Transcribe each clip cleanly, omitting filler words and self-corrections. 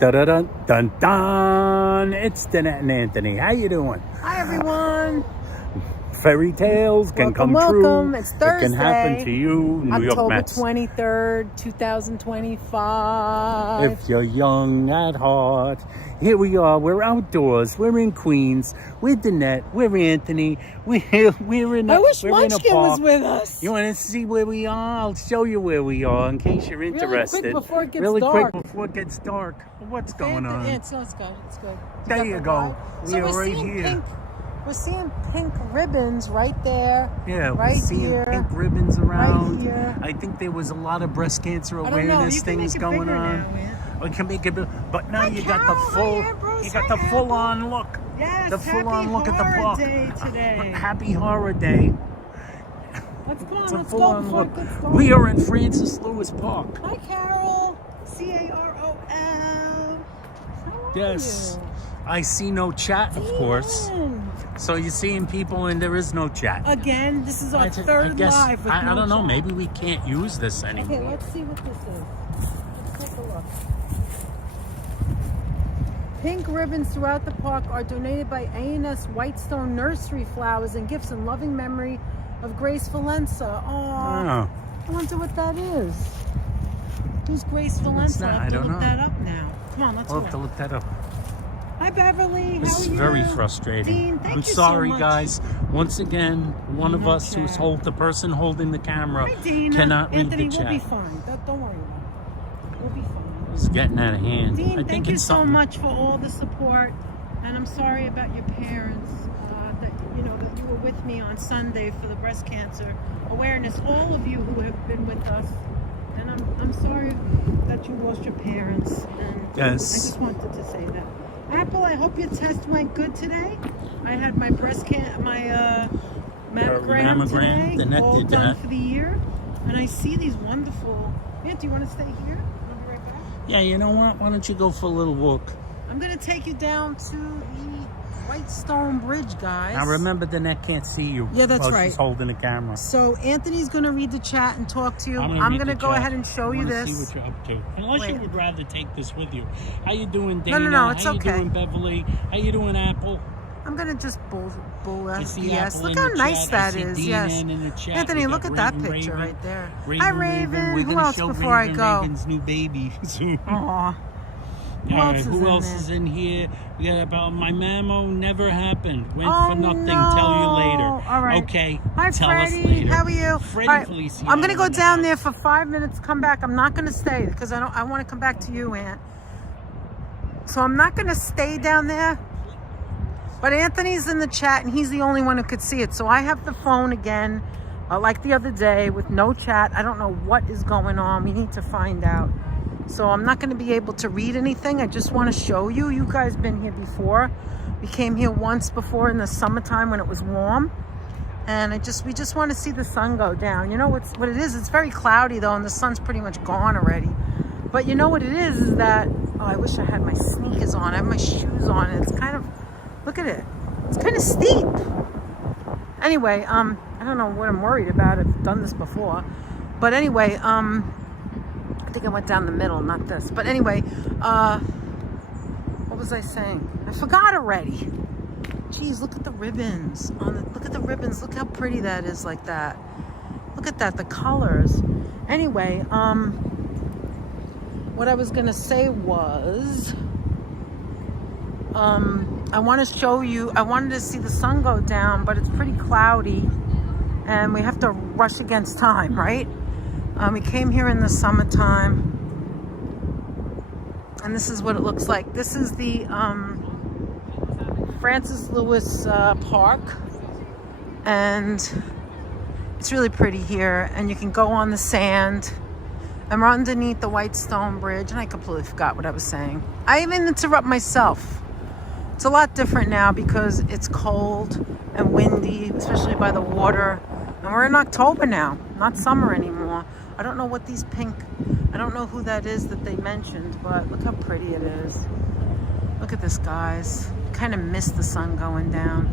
Dun dun dun! It's Danette and Anthony. How you doing? Hi everyone. Fairy tales can come welcome. true. It's Thursday. It can happen to you, New York October Mets. 23rd, 2025. If you're young at heart, here we are. We're outdoors. We're in Queens. We're Danette. We're Anthony. We're in a I wish we're in a Munchkin park. was with us. You want to see where we are? I'll show you where we are in case you're interested. Really quick before it gets Really dark. quick before it gets dark. What's going on? It's good. It's good. There you go. So We are we're right seeing here. We're seeing pink ribbons right there. Yeah, right we're seeing here, pink ribbons around. Right here. I think there was a lot of breast cancer I don't know. awareness You can things make it going bigger on. now, Ant. We can make it, but now Hi, you got the Carol. full, Hi, Ambrose. you got Hi, the full on look. Yes, The full on happy look at the horror park. day today. Happy Horror Day. Let's go. It's a Let's full go on before look. it gets dark. We are in Francis Lewis Park. Hi, Carol. Carol. How are Yes. you? I see no chat, of course. Amen. So you're seeing people and there is no chat. Again, this is our I third guess, live. With I no don't know. chat. Maybe we can't use this anymore. Okay, let's see what this is. Let's take a look. Pink ribbons throughout the park are donated by A&S Whitestone Nursery Flowers and Gifts in loving memory of Grace Valenza. Oh. I wonder what that is. Who's Grace What's Valenza? that? I'll have I to don't look know. that up now. Come on, let's We'll go. have to look that up. Hi, Beverly. This How is are you? very frustrating. Dean, thank I'm you sorry, so much. guys. Once again, one of No us who's chat. the person holding the camera Hi, Dina. cannot Anthony, read the we'll be chat. fine. Don't worry about it. We'll be fine. It's getting out of hand. Dean, I think thank you it's so something. much for all the support, and I'm sorry about your parents. That you were with me on Sunday for the breast cancer awareness. All of you who have been with us, and I'm sorry that you lost your parents. And Yes. I just wanted to say that. Apple, I hope your test went good today. I had my mammogram today, the net all did done that. for the year, and I see these wonderful. Aunt, do you want to stay here? I'll be right back. Yeah, you know what? Why don't you go for a little walk? I'm going to take you down to the Whitestone Bridge, guys. Now remember, the net can't see you. Yeah, that's while right. She's holding the camera. So Anthony's going to read the chat and talk to you. I'm read going to the go chat. ahead and show you I wanna this. see what you're up to. Unless you Wait. would rather take this with you. How you doing, Dana? No, it's How okay. you doing, Beverly? How you doing, Apple? I'm going to just bull I see yes. Apple Look in how the nice chat. I that see is. Dean Yes. in the chat. Anthony, We look got at that Raven, picture Raven. right there. Raven, Hi, Raven. We're Who gonna else show before I Raven go? Reagan's new baby soon. Aw. Who All else right, is who in else there? is in here? We got about my mammo never happened. Went Oh, for nothing. no. Tell you later. All right. Okay. Hi, tell Freddie. us later. How are you? Freddie All right. Feliciano I'm going to go in the down house. there for 5 minutes, come back. I'm not going to stay because I want to come back to you, Aunt. So I'm not going to stay down there. But Anthony's in the chat, and he's the only one who could see it. So I have the phone again, like the other day, with no chat. I don't know what is going on. We need to find out. So I'm not going to be able to read anything. I just want to show you. You guys been here before. We came here once before in the summertime when it was warm. And we just want to see the sun go down. You know what it is? It's very cloudy, though, and the sun's pretty much gone already. But you know what it is that... Oh, I wish I had my sneakers on. I have my shoes on. It's kind of... Look at it. It's kind of steep. Anyway, I don't know what I'm worried about. I've done this before. But anyway, I think I went down the middle, not this. But anyway, what was I saying? I forgot already. Geez, look at the ribbons. Look at the ribbons. Look how pretty that is like that. Look at that, the colors. Anyway, what I was going to say was... I want to show you, I wanted to see the sun go down, but it's pretty cloudy and we have to rush against time, right? We came here in the summertime and this is what it looks like. This is the Francis Lewis Park, and it's really pretty here, and you can go on the sand. And we're underneath the Whitestone Bridge, and I completely forgot what I was saying. I even interrupt myself. It's a lot different now because it's cold and windy, especially by the water. And we're in October now, not summer anymore. I don't know what these pink, I don't know who that is that they mentioned, but look how pretty it is. Look at this, guys. Kind of missed the sun going down.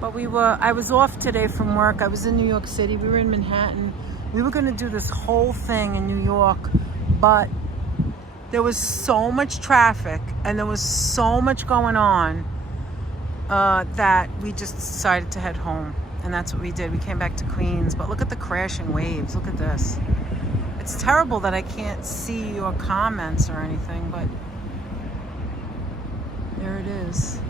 But I was off today from work. I was in New York City. We were in Manhattan. We were going to do this whole thing in New York, but there was so much traffic and there was so much going on that we just decided to head home. And that's what we did. We came back to Queens. But look at the crashing waves. Look at this. It's terrible that I can't see your comments or anything, but there it is.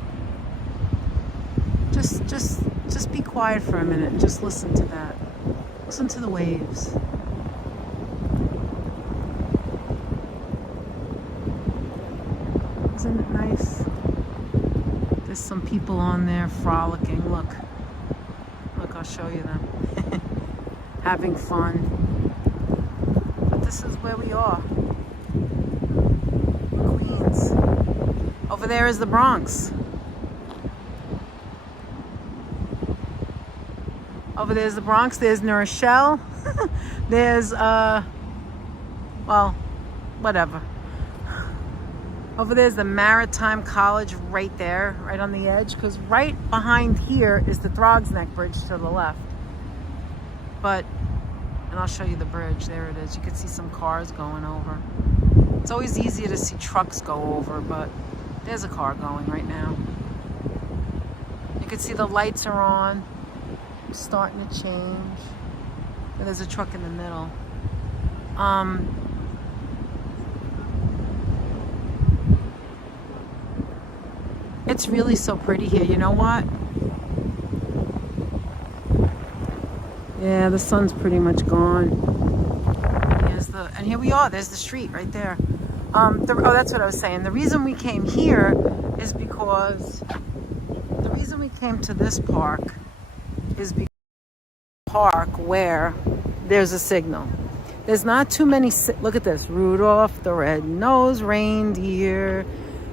Just be quiet for a minute and just listen to that. Listen to the waves. Isn't it nice? There's some people on there frolicking. Look, I'll show you them. Having fun. But this is where we are. Queens. Over there is the Bronx. Over there's the Bronx. There's New Rochelle. There's, well, whatever. Over there's the Maritime College right there, right on the edge, because right behind here is the Throgs Neck Bridge to the left. But, and I'll show you the bridge. There it is. You can see some cars going over. It's always easier to see trucks go over, but there's a car going right now. You can see the lights are on, starting to change. And there's a truck in the middle. It's really so pretty here. You know what? Yeah, the sun's pretty much gone. And here we are. There's the street right there. Oh, that's what I was saying. The reason we came here is because the reason we came to this park is because park where there's a signal. There's not too many. Look at this. Rudolph the red-nosed reindeer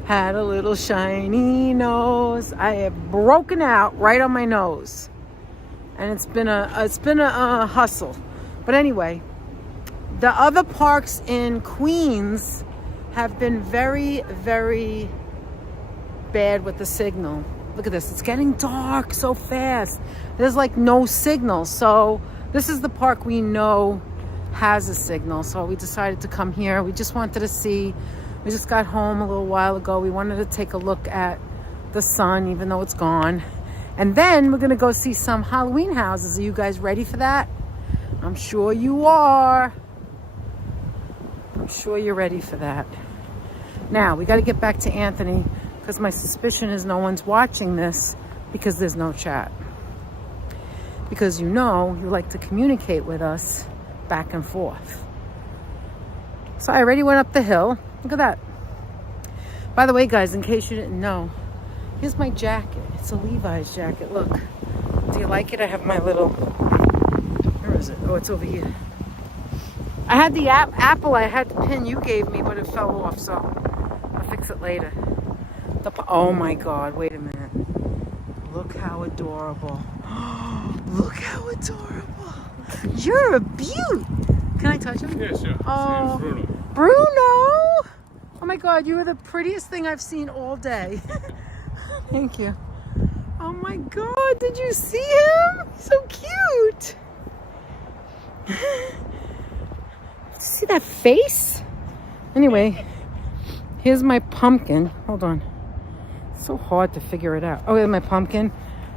had a little shiny nose. I have broken out right on my nose, and it's been a hustle. But anyway, the other parks in Queens have been very, very bad with the signal. Look at this. It's getting dark so fast. There's like no signal. So this is the park we know has a signal. So we decided to come here. We just wanted to see. We just got home a little while ago. We wanted to take a look at the sun, even though it's gone. And then we're going to go see some Halloween houses. Are you guys ready for that? I'm sure you are. I'm sure you're ready for that. Now, we got to get back to Anthony, because my suspicion is no one's watching this because there's no chat. Because you know you like to communicate with us back and forth. So I already went up the hill. Look at that. By the way, guys, in case you didn't know, here's my jacket. It's a Levi's jacket. Look. Do you like it? I have my little... Where is it? Oh, it's over here. I had the apple I had the pin you gave me, but it fell off, so I'll fix it later. Oh my God, wait a minute. Look how adorable. Look how adorable. You're a beaut. Can I touch him? Yeah, sure. Oh, Bruno. Oh my God, you are the prettiest thing I've seen all day. Thank you. Oh my God, did you see him? So cute. See that face? Anyway, here's my pumpkin. Hold on. It's so hard to figure it out. Oh, here's my pumpkin.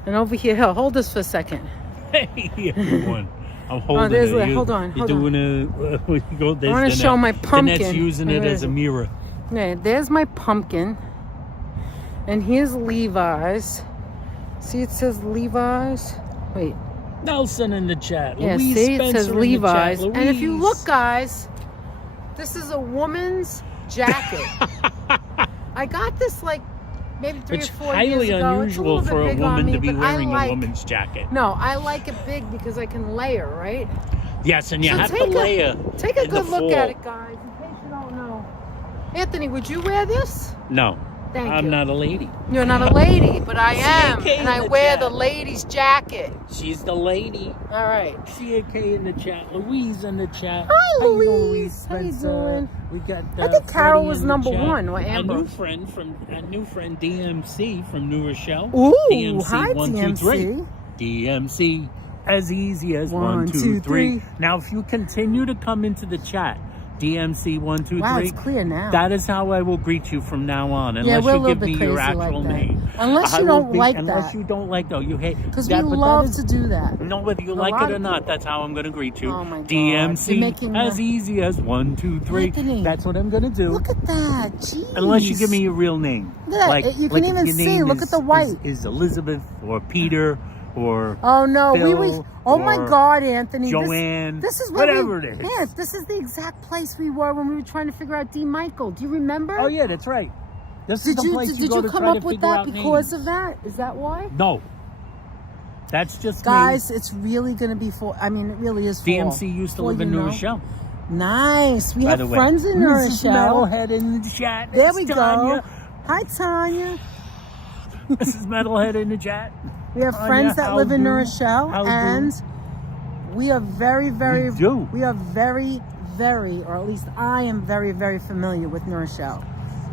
And over here, hold this for a second. Hey, everyone. I'm holding there's it. hold on. You're doing a... I want to show my pumpkin. Danette's using it as a mirror. Yeah, there's my pumpkin. And here's Levi's. See, it says Levi's. Wait. Nelson in the chat. Yeah, Louise see, Spencer it says in the Levi's. chat. And if you look, guys, this is a woman's jacket. I got this like maybe 3 or 4 years ago. It's highly unusual for a woman to be wearing a woman's jacket. No, I like it big because I can layer, right? Yes, and you have to layer. Take a good look at it, guys, in case you don't know. Anthony, would you wear this? No. Thank you. I'm not a lady. You're not a lady, but I am. CAK And I wear the lady's jacket. She's the lady. All right. CAK in the chat. Louise in the chat. Hi, How you doing, Louise. How you Spencer? doing? We got. I think Carol Freddie was in the number chat. 1, or Amber. A new friend DMC from New Rochelle. Ooh, DMC, hi, 1, 2, 3. DMC, as easy as 1, 2, 3. Now, if you continue to come into the chat, DMC 123. Wow, it's clear now. That is how I will greet you from now on, Yeah, unless we're a you little give bit me your crazy actual like that. name. Unless I you will don't be- like unless that. you don't like though, you hate Because we that, but love that is, to do that. no, whether you A like lot it or of not, people. that's how I'm going to greet you. Oh my God. DMC, You're making as the- easy as 1, 2, 3. Anthony, That's what I'm going to do. Look at that. Jeez. Unless you give me your real name. Look at that. Like, You can like if even your see. name Look at the white. Is Elizabeth or Peter or Oh no, Phil oh my or God, Anthony. Joanne, This is where whatever it is. Yeah, this is the exact place we were when we were trying to figure out D. Michael. Do you remember? Oh yeah, that's right. This is Did the you place did you go you to come try up to with figure that out because names. of that? Is that why? No. That's just Guys, it's really going to be full. I mean, it really is full. DMC used to Full, live in you New know. Rochelle. Nice. We By have the way, friends in New Mrs. Rochelle. Metalhead in the chat. There It's we Tanya. go. Hi, Tanya. Mrs. Metalhead in the chat. We have Tanya, friends that how live in New do- Rochelle, how do- and we are very, very, We do. we are very, very, or at least I am very, very familiar with New Rochelle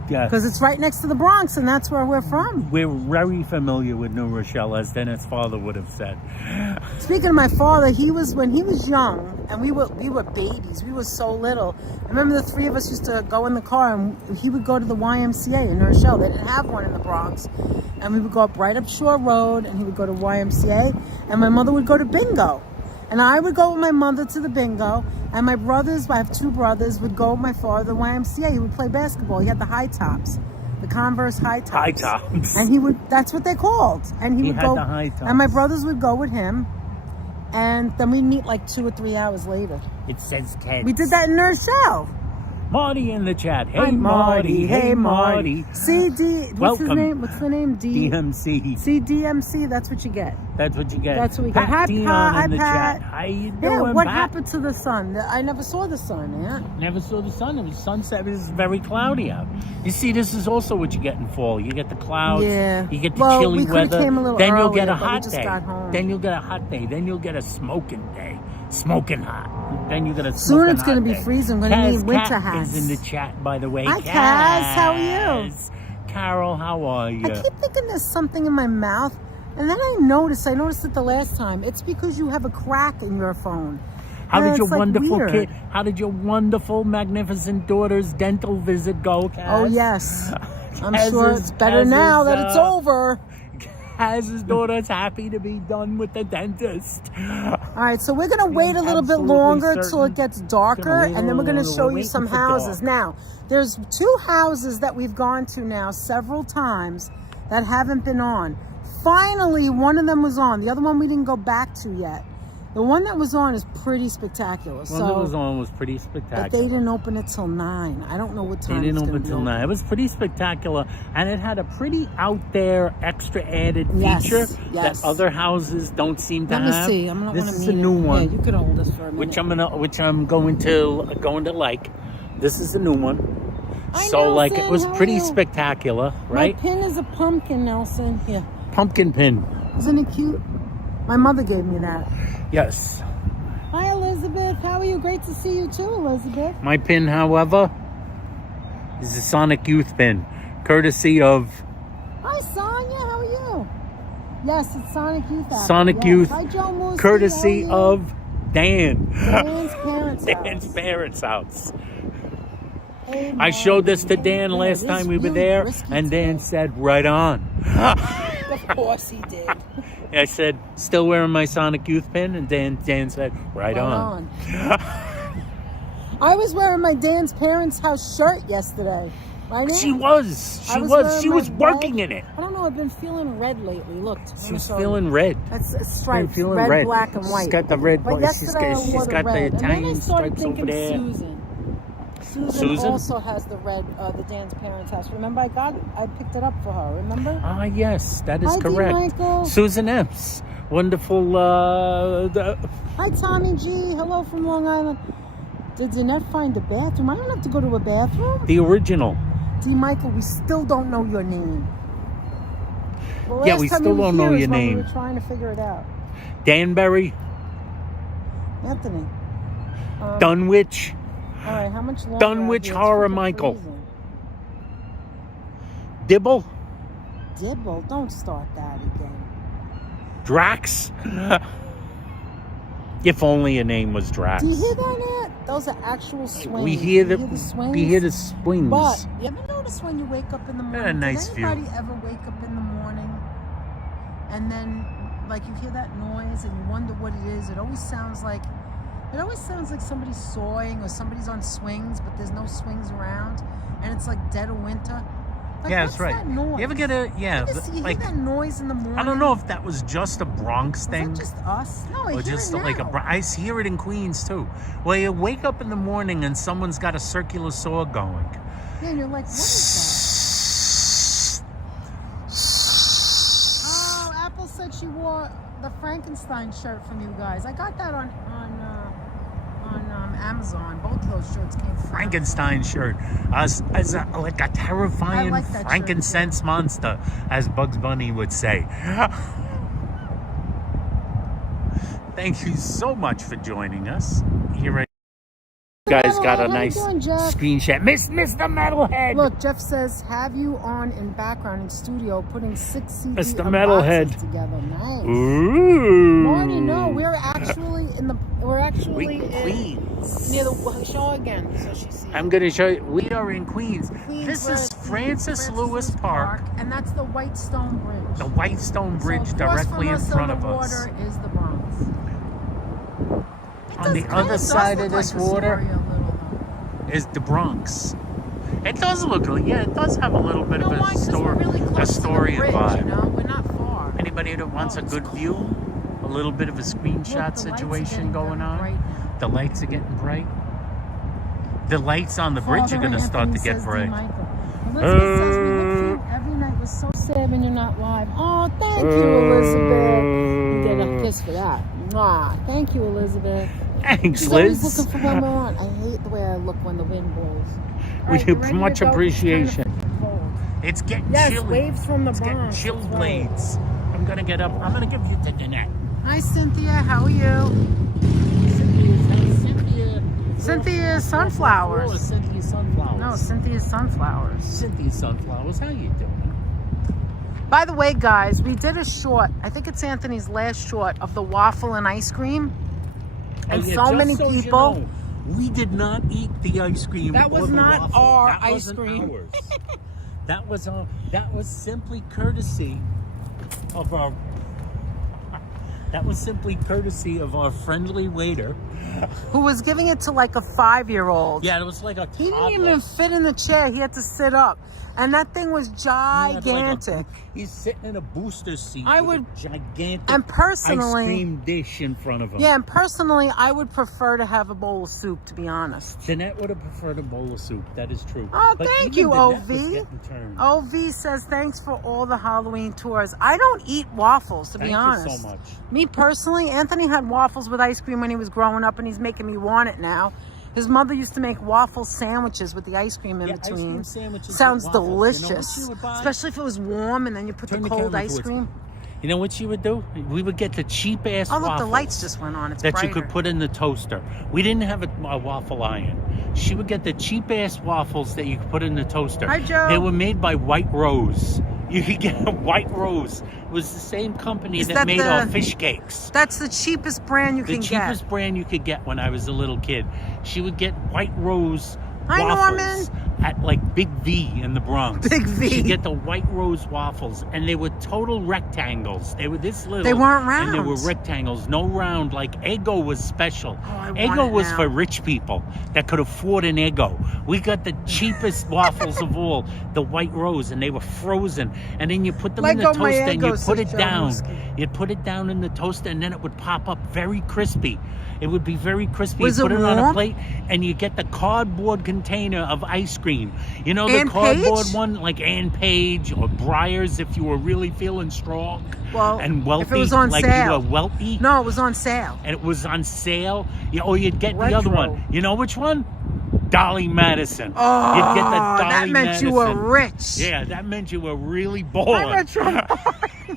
Yes. because it's right next to the Bronx, and that's where we're from. We're very familiar with New Rochelle, as Dennis' father would have said. Speaking of my father, when he was young, and we were babies. We were so little. I remember the three of us used to go in the car, and he would go to the YMCA in New Rochelle. They didn't have one in the Bronx, and we would go up right up Shore Road, and he would go to YMCA, and my mother would go to bingo, and I would go with my mother to the bingo, and my brothers, I have two brothers, would go with my father to the YMCA. He would play basketball. He had the high tops. The Converse high tops. High tops. And he would, that's what they called. And he would had go, the high tops. and my brothers would go with him. And then we'd meet like 2 or 3 hours later. It says Ken. We did that in New Rochelle. Marty in the chat. Hey, Hi, Marty. Hey, Marty. CD, what's his Welcome. name? What's the name? DMC. CDMC, that's what you get. That's what you get. That's what we get. Hi, Dion Pat. in the Hi, Pat. chat. How you doing, Yeah, what Pat? happened to the sun? I never saw the sun, yeah. Never saw the sun. It was sunset. It was very cloudy out. You see, this is also what you get in fall. You get the clouds. Yeah. You get the Well, chilly we coulda weather. came a little Then you'll get earlier, a but we hot just day. got home. Then you'll get a hot day. Then you'll get a smoking day. Smoking hot. Then you get a Soon smoking it's gonna hot be day. freezing. We're gonna Kaz need winter Cat hats. is in the chat, by the way. Hi, Kaz. How are you? Carol, how are you? I keep thinking there's something in my mouth, and then I noticed it the last time. It's because you have a crack in your phone. How And did your it's, like, wonderful weird. kid? How did your wonderful, magnificent daughter's dental visit go, Kaz? Oh, yes. I'm Kaz sure is- it's better Kaz now is, that it's over. Kaz's daughter's happy to be done with the dentist. All right, so we're going to wait a little bit absolutely longer till certain. it gets darker, Gonna wait a and then we're going to little show longer. you Waiting some for houses. dark. Now, there's 2 houses that we've gone to now several times that haven't been on. Finally, one of them was on. The other one we didn't go back to yet. The one that was on is pretty spectacular. One so that was on was pretty but spectacular. they didn't open it till 9. I don't know what time They didn't it's gonna open be till open. 9. It was pretty spectacular, and it had a pretty out there, extra added Yes, feature yes. that other houses don't seem to Let me have. see. I'm not This want is to a new one, Yeah, you could hold this for a minute. which I'm going to like. This is a new one. Hi, So like it Nelson. was How are pretty you? spectacular, right? My pin is a pumpkin, Nelson. Here. Pumpkin pin. Isn't it cute? My mother gave me that. Yes. Hi, Elizabeth. How are you? Great to see you too, Elizabeth. My pin, however, is a Sonic Youth pin, courtesy of Hi, Sonia. How are you? Yes, it's Sonic Youth. Apple. Sonic Yes. Youth, Hi, Joe Moosey. courtesy How are you? of Dan. Dan's parents' Dan's house. parents' house. Hey, I showed this to Mom. Dan Yeah, last it time is we were really there, risky and Dan today. said, right on. Of course he did. I said, still wearing my Sonic Youth pin? And Dan said, right on. I was wearing my Dan's parents' house shirt yesterday. Right now? She was wearing my working red- in it. I don't know. I've been feeling red lately. Look, She was feeling red. That's She's stripes, feeling red, black, and white. She's got the red. But yesterday I wore she's the got red. the And then I Italian started stripes over thinking there. Susan Susan? also has the red, the Dan's parents' house. Remember, I picked it up for her. Remember? Ah, yes, that is Hi, D. correct. Michael. Susan Epps, wonderful. Hi, Tommy G. Hello from Long Island. Did Danette find a bathroom? I don't have to go to a bathroom. The original. D. Michael, we still don't know your name. The Yeah, last we time still you were don't know here is your when name. We were trying to figure it out. Danbury, Anthony. Dunwich, All right, how much longer? Dunwich It's Horror freaking Michael. freezing. Dibble, Dibble, don't start that again. Drax, If only a name was Drax. Do you hear that, Nat? Those are actual swings. We hear the swings. We hear the swings. But you ever notice when you wake up in the morning? A nice Does view. anybody ever wake up in the morning and then like you hear that noise and you wonder what it is? It always sounds like somebody's sawing or somebody's on swings, but there's no swings around, and it's like dead of winter. Like, Yeah, what's that's right. That noise? You ever get a You hear that noise in the morning? I don't know if that was just a Bronx thing. Was it just us? No, I Or hear just it now. like I hear it in Queens too. Well, you wake up in the morning and someone's got a circular saw going. Yeah, and you're like, what is that? Oh, Apple said she wore the Frankenstein shirt from you guys. I got that on Amazon. Both of those shirts came from Frankenstein shirt, like a terrifying I like that shirt, frankincense monster, as Bugs Bunny would say. Thank you so much for joining us. Here, you guys got a nice screenshot. Mr. Metalhead. Look, Jeff says, have you on in background in studio putting 6 CDs Mr. Metalhead together. Nice. Ooh. Marty, no, we're actually in Queens. near the show again, so she sees. I'm going to show you. We are in Queens. This we're is at Francis Lewis Park. And that's the White Stone Bridge. The White Stone Bridge so directly in front of us. The water is the Bronx. On the other side of this water is the Bronx. It does look, it does have a little bit of a Astoria vibe. You know? We're not far. Anybody that wants a good view, a little bit of a screenshot situation going on. The lights are getting bright. The lights on the bridge are going to start to get bright. Elizabeth says we look for you every night. We're so sad when you're not live. Oh, thank you, Elizabeth. You get a kiss for that. Mwah. Thank you, Elizabeth. Thanks, She's Liz. always looking for when we're on. I hate the way I look when the wind blows. We do much appreciation. It's getting yes, chilly. Waves from the It's Bronx. getting chill blades. I'm going to get up. I'm going to give you to Danette. Hi, Cynthia. How are you? Cynthia's sunflowers. Cynthia's sunflowers. No, Cynthia's sunflowers. Cynthia's sunflowers. How you doing? By the way, guys, we did a short. I think it's Anthony's last short of the waffle and ice cream. And so many people. You know, we did not eat the ice cream. That was not waffle. our That ice wasn't cream. Ours. That was simply courtesy of our. That was simply courtesy of our friendly waiter, who was giving it to like a 5-year-old. Yeah, it was like a toddler. He didn't even fit in the chair. He had to sit up. And that thing was gigantic. He's sitting in a booster seat I with would, a gigantic and personally, ice cream dish in front of him. Yeah, and personally, I would prefer to have a bowl of soup, to be honest. Danette would have preferred a bowl of soup. That is true. Oh, but thank even you, Danette was OV. getting turned. OV says, thanks for all the Halloween tours. I don't eat waffles, to be honest. Thank you so much. Me personally, Anthony had waffles with ice cream when he was growing up, and he's making me want it now. His mother used to make waffle sandwiches with the ice cream in between. Ice cream sandwiches Sounds with waffles. delicious. You know what she would buy? Especially if it was warm and then you put the cold ice cream. You know what she would do? We would get the cheap ass waffles. Oh, look, the lights just went on. It's that brighter. you could put in the toaster. We didn't have a waffle iron. She would get the cheap ass waffles that you could put in the toaster. Hi, Joe. They were made by White Rose. You could get a White Rose. It was the same company that made our fish cakes. That's the cheapest brand you can get. The cheapest brand you could get when I was a little kid. She would get White Rose Hi, waffles Norman. at like Big V in the Bronx. Big V. She'd get the White Rose waffles, and they were total rectangles. They were this little. They weren't round. And they were rectangles, no round. Like Eggo was special. I Eggo want it was now. for rich people that could afford an Eggo. We got the cheapest waffles of all, the White Rose, and they were frozen. And then you put them in the Let go my toaster and you Eggo, put it says Joe down. Muskie. You'd put it down in the toaster, and then it would pop up very crispy. It would be very crispy. Was you put it it on a warm? plate, and you get the cardboard container of ice cream. You know, Ann the cardboard Page? one, like Ann Page or Breyers, if you were really feeling strong and wealthy. if it was on like sale. you were wealthy. No, it was on sale. And it was on sale. Or you'd get the Retro. other one. You know which one? Dolly Madison. Oh, You'd get the Dolly that meant Madison. you were rich. Yeah, that meant you were really balling.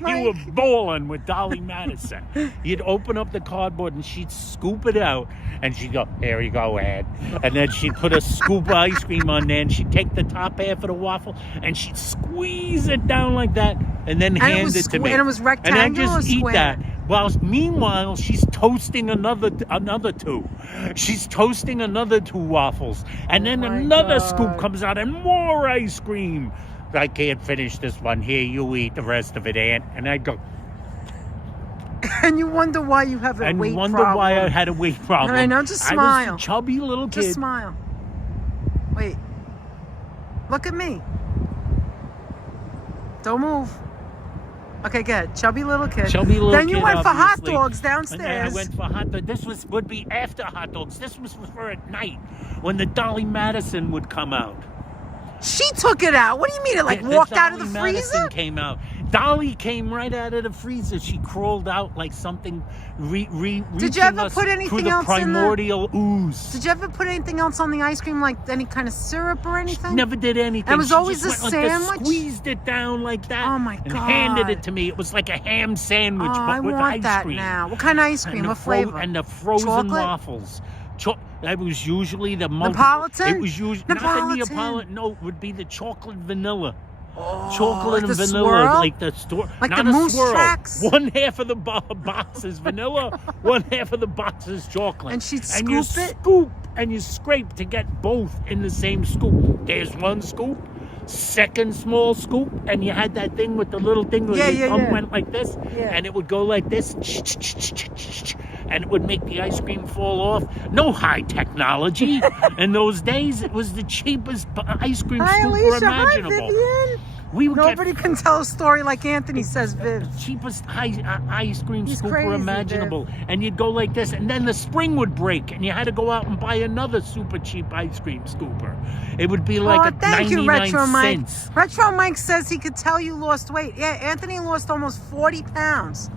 You were bowling with Dolly Madison. You'd open up the cardboard and she'd scoop it out and she'd go, here you go, Ed. And then she'd put a scoop of ice cream on there and she'd take the top half of the waffle and she'd squeeze it down like that and then hand it to me. And it was rectangular and I just or eat square? that While meanwhile, she's toasting another two. She's toasting another 2 waffles. And then another scoop comes out and more ice cream. I can't finish this one. Here, you eat the rest of it, Aunt. And I go... And you wonder why you have a weight problem. And wonder why I had a weight problem. I know, just smile. I was a chubby little kid. Just smile. Wait. Look at me. Don't move. Okay, good. Chubby little kid. Chubby little then kid, you went for hot obviously. dogs downstairs. And then I went for hot dogs. This would be after hot dogs. This was for at night when the Dolly Madison would come out. She took it out. What do you mean? It walked out of the freezer? Madison came out. Dolly came right out of the freezer. She crawled out like something Did you ever put anything else in the primordial ooze. Did you ever put anything else on the ice cream, like any kind of syrup or anything? She never did anything. It was she always just a went like sandwich? this, squeezed it down like that. Oh, my and God. handed it to me. It was like a ham sandwich, Oh, but I with want ice that cream. now. What kind of ice cream? What flavor? And the frozen Chocolate? waffles. That was usually the most. Neapolitan? It was usually not the Neapolitan. No, it would be the chocolate vanilla. Oh, Chocolate like and the vanilla, swirl? like the store, Like not the a moose swirl. tracks? One half of the box is vanilla, one half of the box is chocolate. And she'd and you scoop it? scoop and you scrape to get both in the same scoop. There's one scoop, second small scoop, and you had that thing with the little thing where your thumb went like this, and it would go like this, and it would make the ice cream fall off. No high technology. In those days, it was the cheapest ice cream scooper imaginable. Vivian. Nobody can tell a story like Anthony says, Viv. The cheapest ice cream He's scooper crazy, imaginable. Viv. And you'd go like this, and then the spring would break, and you had to go out and buy another super cheap ice cream scooper. It would be like a thank 99 you, Retro Mike. cents. Retro Mike says he could tell you lost weight. Yeah, Anthony lost almost 40 pounds.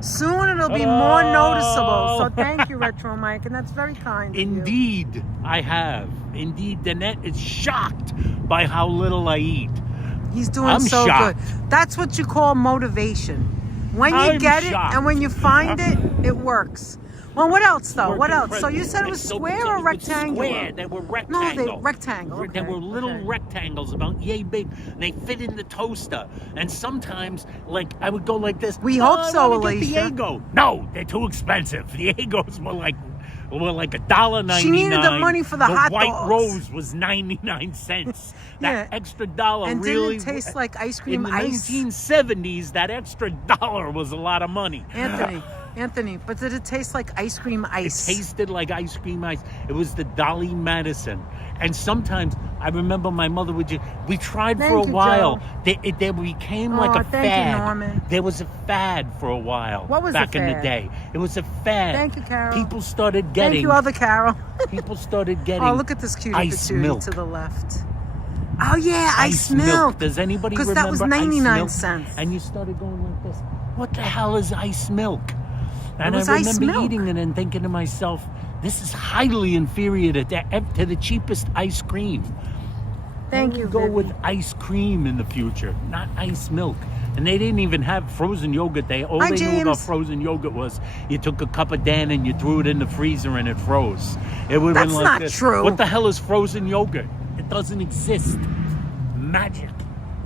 Soon it'll be more noticeable. So thank you, Retro Mike, and that's very kind of you. Indeed, I have. Indeed, Danette is shocked by how little I eat. He's doing I'm so shocked. good. That's what you call motivation. When you I'm get shocked. it and when you find it, it works. Well, what else though? Work What else? incredible. So you said it was So square it or was rectangular? Square. They were No, rectangle. rectangle. Okay. They were little okay. rectangles about yay big. They fit in the toaster. And sometimes, like, I would go like this. We hope so, I wanna get Alicia. the Eggo. No, they're too expensive. The Eggos were like $1.99. She needed the money for the hot White dogs. Rose was 99 cents. That extra dollar and really didn't it taste like ice cream in the ice? 1970s, that extra dollar was a lot of money. Anthony, but did it taste like ice cream ice? It tasted like ice cream ice. It was the Dolly Madison. And sometimes, I remember my mother would just, we tried for a while. There became like a thank fad. you, Norman. There was a fad for a while. What was back the in the fad? day? It was a fad. Thank you, Carol. People started getting. Thank you, other Carol. People started getting. Oh, look at this cutie ice patootie milk. to the left. Oh yeah, ice milk. Does anybody remember that was 99 ice milk? cents. And you started going like this. What the hell is ice milk? And It was I ice remember milk. eating it and thinking to myself, this is highly inferior to the cheapest ice cream. Thank you, Go Vivi. with ice cream in the future, not ice milk. And they didn't even have frozen yogurt. All Hi, they knew about James. frozen yogurt was you took a cup of Dan and you threw it in the freezer and it froze. It would have been That's like not this. true. What the hell is frozen yogurt? It doesn't exist. Magic.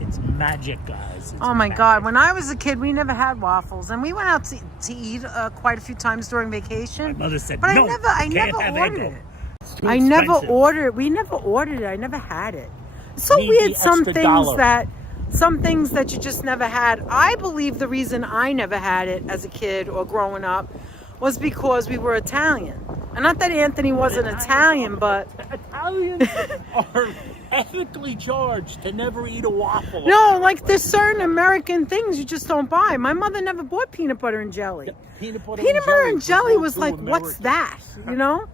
It's magic, guys. It's Oh my magic. God! When I was a kid, we never had waffles, and we went out to eat quite a few times during vacation. My mother said, but no, I can't never have ordered Eggo. it. It's too I never expensive. ordered. We never ordered it. I never had it. It's so Need weird. the extra Some things that you just never had. I believe the reason I never had it as a kid or growing up was because we were Italian. And not that Anthony wasn't Italian, but Italians are ethically charged to never eat a waffle. no, like there's certain American things you just don't buy. My mother never bought peanut butter and jelly. Peanut butter And jelly was so like, American. what's that? You know?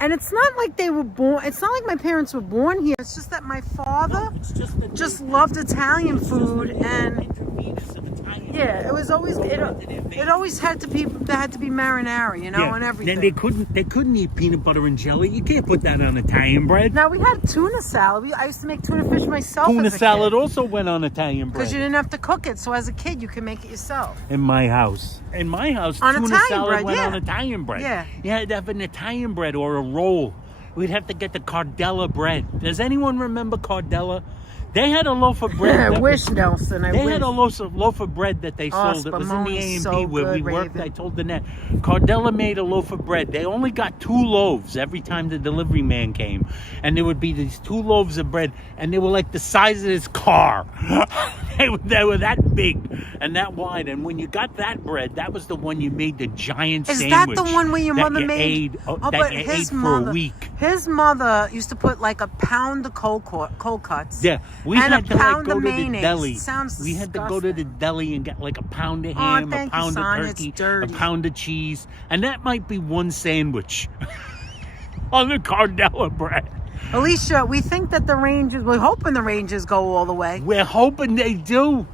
And it's not like they were born, it's not like my parents were born here. It's just that my father It's just that just loved Italian food, and intravenous of Italian. yeah, it was always, it always had to be, there had to be marinara, you know, and everything. Then they couldn't eat peanut butter and jelly. You can't put that on Italian bread. Now we had tuna salad. I used to make tuna fish myself Tuna as a salad kid. also went on Italian bread. Because you didn't have to cook it, so as a kid you can make it yourself. In my house, On tuna Italian salad bread, went yeah. on Italian bread. Yeah. You had to have an Italian bread or a roll. We'd have to get the Cardella bread. Does anyone remember Cardella? They had a loaf of bread. I wish, Nelson. They had a loaf of bread that they sold. It was in the A&P so where we good, worked. Raven. I told Danette. Cardella made a loaf of bread. They only got 2 loaves every time the delivery man came. And there would be these 2 loaves of bread. And they were like the size of this car. They were that big and that wide. And when you got that bread, that was the one you made the giant Is sandwich. that the one where your mother made? That you ate for a week. His mother used to put like a pound of cold cuts. Yeah, we and had a to pound go of to mayonnaise. the deli. Sounds we had to go to the deli and get like a pound of Oh, ham, a thank you, pound son. of It's turkey, a dirty. pound of cheese, and that might be one sandwich on the Cardella bread. Alicia, we think that the Rangers, we're hoping the Rangers go all the way. We're hoping they do.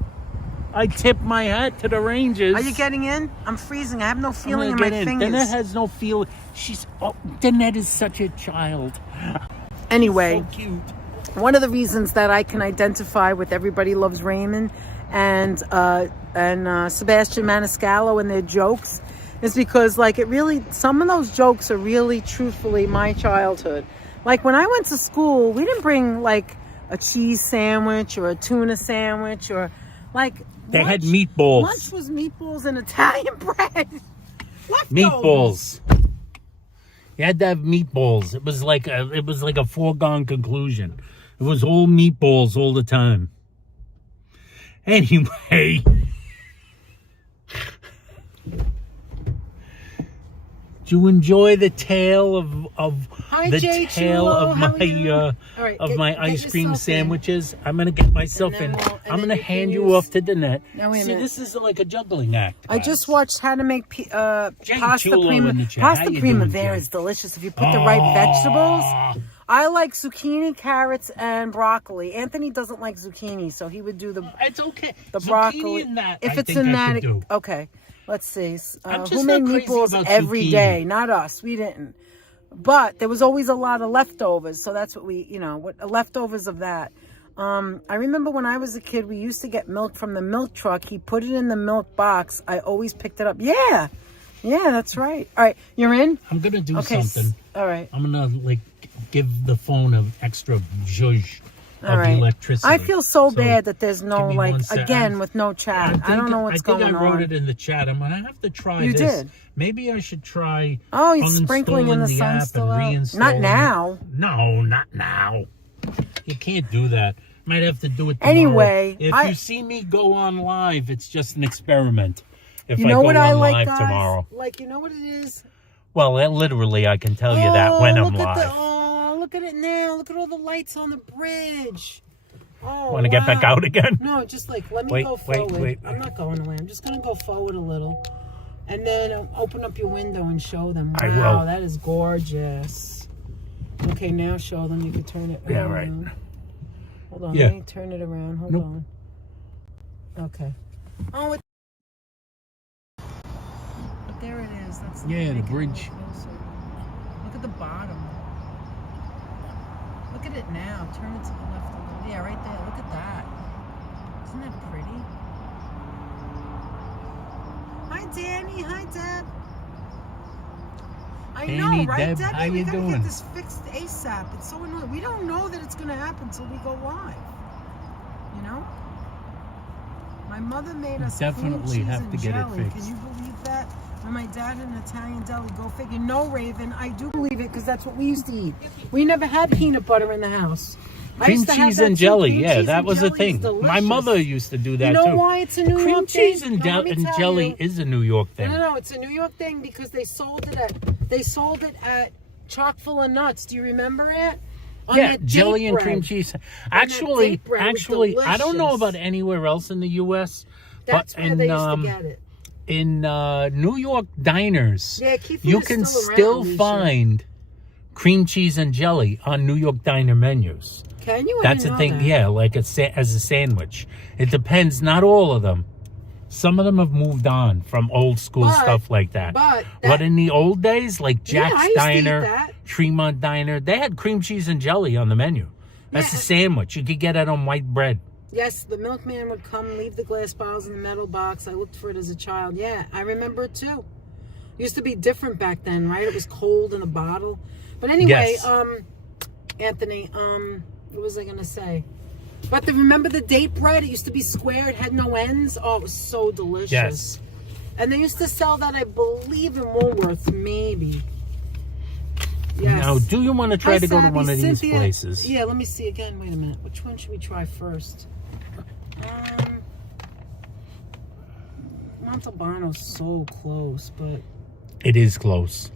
I tip my hat to the Rangers. Are you getting in? I'm freezing. I have no feeling in my fingers. Danette has no feeling. Danette is such a child. Anyway, So cute. one of the reasons that I can identify with Everybody Loves Raymond and Sebastian Maniscalco and their jokes is because, like, some of those jokes are really, truthfully, my childhood. Like, when I went to school, we didn't bring, like, a cheese sandwich or a tuna sandwich or, like... They had meatballs. Lunch was meatballs and Italian bread. Leftovers. Meatballs. You had to have meatballs. It was like a foregone conclusion. It was all meatballs all the time. Anyway, do you enjoy the tale of Hi, the Jay tale Chulo. of How are you? All right, of get- my get ice cream yourself in. sandwiches? I'm gonna get myself And in. then I'm then gonna you can hand you use- off to Danette. Now, wait a See, minute. this is like a juggling act. I guys. just watched how to make Jay pasta Chulo prima. in the chat. How Pasta you primavera doing, is delicious if you put the right vegetables. I like zucchini, carrots, and broccoli. Anthony doesn't like zucchini, so he would do the It's okay. the Zucchini broccoli. and that, if I it's think in I that, could do. okay. Let's see. I'm just Who made not crazy meatballs about every zucchini. day? Not us. We didn't. But there was always a lot of leftovers, so that's what leftovers of that. I remember when I was a kid, we used to get milk from the milk truck. He put it in the milk box. I always picked it up. Yeah, that's right. All right, you're in? I'm gonna do something. All right. I'm gonna give the phone an extra zhuzh All of right. electricity. I feel so bad that there's no, give me one sec. again, with no chat. I don't know what's going on. I think I wrote it in the chat. I'm gonna have to try You this. did? Maybe I should try. Oh, he's sprinkling in the uninstalling sun app still and out. reinstalling Not it. now. No, not now. You can't do that. Might have to do it tomorrow. Anyway, if you see me go on live, it's just an experiment. If You I know go what on I live like, guys? tomorrow. Like, you know what it is? Well, literally, I can tell you that when I'm look live. Look at it now. Look at all the lights on the bridge. Oh, Want to get back out again? No, just let me go forward. Wait. I'm not going away. I'm just going to go forward a little. And then open up your window and show them. Wow, I will. that is gorgeous. Okay, now show them. You can turn it around. Yeah, right. Hold on. Yeah. Let me turn it around. Hold Nope. on. Okay. Oh, but there it is. That's Yeah, the make it a little bridge. closer. Look at the bottom. Look at it now. Turn it to the left a little. Yeah, right there. Look at that. Isn't that pretty? Hi, Danny. Hi, Deb. I Danny, know, right, Deb, Debbie? how We you gotta doing? get this fixed ASAP. It's so annoying. We don't know that it's gonna happen until we go live. You know? My mother made us Definitely cream cheese have and to get it jelly. fixed. Can you believe that? When my dad had an Italian deli, go figure. No, Raven, I do believe it because that's what we used to eat. We never had peanut butter in the house. I Cream used to have cheese that and too. jelly, Cream yeah, cheese that and was a jelly is thing. My delicious. mother used to do that You know too. why it's a New Cream York cheese thing? and, No, let me tell jelly you. is a New York thing. No, it's a New York thing because they sold it at Chock full of Nuts. Do you remember it? On Yeah, that jelly date and bread. cream cheese. that Actually, date bread was I don't know delicious. about anywhere else in the U.S. That's but where they used to get it. in New York diners, Yeah, Keith you is can still around, still Alicia. find cream cheese and jelly on New York diner menus. Can you? I That's didn't a thing, know that. yeah, like as a sandwich. It depends, not all of them. Some of them have moved on from old school stuff like that. But in the old days, like Jack's I used to eat Diner, that. Tremont Diner, they had cream cheese and jelly on the menu. That's a sandwich. You could get it on white bread. Yes, the milkman would come, leave the glass bottles in the metal box. I looked for it as a child. Yeah, I remember it too. It used to be different back then, right? It was cold in a bottle. But anyway, Yes. Anthony, what was I gonna say? But remember the date bread? It used to be square. It had no ends. Oh, it was so delicious. Yes. And they used to sell that, I believe, in Woolworth, maybe. Yes. Now, do you want to try to go to Savvy, one of these Cynthia. places? Yeah, let me see again. Wait a minute. Which one should we try first? Montalbano's so close, but... It is close.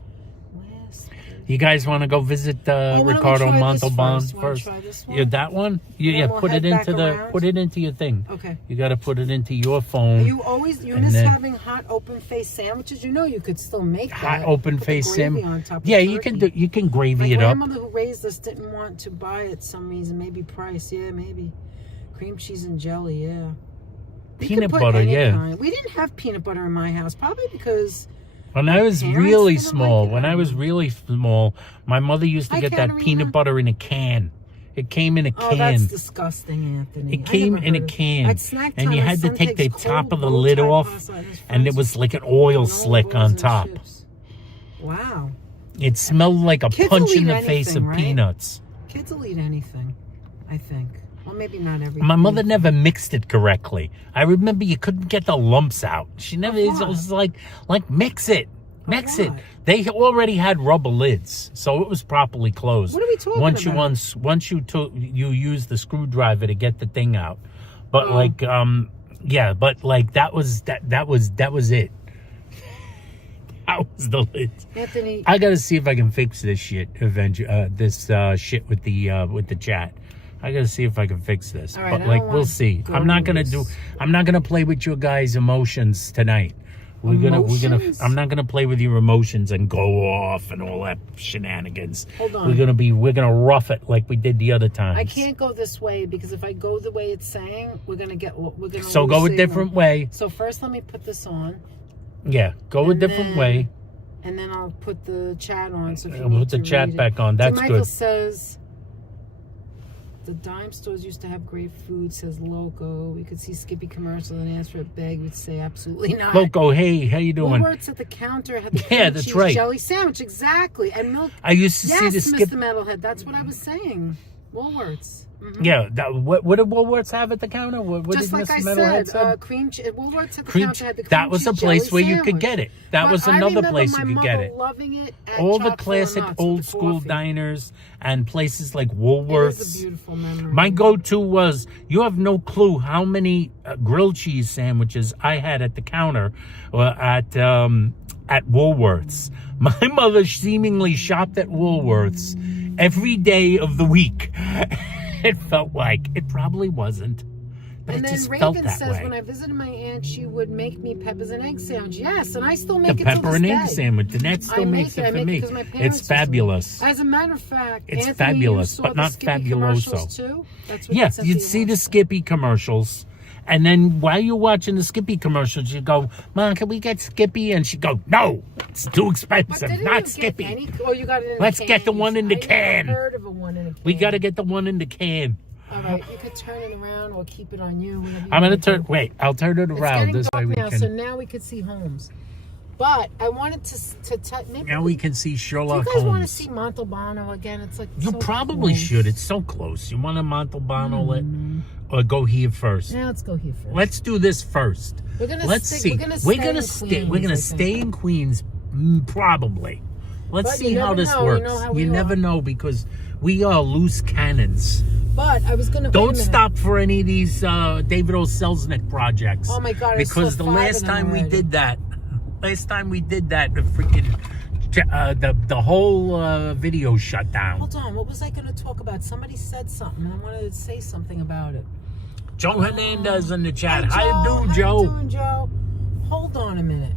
Where's... You guys want to go visit Ricardo Montalban first? Yeah, that one. Yeah, we'll put it head into back around. put it into your thing. Okay. You got to put it into your phone. Are you always Eunice having hot open face sandwiches? You know you could still make that. Hot open face sandwich. Yeah, you can do. You can gravy it up. My grandmother who raised us didn't want to buy it some reason. Maybe price. Yeah, maybe cream cheese and jelly. Yeah. Peanut butter. Yeah. Kind. We didn't have peanut butter in my house, probably because. When I was really small, my mother used to get that peanut butter in a can. It came in a can. Oh, that's disgusting, Anthony. It came in a can. And you had to take the top of the lid off, and it was like an oil slick on top. Wow. It smelled like a punch in the face of peanuts. Kids will eat anything, I think. Well, maybe not everything. My mother never mixed it correctly. I remember you couldn't get the lumps out. She never. It was like mix it. They already had rubber lids, so it was properly closed. What are we talking about? Once you use the screwdriver to get the thing out, but that was it. That was the lid. Anthony, I gotta see if I can fix this shit. Shit with the chat. I gotta see if I can fix this. Right, but we'll see. I'm not gonna play with your guys' emotions tonight. I'm not gonna play with your emotions and go off and all that shenanigans. Hold on. We're gonna rough it like we did the other times. I can't go this way because if I go the way it's saying, we're gonna So go a different way. So first let me put this on. Yeah, go a different way. And then I'll put the chat on. So if you I'll put the chat back on. That's Michael good. Says the dime stores used to have great food, says Loco. We could see Skippy commercial and answer a bag. We'd say absolutely not. Loco, hey, how you doing? Woolworths at the counter had the cream that's cheese right. jelly sandwich, exactly. And milk. I used to see the Mr. Metalhead, that's what I was saying. Woolworths. Mm-hmm. Yeah, what did Woolworths have at the counter? What Just did like Mr. I Metalhead said, Woolworths at the counter had the cream that was cheese a place where jelly you could get it. That was another place you could get it. Loving it at all the Chock full classic of nuts old with the school coffee. diners and places like Woolworths. It is a beautiful memory. My go-to was, you have no clue how many grilled cheese sandwiches I had at the counter at Woolworths. My mother seemingly shopped at Woolworths every day of the week. It felt like it probably wasn't. But and it then just Reagan felt that says, way. when I visited my aunt, she would make me peppers and egg sandwich. Yes, and I still make The it to pepper this and day. egg sandwich. Danette still makes it for me. because my parents It's fabulous. As a matter of fact, It's Anthony, fabulous, you saw but the not Skippy fabuloso. commercials too? That's what Yeah, Cynthia you'd see the watched. Skippy commercials. And then while you're watching the Skippy commercials, you go, Mom, can we get Skippy? And she'd go, no, it's too But expensive. didn't Not you Skippy. Get any, or you got it in Let's a can? get the one in the can. I never heard of a one in a can. We got to get the one in the can. All right, you could turn it around or keep it on you. I'm going to turn, wait, I'll turn it around. This way we now, can. so now we could see homes. But I wanted to maybe Now we can see Sherlock Do you guys want to Holmes. see Montalbano again? It's like You so probably close. should. It's so close. You want a Montalbano or go here first? Yeah, let's go here first. Let's do this first. We're gonna Let's stick, see. We're gonna stay in Queens, probably. Let's But see you how never this know. You works. know how You we never are. know because we are loose cannons. But I was gonna. wait a Don't minute. stop for any of these David O. Selznick projects. Oh my God! Because the last time we did that, the freaking the whole video shut down. Hold on. What was I gonna talk about? Somebody said something, and I wanted to say something about it. Joe Hernandez in the chat. Hi, How you doing, How Joe? you doing, Joe? Hold on a minute.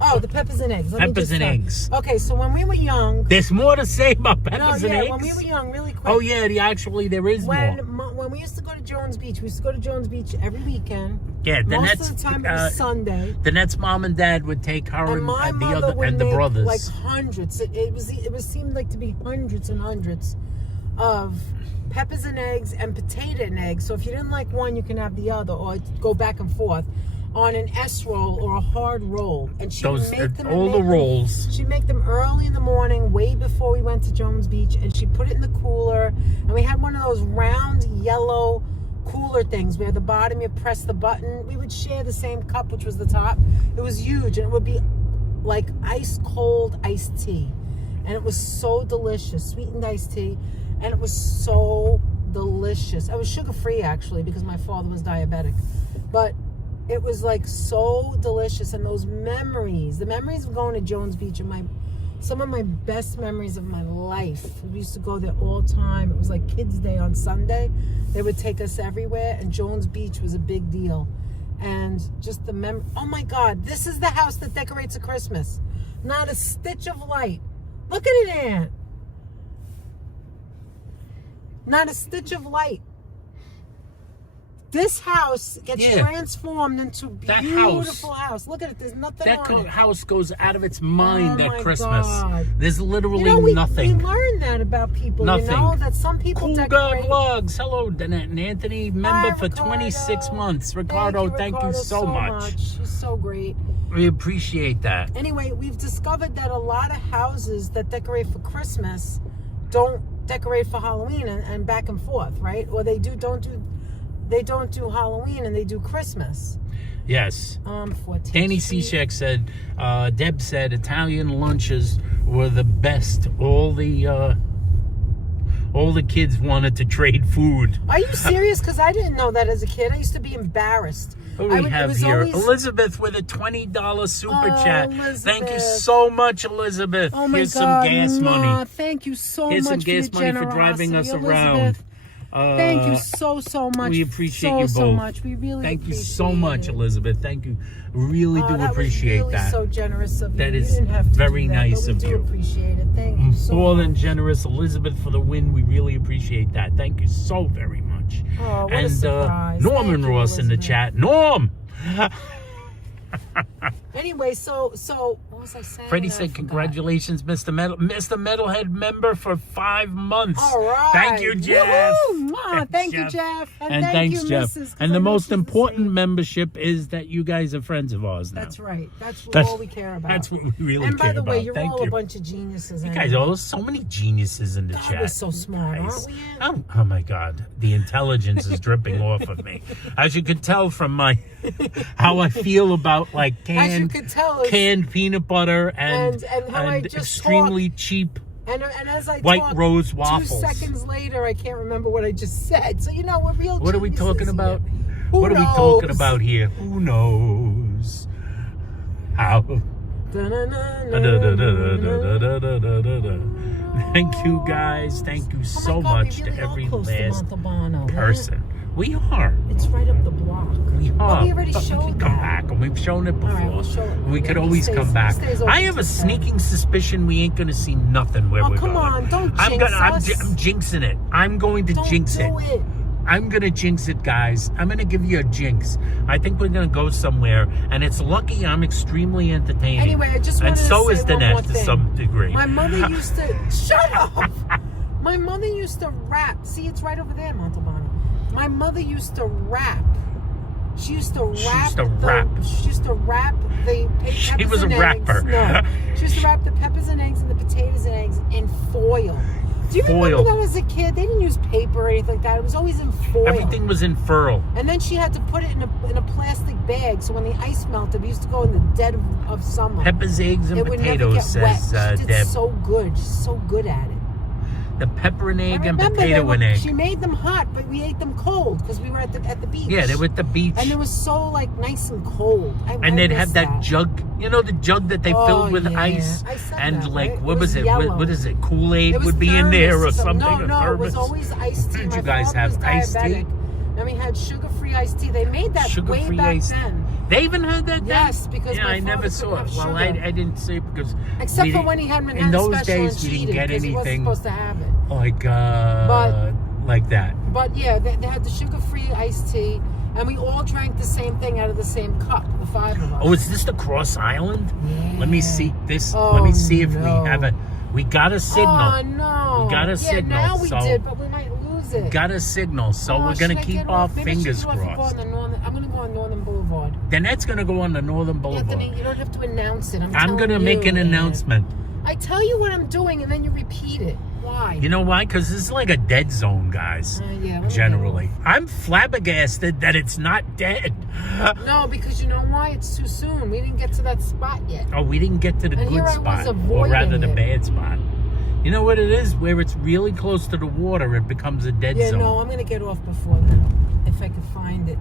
Oh, the peppers and eggs. Let me Peppers just and eggs. Okay, so when we were young. There's more to say about peppers and eggs. When we were young, really quick. Oh yeah, there is more. When we used to go to Jones Beach, we used to go to Jones Beach every weekend. Yeah, Most of the time it was Sunday. Danette's mom and dad would take her And my and the mother other would and the make brothers. like hundreds. It seemed like to be hundreds and hundreds of peppers and eggs and potato and eggs. So if you didn't like one, you can have the other, or go back and forth on an S roll or a hard roll. And she would make them. All the rolls. She'd make them early in the morning, way before we went to Jones Beach, and she put it in the cooler. And we had one of those round yellow cooler things where the bottom you press the button. We would share the same cup, which was the top. It was huge, and it would be like ice cold iced tea, and it was so delicious, sweetened iced tea, and it was so delicious. It was sugar free actually because my father was diabetic, but it was like so delicious. And those memories, the memories of going to Jones Beach, are some of my best memories of my life. We used to go there all the time. It was like Kids Day on Sunday. They would take us everywhere, and Jones Beach was a big deal. And just the oh my God, this is the house that decorates at Christmas. Not a stitch of light. Look at it, Aunt. Not a stitch of light. This house gets transformed into a beautiful house. Look at it. There's nothing on it. That house goes out of its mind at Christmas. God. There's literally nothing. We learned that about people. Nothing. You know, that some people decorate. Cool Guy Vlogs. Hello, Danette and Anthony. Member for 26 months. Ricardo, thank you so much. You're so great. We appreciate that. Anyway, we've discovered that a lot of houses that decorate for Christmas don't decorate for Halloween and back and forth, right? Or they don't do Halloween and they do Christmas. Yes. 14th Danny Cishek said, Deb said Italian lunches were the best. All the kids wanted to trade food. Are you serious? Because I didn't know that as a kid. I used to be embarrassed. What do we have here? Elizabeth with a $20 super chat. Elizabeth. Thank you so much, Elizabeth. Oh my Here's God, some gas money. Thank you so Here's much some gas for your money for driving us generosity, around. Elizabeth. Thank you so much. We appreciate you both. So much. We really Thank you appreciate so much, it. Elizabeth. Thank you. Really do That appreciate was really that. So generous of you. That You is didn't have to very do that, nice but of we you. do appreciate it. Thank you so More much. than generous, Elizabeth, for the win. We really appreciate that. Thank you so very much. Oh, what a surprise. Norman Thank you, Ross in the Elizabeth. chat. Norm! Anyway, so what was I saying? Freddie I said, forgot. "Congratulations, Mr. Metalhead member for 5 months." All right. Thank you, Jeff. Woohoo! Thank you, Jeff. And thank thanks, you, Jeff. Mrs., 'cause And I the know most she's the important same. membership is that you guys are friends of ours now. That's right. That's That's- all we care about. That's what we really And by care the way, about. you're Thank all you. a bunch of geniuses. You guys are so many geniuses in the God, chat. we're so smart, Guys. aren't we? Oh my God, the intelligence is dripping off of me. As you can tell from my how I feel about like As you could tell, it's- canned peanut butter and how I just extremely cheap And as I White talk, Rose 2 waffles. seconds later, I can't remember what I just said. So, we're real What are we geniuses talking about? here. Who What are we knows? talking about here? Who knows? How? Thank you guys. Thank you so Oh my God, much we really to every are close to last Montalbano, huh? person. We are. It's right up the block. We Well, are. we already But showed we can come that. back, and we've shown it before. All right, we'll show it. We could Yeah, he always stays- come he back. stays over I have a to sneaking suspicion we ain't going to see nothing where Oh, we're come going. on, don't I'm jinx I'm us. jinxing it. I'm going to Don't jinx do it. I'm going to jinx it, guys. I'm going to give you a jinx. I think we're going to go somewhere, and it's lucky I'm extremely entertaining. Anyway, I just wanted And so to is say one more Danette to thing. some degree. My mother used to... Shut up! My mother used to rap. See, it's right over there, Montalbano. My mother used to rap. She used to rap. She used to rap the peppers was a and rapper. eggs. No, she used to wrap the peppers and eggs and the potatoes and eggs in foil. Do you remember that as a kid? They didn't use paper or anything like that. It was always in foil. Everything was in furl. And then she had to put it in a plastic bag, so when the ice melted, we used to go in the dead of summer. Peppers, eggs, and it would never potatoes, get wet. says She did Deb. so good. She's so good at it. The pepper and egg I and remember potato and egg. She made them hot, but we ate them cold because we were at the beach. Yeah, they were at the beach. And it was so nice and cold. And they'd have that jug, the jug that they filled with yeah. ice. I said And that, like, right? what was it? yellow. What is it? Kool-Aid It was would be in there or thermos something? No, it was always iced tea. Did My you guys father have was iced tea? diabetic, and we had sugar-free iced tea. They made that way Sugar-free back iced then. They even had that then? Yes, because yeah, my I never father saw couldn't it. have Well, I sugar. didn't see it because Except for when he had Manhattan in those Special days and we cheated didn't get because he wasn't anything supposed to have it. like that. But yeah, they had the sugar-free iced tea, and we all drank the same thing out of the same cup, the 5 of us. Oh, is this the Cross Island? Yeah. Let me see this. Oh, Let me see if we no. have a. We got a signal. Oh, no. We got a signal, Yeah, now we so- did, but we might lose it. Got a signal, so we're should gonna I keep get our off? Maybe I should fingers get off and go crossed. on I'm going to go on Northern Boulevard. Danette's gonna go on the Northern Boulevard. Anthony, you don't have to announce it. I'm gonna make an announcement. I tell you what I'm doing, and then you repeat it. Why? You know why? Because this is like a dead zone, guys. Yeah. Generally. I'm flabbergasted that it's not dead. No, because you know why? It's too soon. We didn't get to that spot yet. Oh, we didn't get to the And good here I spot. was Or avoiding rather, the it. bad spot. You know what it is? Where it's really close to the water, it becomes a dead Yeah, zone. no, I'm going to get off before then, if I can find it.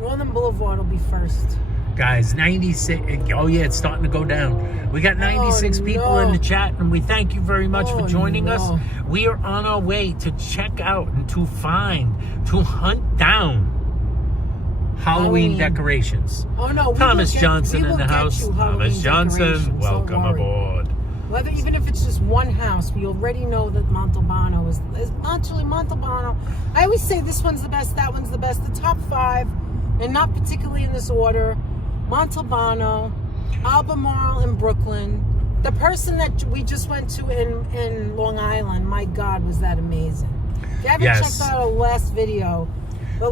Northern Boulevard will be first. Guys, 96. Oh, yeah, it's starting to go down. We got 96 people in the chat, and we thank you very much for joining us. We are on our way to check out and to hunt down Halloween decorations. Oh, no. Thomas Johnson in the house. Thomas Johnson, welcome aboard. Whether even if it's just one house, we already know that Montalbano is actually Montalbano. I always say this one's the best, that one's the best. The top 5, and not particularly in this order: Montalbano, Albemarle in Brooklyn. The person that we just went to in Long Island, my God, was that amazing. If you haven't checked out our last video,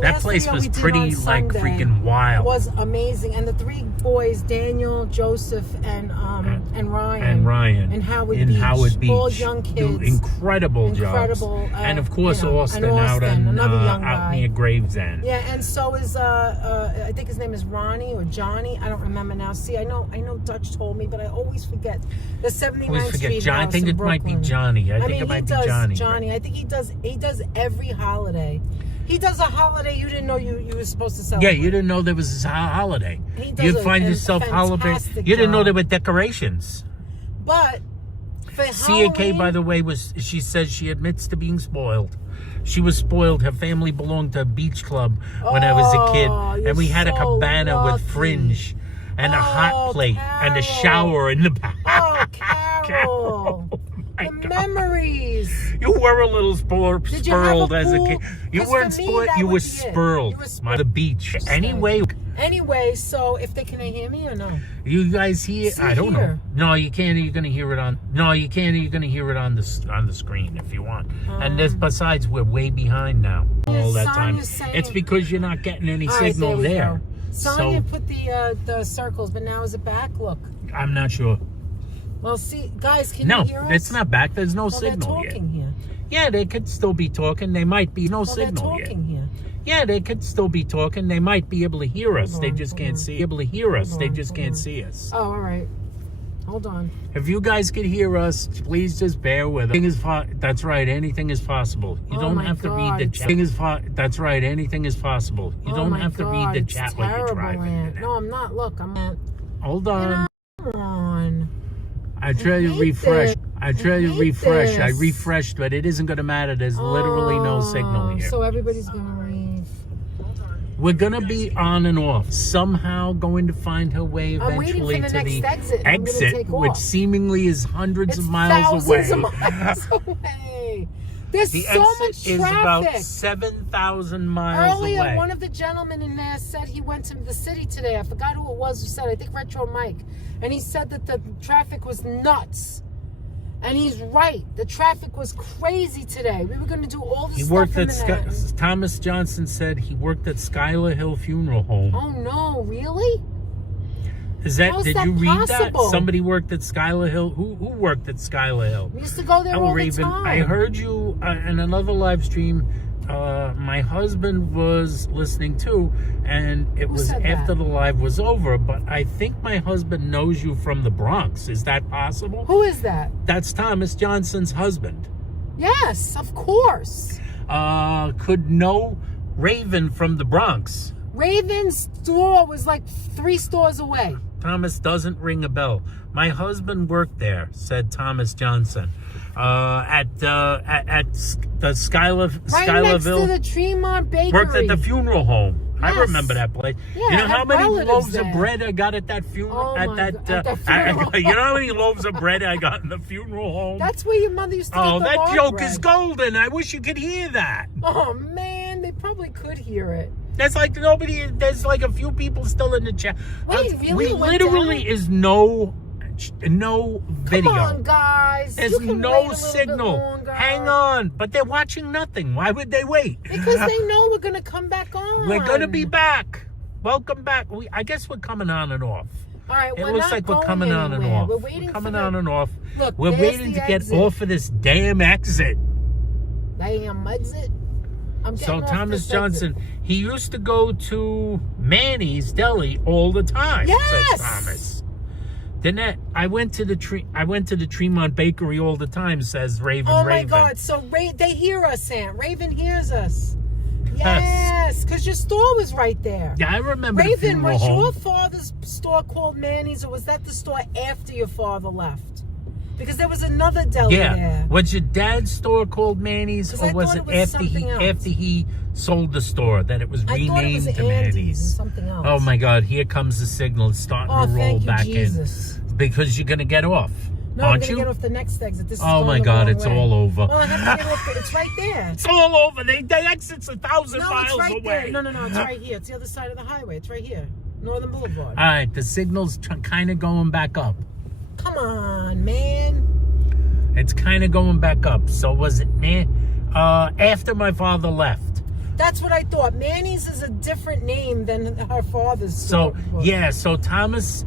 that place was pretty like freaking wild. It was amazing. And the 3 boys, Daniel, Joseph, and Ryan. And Howard Beach. All young kids. Incredible jobs. And of course, Austin out near Gravesend. Yeah, and so is I think his name is Ronnie or Johnny. I don't remember now. See, I know Dutch told me, but I always forget. The 79th Street John, house I think it might be Johnny. I think it might be Johnny. Johnny. I think he does every holiday. He does a holiday you didn't know you were supposed to celebrate. Yeah, you didn't know there was a holiday. You'd find yourself holiday. You didn't know there were decorations. But for Halloween, CAK, by the way, she says she admits to being spoiled. She was spoiled. Her family belonged to a beach club when I was a kid. And we had a cabana with fringe and a hot plate and a shower in the back. Oh, Carol. The memories. You were a little spoiled as a kid. You weren't spoiled. You were spurled. By the beach. Anyway, so if they can hear me or no? You guys hear? I don't know. No, you can't. You're gonna hear it on. No, you can't. You're gonna hear it on the screen if you want. And besides, we're way behind now. All that time. It's because you're not getting any signal there. Sonia put the circles, but now is it back? Look. I'm not sure. Well, see, guys, can you hear us? No, it's not back. There's no signal they're talking here. Yeah, they could still be talking. They might be signal they're talking here. Yeah, they could still be talking. They might be able to hear us. They just can't see. Able to hear us. They just can't see us. Oh, all right. Hold on. If you guys could hear us, please just bear with us. That's right. Anything is possible. You don't have to read the chat. That's right. Anything is possible. You don't have to read the chat while you're driving. No, I'm not. Look, I'm at. Hold on. Come on. I try to refresh. I refreshed, but it isn't going to matter. There's literally no signal here. So everybody's going to leave. We're going to be on and off. Somehow going to find her way eventually to the exit, which seemingly is hundreds of miles away. There's the so much exit is about 7,000 miles away. Earlier, one of the gentlemen in there said he went to the city today. I forgot who it was who said it. I think Retro Mike. And he said that the traffic was nuts. And he's right. The traffic was crazy today. We were going to do all this stuff in Manhattan. Thomas Johnson said he worked at Schuyler Hill Funeral Home. Oh, no. Really? Did you read that? Somebody worked at Schuyler Hill. Who worked at Schuyler Hill? We used to go there all the time. I heard you in another live stream. My husband was listening too, and it was after the live was over. But I think my husband knows you from the Bronx. Is that possible? Who is that? That's Thomas Johnson's husband. Yes, of course. Could know Raven from the Bronx. Raven's store was like 3 stores away. Thomas doesn't ring a bell. My husband worked there, said Thomas Johnson. At the Schuylerville. Next to the Tremont Bakery. Worked at the funeral home. Yes. I remember that place. Yeah, you know how many loaves of bread I got at that funeral? You know how many loaves of bread I got in the funeral home? That's where your mother used to get the that joke is golden. I wish you could hear that. Oh, man. They probably could hear it. There's like nobody. There's like a few people still in the chat. Wait, really? We literally is no video. Come on, guys. There's no signal. Hang on. But they're watching nothing. Why would they wait? Because they know we're going to come back on. We're going to be back. Welcome back. I guess we're coming on and off. All right, It we're looks not like we're going coming on and anywhere. off. We're waiting coming for on and off. Look, we're there's waiting the to get exit. off of this damn exit. Damn exit. I'm So getting off Thomas this Johnson, exit. he used to go to Manny's Deli all the time. Yes! Says Thomas. Danette, I went to the Tremont Bakery all the time, says Raven. Oh my Raven. God! So they hear us, Aunt. Raven hears us. Yes, because your store was right there. Yeah, I remember. Raven, was home. your father's store called Manny's, or was that the store after your father left? Because there was another deli there. Was your dad's store called Manny's, 'Cause or I was thought it it was after something else. after he sold the store that it was I thought it renamed was to Andy's Manny's? and something else. Oh my God! Here comes the signal. It's starting Oh, to roll thank you, back Jesus. in because you're gonna get off. No, I'm Aren't gonna you? get off the next exit. This is Oh going my the God! wrong It's way. all over. Well, I have to get off. It's right there. It's all over. The exit's 1,000 No, miles it's right away. there. No, it's right here. It's the other side of the highway. It's right here, Northern Boulevard. All right, the signal's kind of going back up. Come on, man. It's kind of going back up. So was it after my father left? That's what I thought. Manny's is a different name than her father's. So store was. yeah, so Thomas's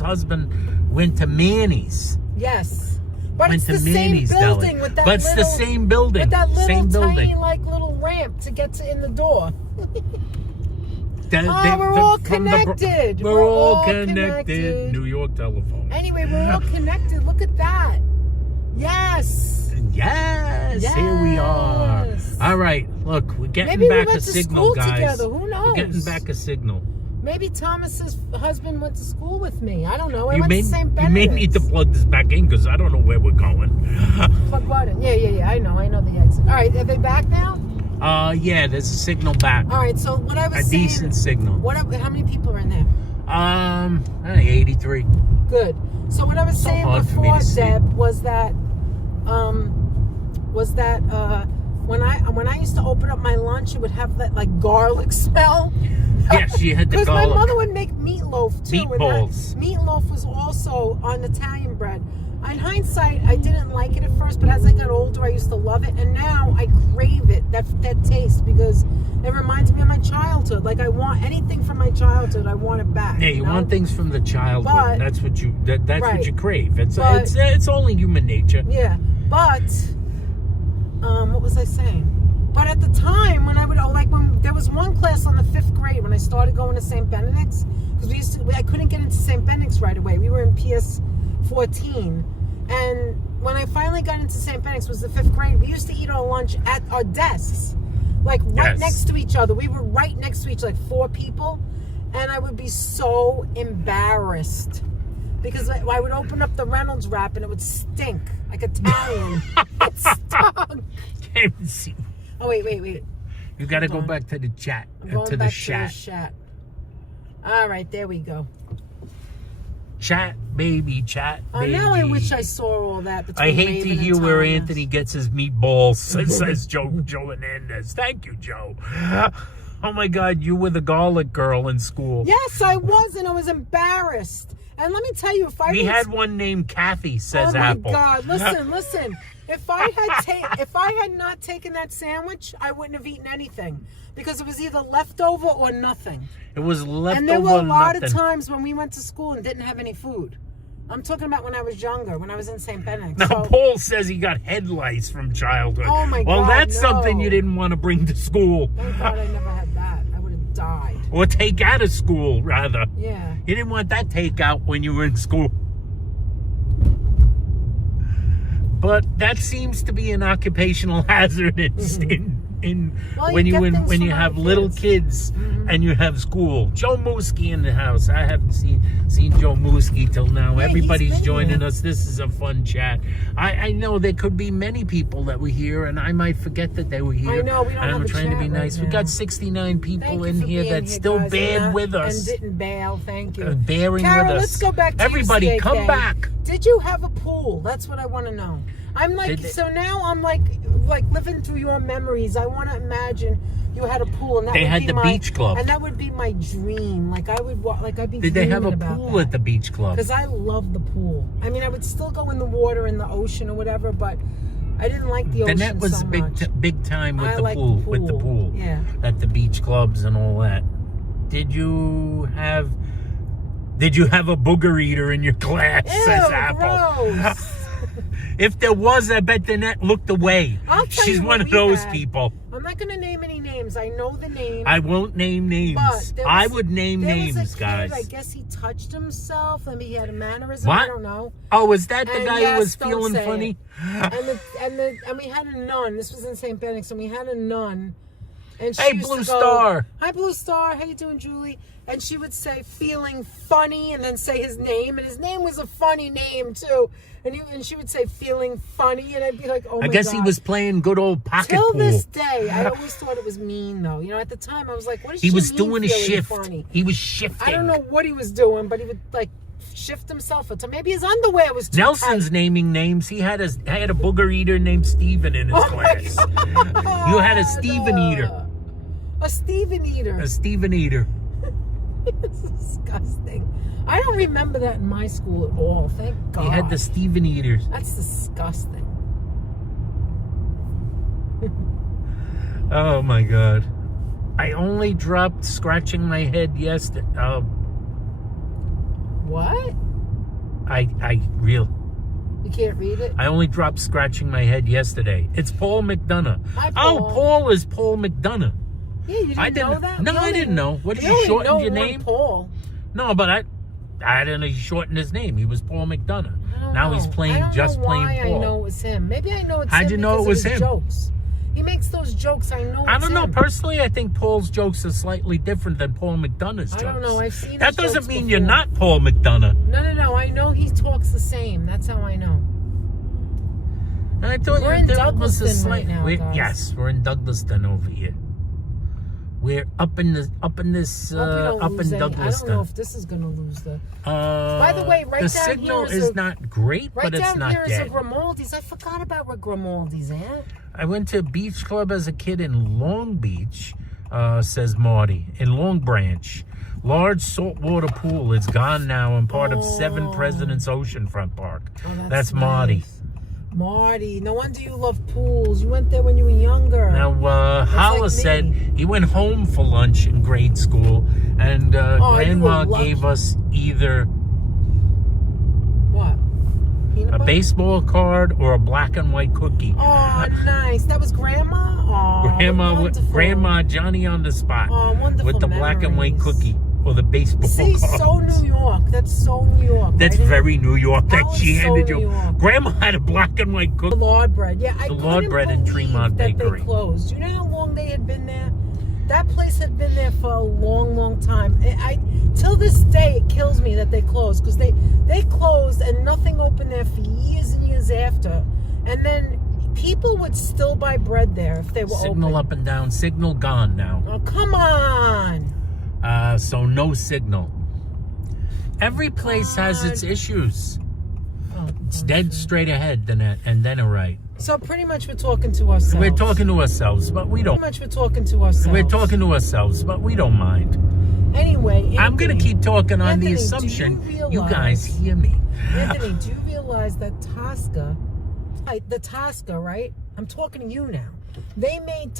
husband went to Manny's. Yes, but Went it's to the same Manny's building Deli. with that. But it's the same building. With that little same tiny building. little ramp to get in the door. We're all connected. We're all connected. New York telephone. Anyway, we're all connected. Look at that. Yes. Yes, here we are. All right, look, we're getting Maybe back we went a to signal, school guys. together. Who knows? We're getting back a signel. Maybe Thomas's husband went to school with me. I don't know. I You went may, to St. you Benedict's. may need to plug this back in because I don't know where we're going. Plug what in? Yeah. I know the exit. All right, are they back now? Yeah, there's a signal back. All right, so what I was A saying. decent signal. How many people are in there? I think 83. Good. So what I was saying hard for me before, to see. Deb, was that when I used to open up my lunch, it would have that like garlic smell. Yes, you had the Because my garlic. mother would make meatloaf too. Meatballs. And meatloaf was also on Italian bread. In hindsight, I didn't like it at first, but as I got older, I used to love it, and now I crave it. That taste, because it reminds me of my childhood. Like I want anything from my childhood, I want it back. Yeah, you know? want things from the childhood. But- that's what you that's Right. what you crave. It's But- it's only human nature. Yeah, but what was I saying? But at the time when when there was one class on the 5th grade when I started going to St. Benedict's, because I couldn't get into St. Benedict's right away. We were in PS 14, and when I finally got into St. Benedict's, was the 5th grade. We used to eat our lunch at our desks, like right Yes. next to each other. We were right next to each, like 4 people, and I would be so embarrassed. Because I would open up the Reynolds wrap and it would stink like Italian. It stunk. Can't even see. Oh wait. You got to Hold go on. back to the chat, I'm going to the back chat. to the chat. All right, there we go. Chat, baby, chat, baby. Now I wish I saw all that. I hate Raven to and hear where Thomas. Anthony gets his meatballs, says Joe Hernandez. Thank you, Joe. Oh my God, you were the garlic girl in school. Yes, I was, and I was embarrassed. And let me tell you, if I We had one named Kathy, says oh my Apple. God, listen. If I had not taken that sandwich, I wouldn't have eaten anything, because it was either leftover or nothing. It was leftover. And there were a lot nothing. of times when we went to school and didn't have any food. I'm talking about when I was younger, when I was in St. Benedict's. Now, So, Paul says he got head lice from childhood. Oh, my Well, God, that's no. something you didn't want to bring to school. thank God I never had that. I would have died. Or take out of school, rather. Yeah. You didn't want that takeout when you were in school. But that seems to be an occupational hazard Well, when you you get things when from you other have little kids. kids and you have school. Joe Mooski in the house. I haven't seen Joe Mooski till now. Yeah, he's Everybody's been joining here. us. This is a fun chat. I know there could be many people that were here, and I might forget that they were here. I know, we don't and have I'm a trying to be chat nice. right We got now. 69 people Thank you in for here being that here, still guys, bear with us. And didn't bail. Thank you. Bearing Carol, with us. let's go back to Everybody, you, come CAK. back. Did you have a pool? That's what I want to know. I'm like, so now I'm like living through your memories. I want to imagine you had a pool, and that They would had be the my, beach club. and that would be my dream. Like I would, I'd be. Did they have a dreaming about pool that. at the beach club? Because I love the pool. I mean, I would still go in the water in the ocean or whatever, but I didn't like the ocean Danette was so much. big time with I the like pool, the with the pool. pool, Yeah. at the beach clubs and all that. Did you have Did you have a booger eater in your class? Ew, Says Apple. gross. If there was, I bet Danette looked away. I'll tell She's you one what of we those had. people. I'm not going to name any names. I know the name. I won't name names. I would name names, there was a kid, guys. I guess he touched himself. Maybe he had a mannerism. What? I don't know. Oh, is that the And guy yes, who was don't feeling say funny? And we had a nun. This was in St. Benedict, and we had a nun. And she Hey, used Blue to go, Star. Hi, Blue Star. How you doing, Julie? And she would say, feeling funny, and then say his name. And his name was a funny name, too. And she would say, feeling funny. And I'd be like, oh, my God. I guess he was playing good old pocket Till pool. this day, I always thought it was mean, though. You know, at the time, I was like, what is He she was mean doing a feeling shift. funny? He was shifting. I don't know what he was doing, but he would, like, shift himself. Maybe his underwear was too Nelson's tight. naming names. He had a booger eater named Steven in his class. You had a Steven eater. A Steven eater. A Steven eater. It's disgusting. I don't remember that in my school at all. Thank God. He had the Steven eaters. That's disgusting. Oh my God. I only dropped scratching my head yesterday. What? I really. You can't read it? I only dropped scratching my head yesterday. It's Paul McDonough. Hi, Paul. Oh, Paul is Paul McDonough. Yeah, you didn't know that? No, I didn't know. What did you shorten your name? Paul. No, but I didn't know he shortened his name. He was Paul McDonough. Now he's playing just plain Paul. I know it was him. Maybe I know it's How'd him you know because it was of his him? jokes. He makes those jokes. I know. I don't know. him. Personally, I think Paul's jokes are slightly different than Paul McDonough's jokes. I don't know. I've seen that his doesn't jokes mean before. you're not Paul McDonough. No. I know he talks the same. That's how I know. I thought We're in there was a Douglaston slight. right now, guys. Yes, we're in Douglaston over here. We're up in this Hope we don't up lose in any- Douglaston. I don't know if this is going to lose the. By the way, right the down signal here is is a- not great, Right but it's down not here is a dead. Grimaldi's. I forgot about what Grimaldi's at. I went to a beach club as a kid in Long Beach, says Marty, in Long Branch. Large saltwater pool is gone now and part of 7 Presidents Oceanfront Park. Oh, That's Marty. nice. Marty, no wonder you love pools. You went there when you were younger. Now, Holla like said me. he went home for lunch in grade school, and Grandma you were gave lucky. us either What? Peanut a butter? baseball card or a black and white cookie. Oh, nice. That was Grandma? Oh, wonderful. Grandma Johnny on the spot Oh, wonderful with the black and white memories. cookie or the baseball See, card. so New York. That's so New York. That's right? very New York that That she was so handed New you. York. Grandma had a black and white The cookie. lard bread. Yeah, I The couldn't lard bread in believe Tremont that Bakery. they closed. You know how long they had been there? That place had been there for a long, long time. Till this day, it kills me that they closed because they closed and nothing opened there for years and years after. And then people would still buy bread there if they were Signal open. up and down. Signal gone now. Oh, come on. So no signal. Every place has its issues. Oh, It's dead straight ahead, Danette, and then a right. So pretty much we're talking to ourselves. We're talking to ourselves, but we Pretty don't. much we're talking to ourselves. We're talking to ourselves, but we don't mind. Anyway, I'm going to Anthony, keep talking on Anthony, the do assumption you you guys realize- hear me. Anthony, do you realize that Tosca, the Tosca, right? I'm talking to you now. They made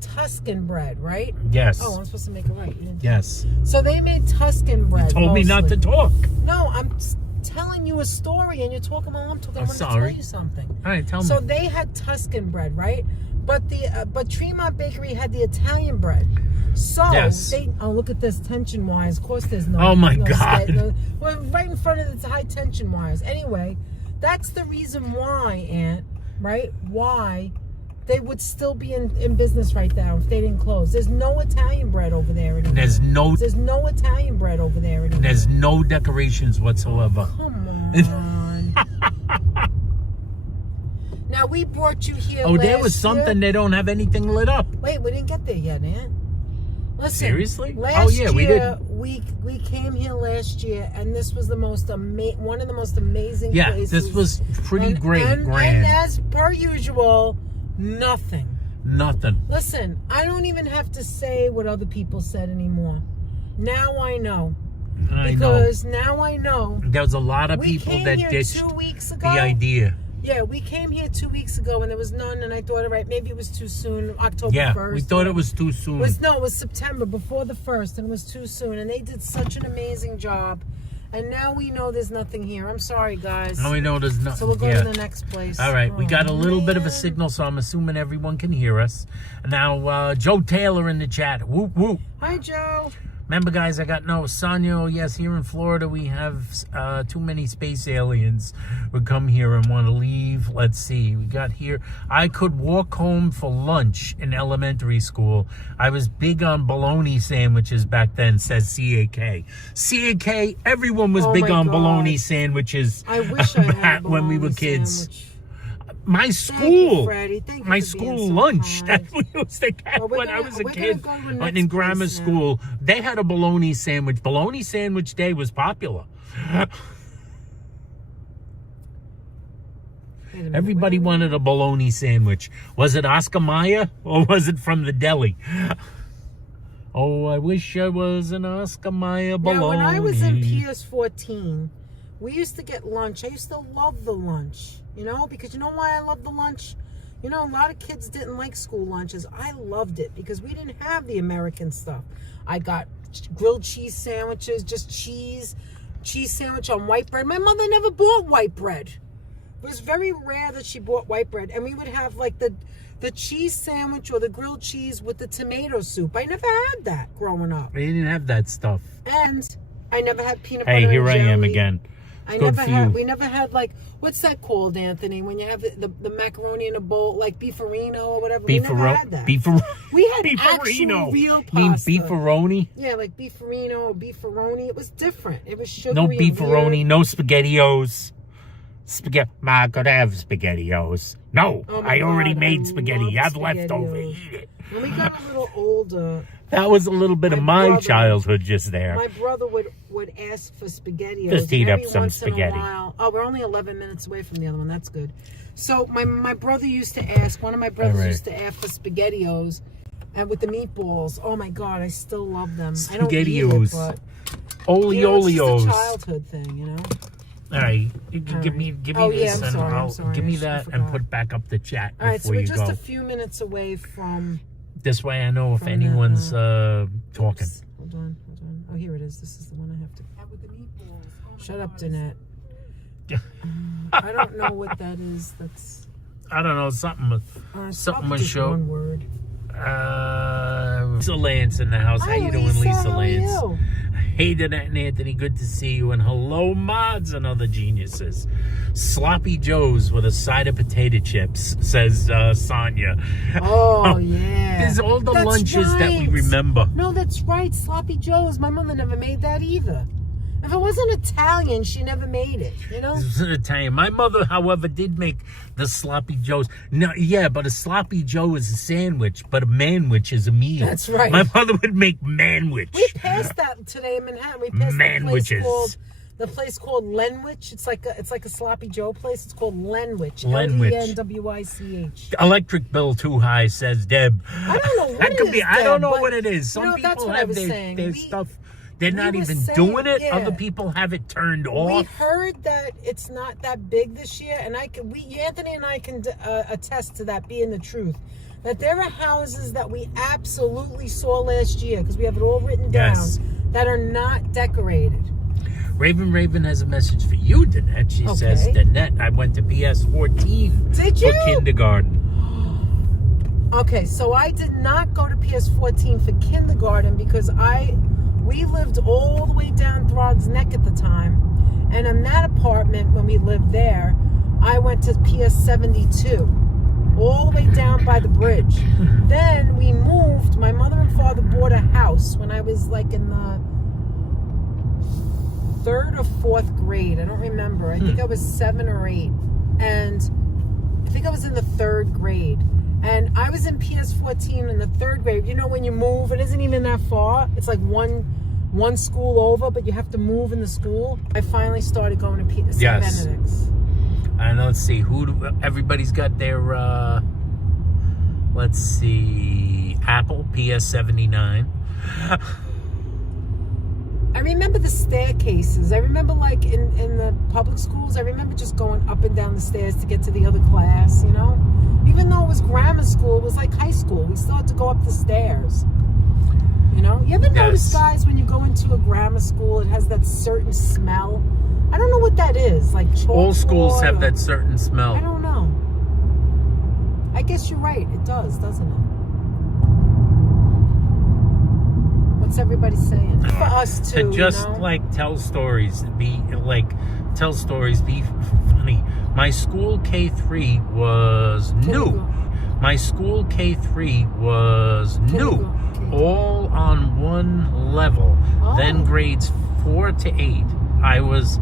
Tuscan bread, right? Yes. Oh, I'm supposed to make it right. You didn't- Yes. So they made Tuscan bread. Told me not to mostly. talk. No, I'm telling you a story, and you're talking while I'm talking. I'm I want to sorry. tell you something. All right, tell So me. they had Tuscan bread, right? But but Tremont Bakery had the Italian bread. So Yes. look at this tension wires. Of course, there's no. Oh, my no God. we're right in front of the high tension wires. Anyway, that's the reason why, Aunt. Right? Why they would still be in business right now if they didn't close. There's no Italian bread over there anymore. There's no Italian bread over there anymore. There's no decorations whatsoever. Come on. Now we brought you here. Oh, there was last something. year. They don't have anything lit up. Wait, we didn't get there yet, Aunt. Listen, Seriously? Last Oh, yeah, we year, didn't. we came here last year, and this was the most one of the most amazing Yeah, places. this was pretty and, great, and, grand. And as per usual, nothing. Nothing. Listen, I don't even have to say what other people said anymore. Now I know. I know. Because now I know. There was a lot of We people came that here ditched 2 weeks the ago. idea. Yeah, we came here 2 weeks ago and there was none, and I thought, all right, maybe it was too soon. October 1st. Yeah, we thought it was too soon. No, it was September before the 1st, and it was too soon. And they did such an amazing job. And now we know there's nothing here. I'm sorry, guys. Now we know there's nothing. So we'll go to the next place. All right, we got a little bit of a man. signal, so I'm assuming everyone can hear us. Now, Joe Taylor in the chat. Whoop, whoop. Hi, Joe. Remember, guys, I got no Sonia. Yes, here in Florida, we have too many space aliens would come here and want to leave. Let's see. We got here. I could walk home for lunch in elementary school. I was big on bologna sandwiches back then, says CAK. CAK, everyone was big on bologna sandwiches. I wish I had when we were kids. sandwich. My school, Thank you my for school being so lunch, kind. that we used to get when I was a kid. Go to the In next grammar place now. school, they had a bologna sandwich. Bologna sandwich day was popular. Wait a minute, Everybody wanted a bologna sandwich. Was it Oscar Mayer or was it from the deli? Oh, I wish I was an Oscar Mayer bologna. Now, when I was in PS14, we used to get lunch. I used to love the lunch, you know, because you know why I love the lunch? You know, a lot of kids didn't like school lunches. I loved it because we didn't have the American stuff. I got grilled cheese sandwiches, just cheese sandwich on white bread. My mother never bought white bread. It was very rare that she bought white bread. And we would have like the cheese sandwich or the grilled cheese with the tomato soup. I never had that growing up. They didn't have that stuff. And I never had peanut butter Hey, here and I am jelly. again. We never had like, what's that called, Anthony? When you have the macaroni in a bowl, like beefarino or whatever. We never had that. We had actual real pasta. You mean beefaroni? Yeah, like beefarino or beefaroni. It was different. It was sugary. No and beefaroni, weird. no SpaghettiOs. Ma, I could have SpaghettiOs. No, Oh my I already God, made I spaghetti. love I've left over. SpaghettiOs. Eat it. When we got a little older, That was a little bit of My my brother- childhood just there. my brother would ask for SpaghettiOs. Just heat up every some once in a spaghetti. while. Oh, we're only 11 minutes away from the other one. That's good. So my brother used to ask. One of my brothers All right. used to ask for SpaghettiOs, and with the meatballs. Oh my God, I still love them. I don't eat it, SpaghettiOs. but Oli you know, it's just Olios. a childhood thing, you know. All right, you can All give right. me Oh, yeah, this, I'm and sorry, I'm I'll sorry. give I me should- I that and forgot. put back up the chat All right, so before we're you just go. a few minutes away from. This way, I know if from the, anyone's talking. Oops, hold on. Oh, here it is. This is the one I have to. With the meatballs. Shut up, Danette. I don't know what that is. That's. I don't know, something Something was just show. one word. Lisa Lance in the house. How you doing, Lisa How are Lance? you? Hey, Danette and Anthony, good to see you. And hello, mods and other geniuses. Sloppy Joes with a side of potato chips, says Sonia. Oh, yeah. There's all the That's lunches that we right. remember. No, that's right. Sloppy Joe's. My mother never made that either. If it wasn't Italian, she never made it, you know? This is an Italian. My mother, however, did make the Sloppy Joes. No, yeah, but a Sloppy Joe is a sandwich, but a manwich is a meal. That's right. My mother would make manwich. We passed that today in Manhattan. We passed Manwiches. the place called Lenwich. It's like a Sloppy Joe place. It's called Lenwich. Lenwich. Lenwich. Electric bill too high, says Deb. I don't know what That it could is, be. I don't Deb, know but, what it is. Some you know, that's people what I have was their saying. stuff. They're not were even saying, doing it. yeah. Other people have it turned We off. heard that it's not that big this year, and Anthony and I can attest to that being the truth. That there are houses that we absolutely saw last year, because we have it all written down, Yes. that are not decorated. Raven has a message for you, Danette. She Okay. says, Danette, I went to PS14 Did for you? kindergarten. Okay, so I did not go to PS14 for kindergarten because we lived all the way down Throgs Neck at the time, and in that apartment when we lived there, I went to PS72, all the way down by the bridge. Then we moved. My mother and father bought a house when I was like in the 3rd or 4th grade. I don't remember. I think I was 7 or 8, and I think I was in the 3rd grade. And I was in PS14 in the 3rd grade. You know, when you move, it isn't even that far. It's like one school over, but you have to move in the school. I finally started going to St. Yes. Benedict's. And let's see everybody's got their let's see, Apple PS79. I remember the staircases. I remember like in the public schools, I remember just going up and down the stairs to get to the other class, you know? Even though it was grammar school, it was like high school. We still had to go up the stairs. You know? You ever notice, guys, when you go into a grammar school, it has that certain smell? I don't know what that is. Like chalkboard. All schools have that certain smell. I don't know. I guess you're right. It does, doesn't it? What's everybody saying? For us too. To just like tell stories, be funny. My school K3 was new. My school K3 was new. All on one level. Then grades 4 to 8. I was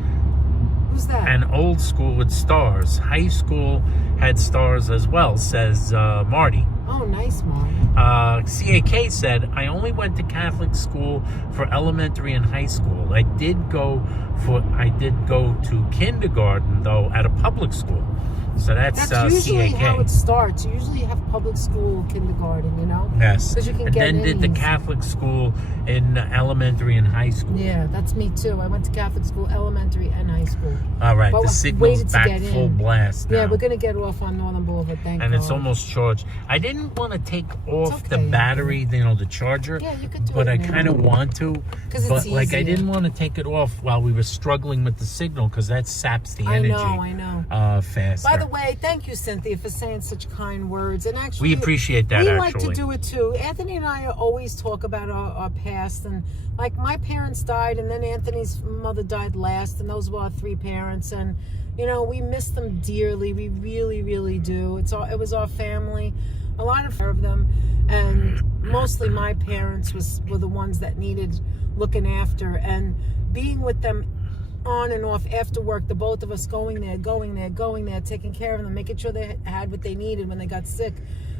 Who's that? an old school with stars. High school had stars as well, says Marty. Oh, nice, Marty. CAK said, I only went to Catholic school for elementary and high school. I did go to kindergarten, though, at a public school. So that's usually CAK. how it starts. You usually have public school kindergarten, you know? Yes. Because you can and get then in did the easy. Catholic school in elementary and high school. Yeah, that's me too. I went to Catholic school, elementary and high school. All right, But the we signal's waited to back get full in. blast now. Yeah, we're going to get off on Northern Boulevard, thank and God. it's almost charged. I didn't want to take off the okay. battery, the charger. Yeah, you could do but it I now. kind of want to. 'Cause it's but like I easier. didn't want to take it off while we were struggling with the signal because that saps the energy. I know. Faster. By the way, thank you, Cynthia, for saying such kind words. And actually, we appreciate that. We actually, like to do it too. Anthony and I always talk about our past, and like my parents died, and then Anthony's mother died last, and those were our 3 parents, and you know we miss them dearly. We really, really do. It was our family, a lot of them, and mostly my parents were the ones that needed looking after, and being with them on and off after work, the both of us going there, taking care of them, making sure they had what they needed when they got sick,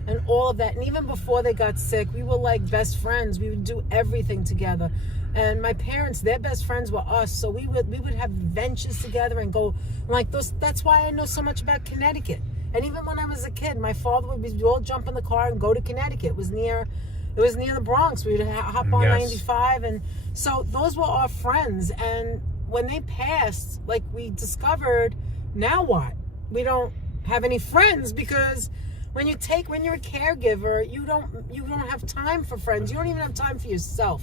and all of that. And even before they got sick, we were like best friends. We would do everything together. And my parents, their best friends were us, so we would have ventures together and go like those. That's why I know so much about Connecticut. And even when I was a kid, my father would all jump in the car and go to Connecticut. It was near the Bronx. We would hop on 95, and so those were our friends. And when they passed, like we discovered, now what? We don't have any friends because when you're a caregiver, you don't have time for friends. You don't even have time for yourself.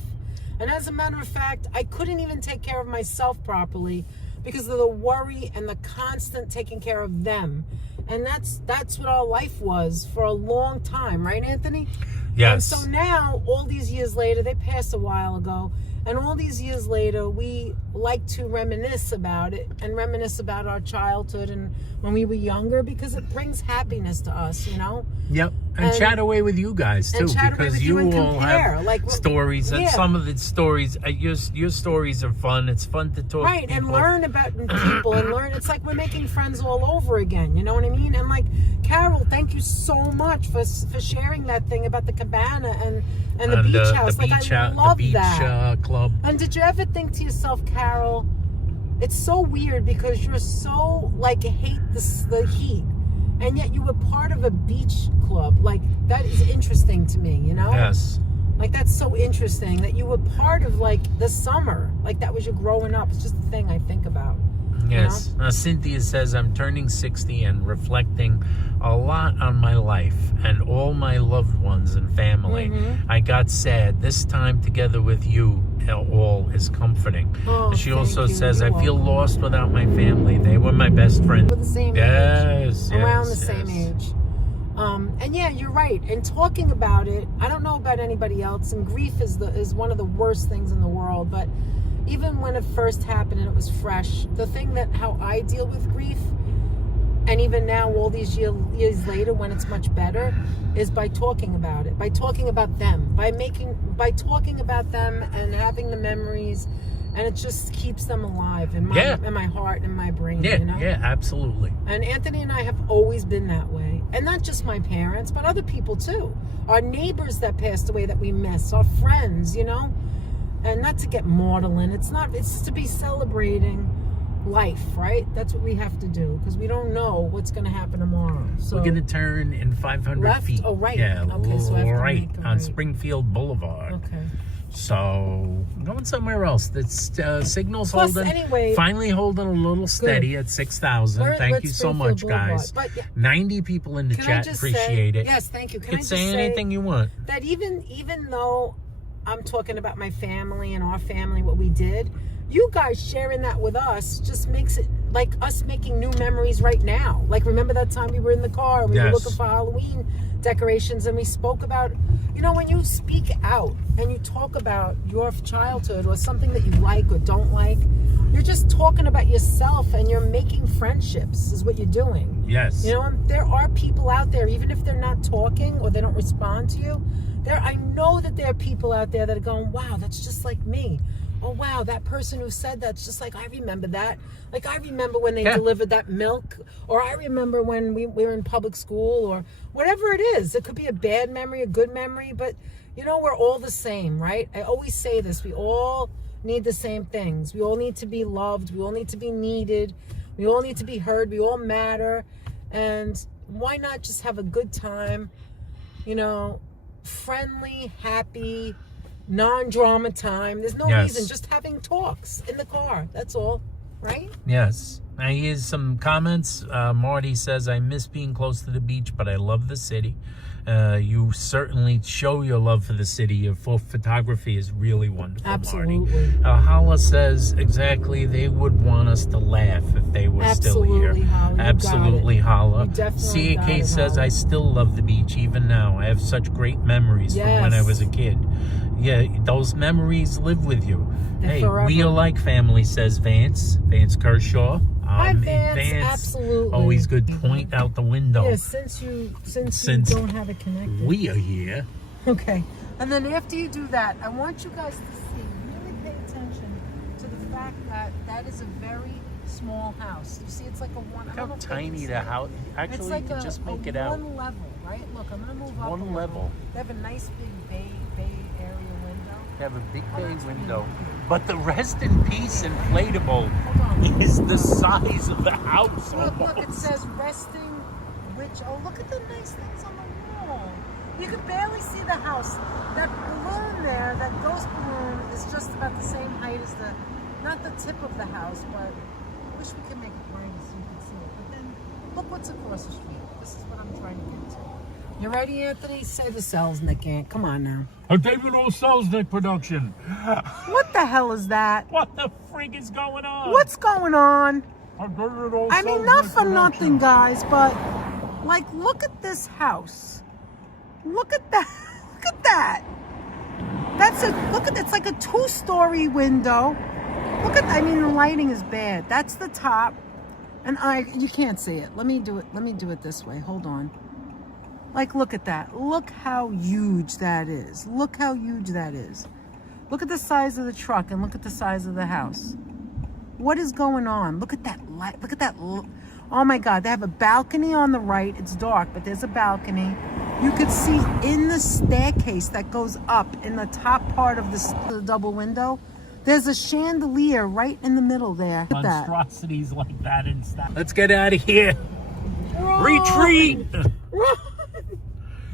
And as a matter of fact, I couldn't even take care of myself properly because of the worry and the constant taking care of them. And that's what our life was for a long time, right, Anthony? Yes. And so now, all these years later, they passed a while ago, and all these years later, we like to reminisce about it and reminisce about our childhood and when we were younger because it brings happiness to us, you know? Yep. And chat away with you guys too, because you all have stories, and some of the stories, your stories are fun. It's fun to talk right, to people. and learn about people and learn. It's like we're making friends all over again. You know what I mean? And like Carol, thank you so much for sharing that thing about the cabana and the beach house. The beach I love the beach, that club. And did you ever think to yourself, Carol? It's so weird because you're so like hate the heat. And yet you were part of a beach club. Like, that is interesting to me, you know? Yes. Like, that's so interesting that you were part of, like, the summer. Like, that was your growing up. It's just a thing I think about. Yes. You know? Now, Cynthia says, I'm turning 60 and reflecting a lot on my life and all my loved ones and family. Mm-hmm. I got sad. This time together with you all is comforting. Oh, she also says, You're I feel welcome. lost without my family. They were my best friends. We're the same Yes, age. Around the same age. And yeah, you're right. And talking about it, I don't know about anybody else, and grief is one of the worst things in the world, but even when it first happened and it was fresh, the thing that how I deal with grief, and even now all these years later when it's much better, is by talking about it, by talking about them, by talking about them and having the memories, and it just keeps them alive in my heart and my brain. Yeah, you know? Yeah, absolutely. And Anthony and I have always been that way. And not just my parents, but other people too. Our neighbors that passed away that we miss, our friends, you know? And not to get maudlin, it's to be celebrating life, right? That's what we have to do because we don't know what's going to happen tomorrow. So we're going to turn in 500 left? feet. Oh, right. Yeah, Okay, so I have to right make a on right. Springfield Boulevard. Okay. So I'm going somewhere else. The signal's Plus, holding. anyway, finally holding a little steady at 6,000. Thank you so much, guys. But, 90 people in the chat. Appreciate it. Yes, thank you. You can say anything you want. That even though I'm talking about my family and our family, what we did, you guys sharing that with us just makes it like us making new memories right now. Like, remember that time we were in the car and we were looking for Halloween decorations and we spoke about, you know, when you speak out and you talk about your childhood or something that you like or don't like, you're just talking about yourself and you're making friendships is what you're doing. Yes. You know, there are people out there, even if they're not talking or they don't respond to you, I know that there are people out there that are going, wow, that's just like me. Oh, wow, that person who said that's just like, I remember that. Like, I remember when they delivered that milk, or I remember when we were in public school, or whatever it is. It could be a bad memory, a good memory, but, you know, we're all the same, right? I always say this. We all need the same things. We all need to be loved. We all need to be needed. We all need to be heard. We all matter. And why not just have a good time, you know, friendly, happy, non-drama time. There's no reason, just having talks in the car. That's all, right? Yes. Now here's some comments. Marty says, I miss being close to the beach, but I love the city. You certainly show your love for the city. Your photography is really wonderful, Absolutely. Marty. Hala says, exactly, they would want us to laugh if they were still here. Holly, Absolutely, Hala. CAK says, I still love the beach, even now. I have such great memories from when I was a kid. Yeah, those memories live with you. Hey, we are like family, says Vance Kershaw. Hi, Vance. Absolutely. Always good point out the window. Yeah, since you don't have it connected. We are here. Okay. And then after you do that, I want you guys to see, really pay attention to the fact that that is a very small house. You see, it's like a one. Look how tiny the house. Actually, it's like you can just make it out. One level, right? Look, I'm gonna move up. One level. They have a nice big bay area window. They have a big bay window. But the Rest in Peace inflatable is the size of the house. Look, it says resting, which, oh, look at the nice things on the wall. You can barely see the house. That balloon there, that ghost balloon, is just about the same height as not the tip of the house, but I wish we could make it brighter so you can see it. But then, look what's across the street. This is what I'm trying to get to. You ready, Anthony? Say the Selznick, Aunt. Come on now. A David O. Selznick production. What the hell is that? What the frig is going on? What's going on? A David O. I mean, not for nothing, guys, but, like, look at this house. Look at that. Look at that. It's like a 2-story window. I mean, the lighting is bad. That's the top. And you can't see it. Let me do it this way. Hold on. Like, look at that. Look how huge that is. Look how huge that is. Look at the size of the truck and look at the size of the house. What is going on? Look at that light. Look at that. Oh my God. They have a balcony on the right. It's dark, but there's a balcony. You could see in the staircase that goes up in the top part of the double window. There's a chandelier right in the middle there. Look at that. Monstrosities like that and stuff. Let's get out of here. Run. Retreat. Run.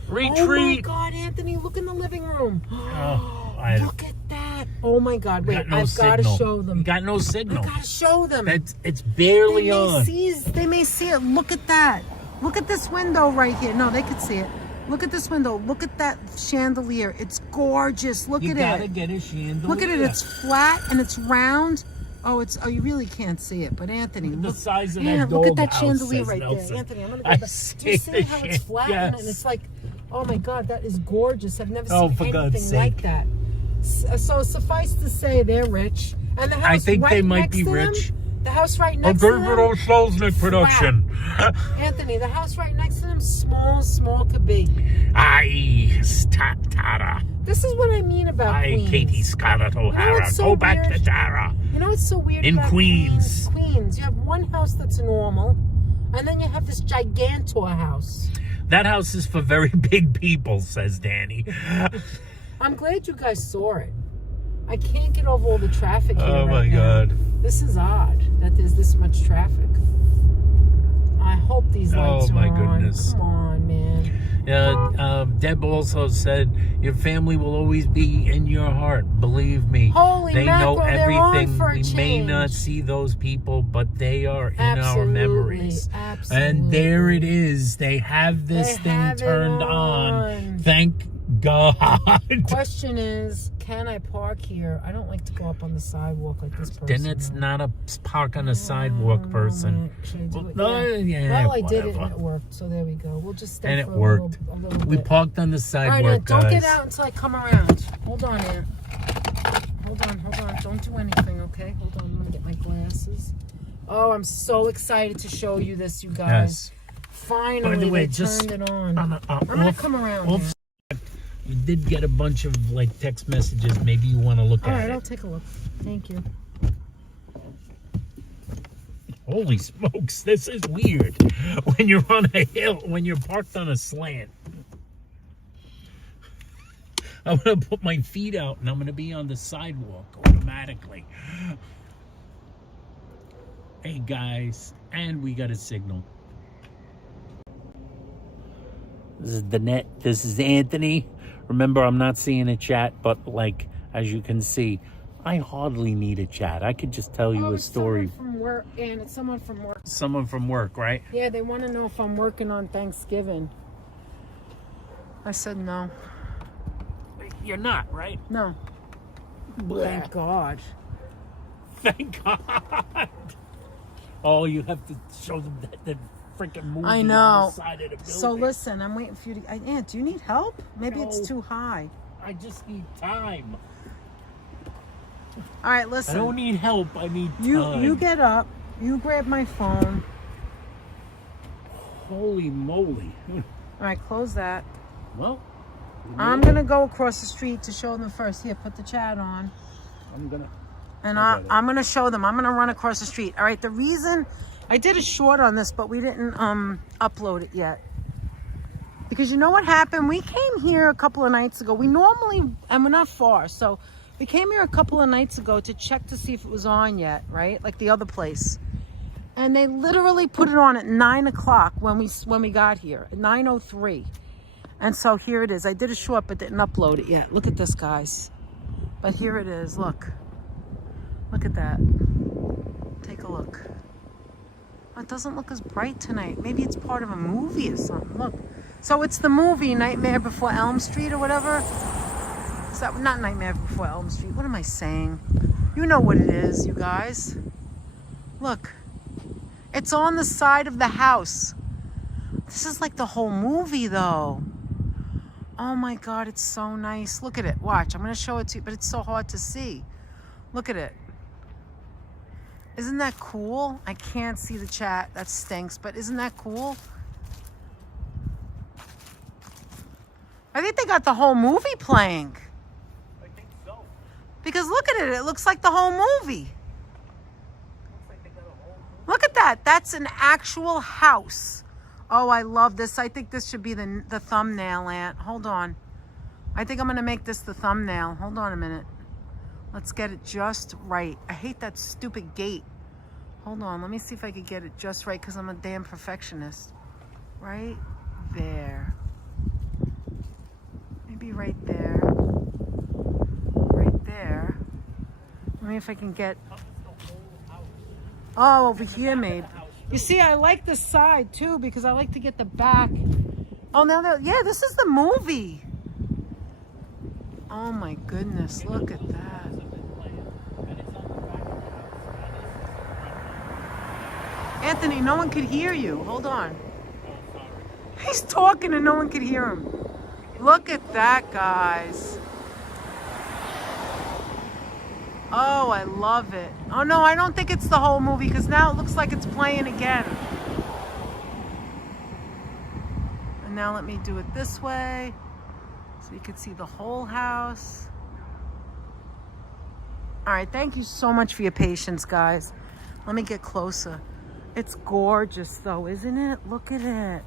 Retreat. Oh my God, Anthony, look in the living room. Look at that. Oh my God, wait, I've got to show them. You got no signal. I got to show them. It's barely on. They may see it. Look at that. Look at this window right here. No, they could see it. Look at this window. Look at that chandelier. It's gorgeous. Look at it. You gotta get a chandelier. Look at it. It's flat and it's round. Oh, you really can't see it, but Anthony, look at the size of that look at that chandelier right there, Anthony. I'm gonna go back. Do you see how it's flat yes. and it's like, oh my God, that is gorgeous. I've never seen anything sake. like that. So suffice to say, they're rich, and the house I think right they might next be to rich. Them, the house right next to them. A David O. Selznick production. Anthony, the house right next to them, small could be. Aye, Tara. This is what I mean about Queens. Katie Scarlett O'Hara. Go back to Tara. You know what's so weird in about Queens? Queens, you have one house that's normal, and then you have this gigantor house. That house is for very big people, says Danny. I'm glad you guys saw it. I can't get over all the traffic here. Oh my God. This is odd that there's this much traffic. I hope these lights are on. Goodness. Come on, man. Deb also said, your family will always be in your heart. Believe me. Holy they mackerel, know everything. they're on for a We may change. not see those people, but they are in our Absolutely, memories. absolutely. And there it is. They have this thing turned on. Thank God. Question is, can I park here? I don't like to go up on the sidewalk like this person. Danette's not a park on the sidewalk person. Should I do it? Yeah, Well, I did it whatever. and it worked. So there we go. We'll just stay And for it worked. a little bit. We parked on the All sidewalk, right, now, don't guys. get out until I come around. Hold on, Aunt. Hold on. Don't do anything, okay? Hold on. I'm going to get my glasses. Oh, I'm so excited to show you this, you guys. Yes. Finally, By the way, they just turned it on. I'm going to come around. You did get a bunch of like text messages. Maybe you want to look All at right, it. I'll take a look. Thank you. Holy smokes, this is weird. When you're on a hill, when you're parked on a slant. I'm going to put my feet out and I'm going to be on the sidewalk automatically. Hey guys, and we got a signal. This is Danette. This is Anthony. Remember, I'm not seeing a chat, but like, as you can see, I hardly need a chat. I could just tell you a story. Someone from work, and it's someone from work. Someone from work, right? Yeah, they want to know if I'm working on Thanksgiving. I said no. You're not, right? No. Thank God. Thank God. Oh, you have to show them that freaking movie I know. on the side of the building. So listen, I'm waiting for you to... Aunt, do you need help? Maybe No. it's too high. I just need time. All right, listen. I don't need help. I need time. You get up. You grab my phone. Holy moly. All right, close that. Well, I'm going to go across the street to show them first. Here, put the chat on. I'm going to... And I'm going to show them. I'm going to run across the street. All right, the reason... I did a short on this, but we didn't upload it yet. Because you know what happened? We came here a couple of nights ago. We normally... And we're not far, so... We came here a couple of nights ago to check to see if it was on yet, right? Like the other place. And they literally put it on at 9 o'clock when we got here. At 9:03. And so here it is. I did a short, but didn't upload it yet. Look at this, guys. But here it is. Look. Look at that. Take a look. Oh, it doesn't look as bright tonight. Maybe it's part of a movie or something. Look. So it's the movie Nightmare Before Elm Street or whatever. Is that not Nightmare Before Elm Street? What am I saying? You know what it is, you guys. Look. It's on the side of the house. This is like the whole movie, though. Oh my God, it's so nice. Look at it. Watch. I'm going to show it to you, but it's so hard to see. Look at it. Isn't that cool? I can't see the chat. That stinks, but isn't that cool? I think they got the whole movie playing. I think so. Because look at it. It looks like the whole movie. Look at that. That's an actual house. Oh, I love this. I think this should be the thumbnail, Aunt. Hold on. I think I'm going to make this the thumbnail. Hold on a minute. Let's get it just right. I hate that stupid gate. Hold on. Let me see if I can get it just right because I'm a damn perfectionist. Right there. Maybe right there. Right there. Let me see if I can get... Oh, over here, maybe. You see, I like the side, too, because I like to get the back. Oh, now, yeah, this is the movie. Oh, my goodness. Look at that. Anthony, no one could hear you. Hold on. He's talking and no one could hear him. Look at that, guys. Oh, I love it. Oh, no, I don't think it's the whole movie because now it looks like it's playing again. And now let me do it this way so you can see the whole house. All right, thank you so much for your patience, guys. Let me get closer. It's gorgeous, though, isn't it? Look at it.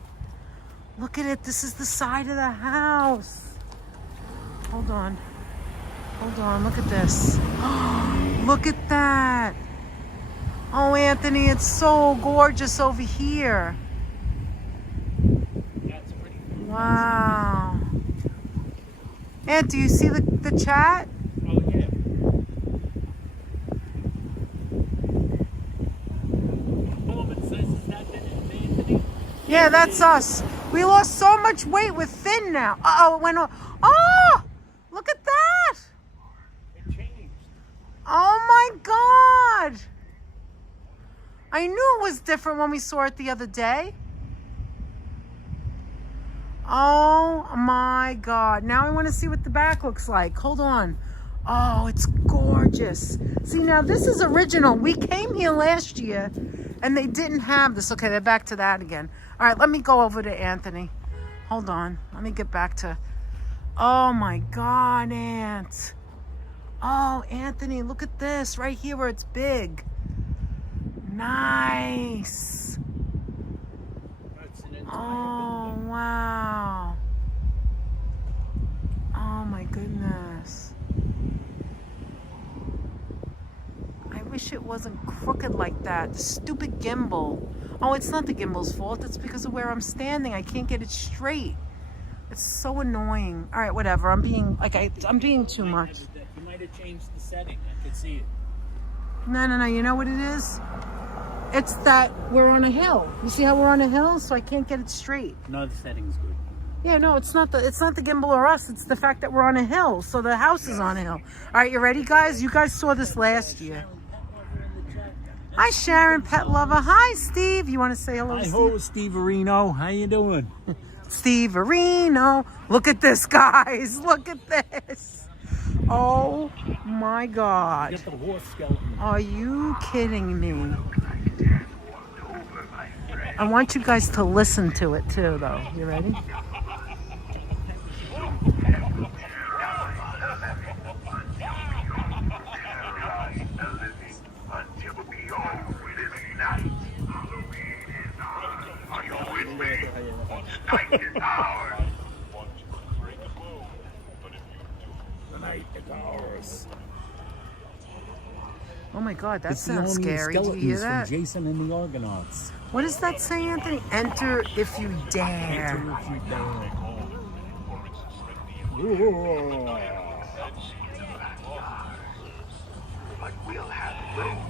Look at it. This is the side of the house. Hold on. Hold on, look at this. Look at that. Oh, Anthony, it's so gorgeous over here. That's pretty cool. Wow. Ant, do you see the chat? Oh, yeah. Woman says, is that Danette and Anthony? Yeah, that's us. We lost so much weight with Finn now. Uh-oh, it went on. Oh, look at that. It changed. Oh, my God. I knew it was different when we saw it the other day. Oh, my God. Now I want to see what the back looks like. Hold on. Oh, it's gorgeous. See, now this is original. We came here last year, and they didn't have this. Okay, they're back to that again. All right, let me go over to Anthony. Hold on. Let me get back to... Oh, my God, Ant. Oh, Anthony, look at this. Right here where it's big. Nice. Oh, wow. Oh, my goodness. I wish it wasn't crooked like that. The stupid gimbal. Oh, it's not the gimbal's fault. It's because of where I'm standing. I can't get it straight. It's so annoying. All right, whatever. I'm being I'm being too much. You might have changed the setting. I could see it. No. You know what it is? It's that we're on a hill. You see how we're on a hill? So I can't get it straight. No, the setting's good. Yeah, no, it's not the gimbal or us. It's the fact that we're on a hill. So the house is on a hill. All right, you ready, guys? You guys saw this last year. Hi, Sharon, pet lover. Hi, Steve. You want to say hello? Hi, ho, Steve Areno. How you doing? Steve Areno. Look at this, guys. Look at this. Oh my God. Get the horse skeleton. Are you kidding me? I want you guys to listen to it too, though. You ready? Oh my God, that sounds scary. Do you hear that? From Jason and the Argonauts. What does that say, Anthony? Enter if you dare. Enter if you dare.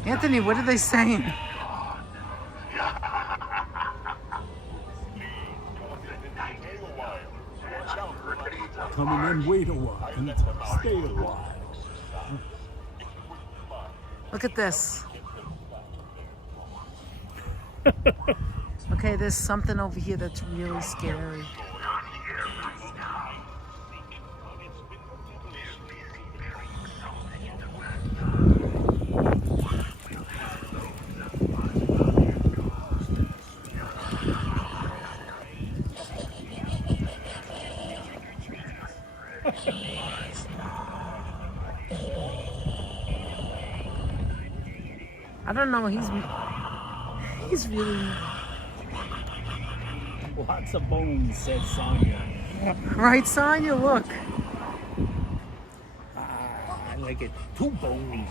Anthony, what are they saying? Come in and wait a while and stay a while. Look at this. Okay, there's something over here that's really scary. I don't know, he's really... Lots of bones, says Sonya. Right, Sonya? Look. I like it too bony.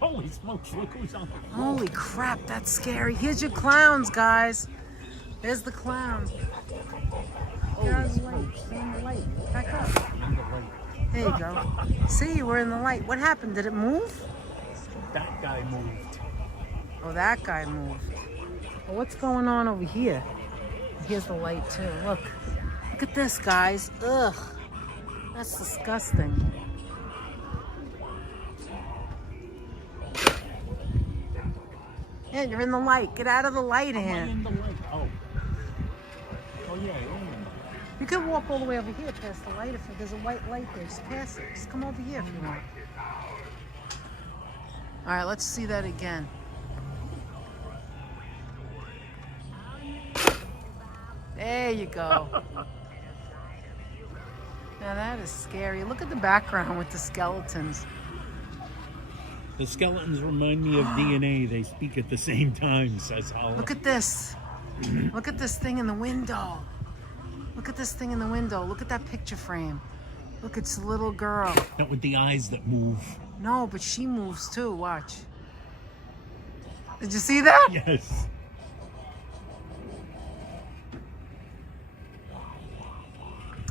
Holy smokes, look who's on the floor. Holy crap, that's scary. Here's your clowns, guys. There's the clown. Get out of the light. Stay in the light. Back up. There you go. See, we're in the light. What happened? Did it move? That guy moved. Oh, that guy moved. Well, what's going on over here? Here's the light, too. Look. Look at this, guys. Ugh. That's disgusting. Yeah, you're in the light. Get out of the light, Ann. In the light. Oh. Oh, yeah, You can walk all the way over here past the light if there's a white light there. Just pass it. Just come over here if you want. All right, let's see that again. There you go. Now that is scary. Look at the background with the skeletons. The skeletons remind me of DNA. They speak at the same time, says Holland. Look at this. Look at this thing in the window. Look at this thing in the window. Look at that picture frame. Look, it's a little girl. Not with the eyes that move. No, but she moves too. Watch. Did you see that? Yes.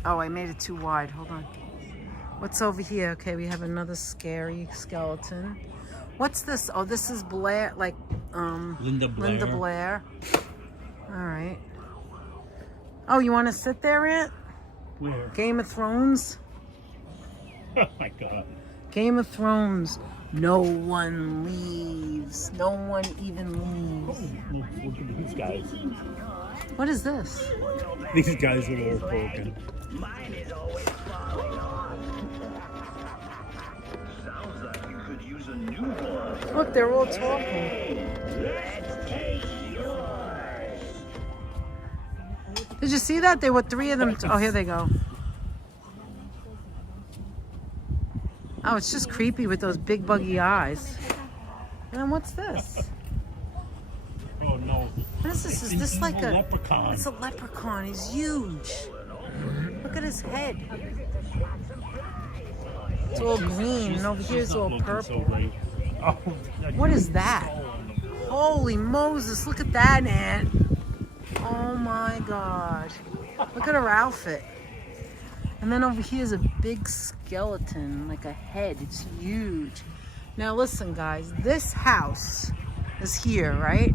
Oh, I made it too wide. Hold on. What's over here? Okay, we have another scary skeleton. What's this? Oh, this is Blair, like Linda Blair. Linda Blair. All right. Oh, you want to sit there, Aunt? Where? Game of Thrones. Oh my God. Game of Thrones. No one leaves. No one even leaves. Oh, look at these guys. What is this? These guys are all broken. Mine is always falling off. Sounds like you could use a new one. Look, they're all talking. Let's take yours. Did you see that? There were 3 of them. Oh, here they go. Oh, it's just creepy with those big buggy eyes. And then what's this? Oh no. What is this? Is It's this an like evil a leprechaun? It's a leprechaun. He's huge. Look at his head. It's all green, and over here it's all purple. Oh, What is that? Holy Moses, look at that, Aunt. Oh my God. Look at her outfit. And then over here is a big skeleton, like a head. It's huge. Now listen, guys, this house is here, right?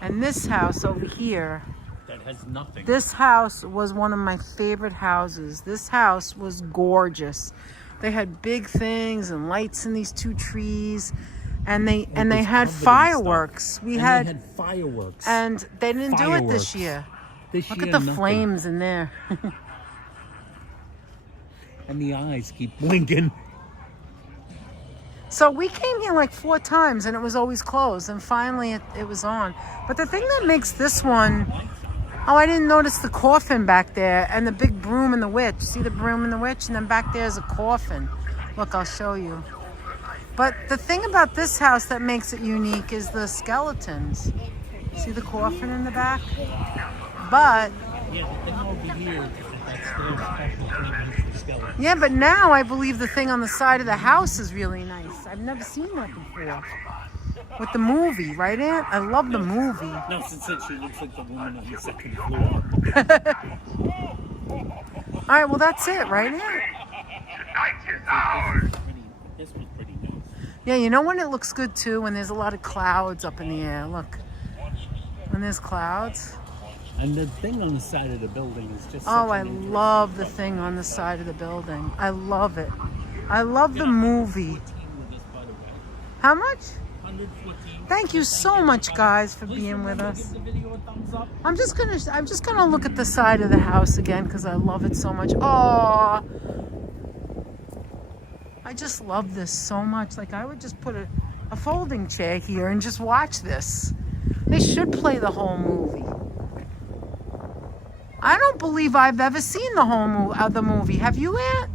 And this house over here, that has nothing. this house was one of my favorite houses. This house was gorgeous. They had big things and lights in these 2 trees. And they had fireworks. They had fireworks. And they didn't do it this Fireworks. year. This Look year, at the nothing. flames in there. And the eyes keep blinking. So we came here like 4 times and it was always closed. And finally it was on. But the thing that makes this one... Oh, I didn't notice the coffin back there and the big broom and the witch. See the broom and the witch? And then back there's a coffin. Look, I'll show you. But the thing about this house that makes it unique is the skeletons. See the coffin in the back? But... Yeah, the thing over here, that's their special treatment for skeletons. Yeah, but now I believe the thing on the side of the house is really nice. I've never seen that before. With the movie, right, Aunt? I love the movie. No, since she looks like the woman on the 2nd floor. All right, well, that's it, right, Aunt? Tonight is ours. This was pretty nice. Yeah, you know when it looks good, too? When there's a lot of clouds up in the air. Look. When there's clouds. And the thing on the side of the building is just Oh, such I an interesting- love the thing on the side of the building. I love it. I love the movie. 114 with this, by the way. How much? 114. Thank you so much, guys, for Please being with remember, us. Give the video a thumbs up. I'm just gonna look at the side of the house again because I love it so much. Oh, I just love this so much. Like I would just put a folding chair here and just watch this. They should play the whole movie. I don't believe I've ever seen the whole the movie. Have you, Aunt?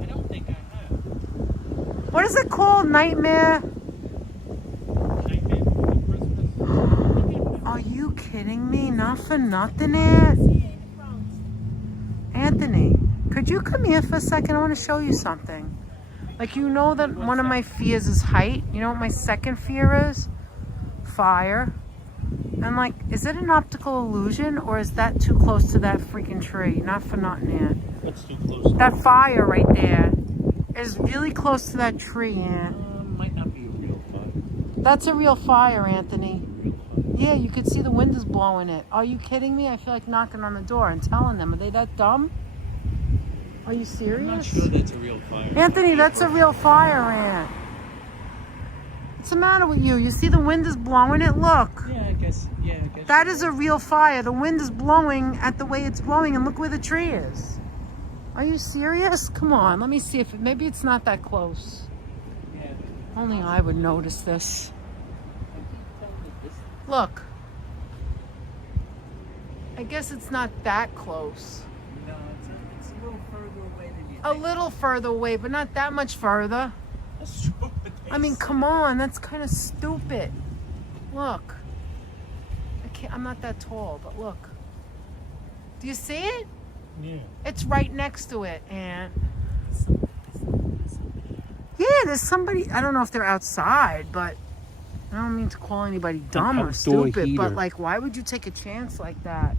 I don't think I have. What is it called? Nightmare? Nightmare Before Christmas. Are you kidding me? Not for nothing, Aunt. Anthony, could you come here for a second? I want to show you something. Like, you know that one of my fears is height. You know what my second fear is? Fire. And like, is it an optical illusion or is that too close to that freaking tree? Not for nothing, Aunt. What's too close? That fire right there is really close to that tree, Aunt. Might not be a real fire. That's a real fire, Anthony. Yeah, you could see the wind is blowing it. Are you kidding me? I feel like knocking on the door and telling them. Are they that dumb? Are you serious? I'm not sure that's a real fire. Anthony, that's a real fire, Aunt. What's the matter with you? You see the wind is blowing it? Look. Yeah, I guess. That is a real fire. The wind is blowing at the way it's blowing, and look where the tree is. Are you serious? Come on, let me see if maybe it's not that close. Yeah. Only I would notice this. Look. I guess it's not that close. No, it's a little further away than you A think. little further away, but not that much further. That's true. I mean, come on, that's kind of stupid. Look. I'm not that tall, but look. Do you see it? Yeah. It's right next to it, and yeah, there's somebody. I don't know if they're outside, but I don't mean to call anybody dumb or outdoor stupid. But heater. like, why would you take a chance like that?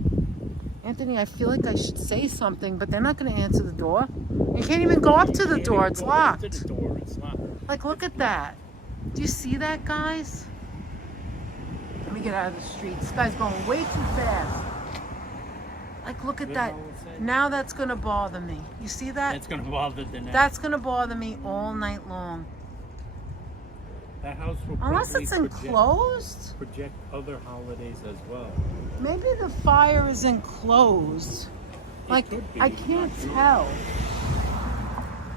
Anthony, I feel like I should say something, but they're not going to answer the door. You can't even go up to the door. It's locked. To the door. It's locked. Like, look at that. Do you see that, guys? Let me get out of the street. This guy's going way too fast. Like, look at that. Now that's going to bother me. You see that? That's going to bother Danette. That's going to bother me all night long. That house will Unless probably it's enclosed. project other holidays as well. Maybe the fire is enclosed. Like, could be. I can't tell.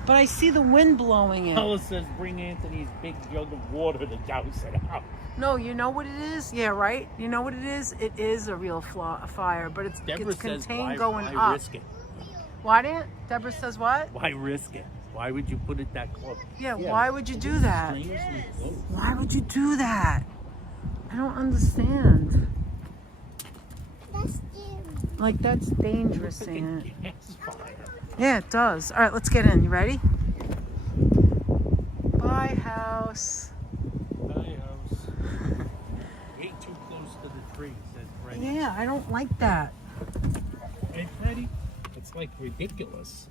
But I see the wind blowing it. Paula says bring Anthony's big jug of water to douse it out. No, you know what it is? Yeah, right? You know what it is? It is a real fire, but it's Deborah says, contained why going up. up. Risk it? Why didn't? Deborah says what? Why risk it? Why would you put it that close? Yeah, why would you do that? Strangely close. Why would you do that? I don't understand. Like, that's dangerous, Like a Aunt. gas fire. Yeah, it does. All right, let's get in. You ready? Bye, house. Bye, house. Way too close to the tree, says Freddie. Yeah, I don't like that. Hey, Freddie, it's like ridiculous.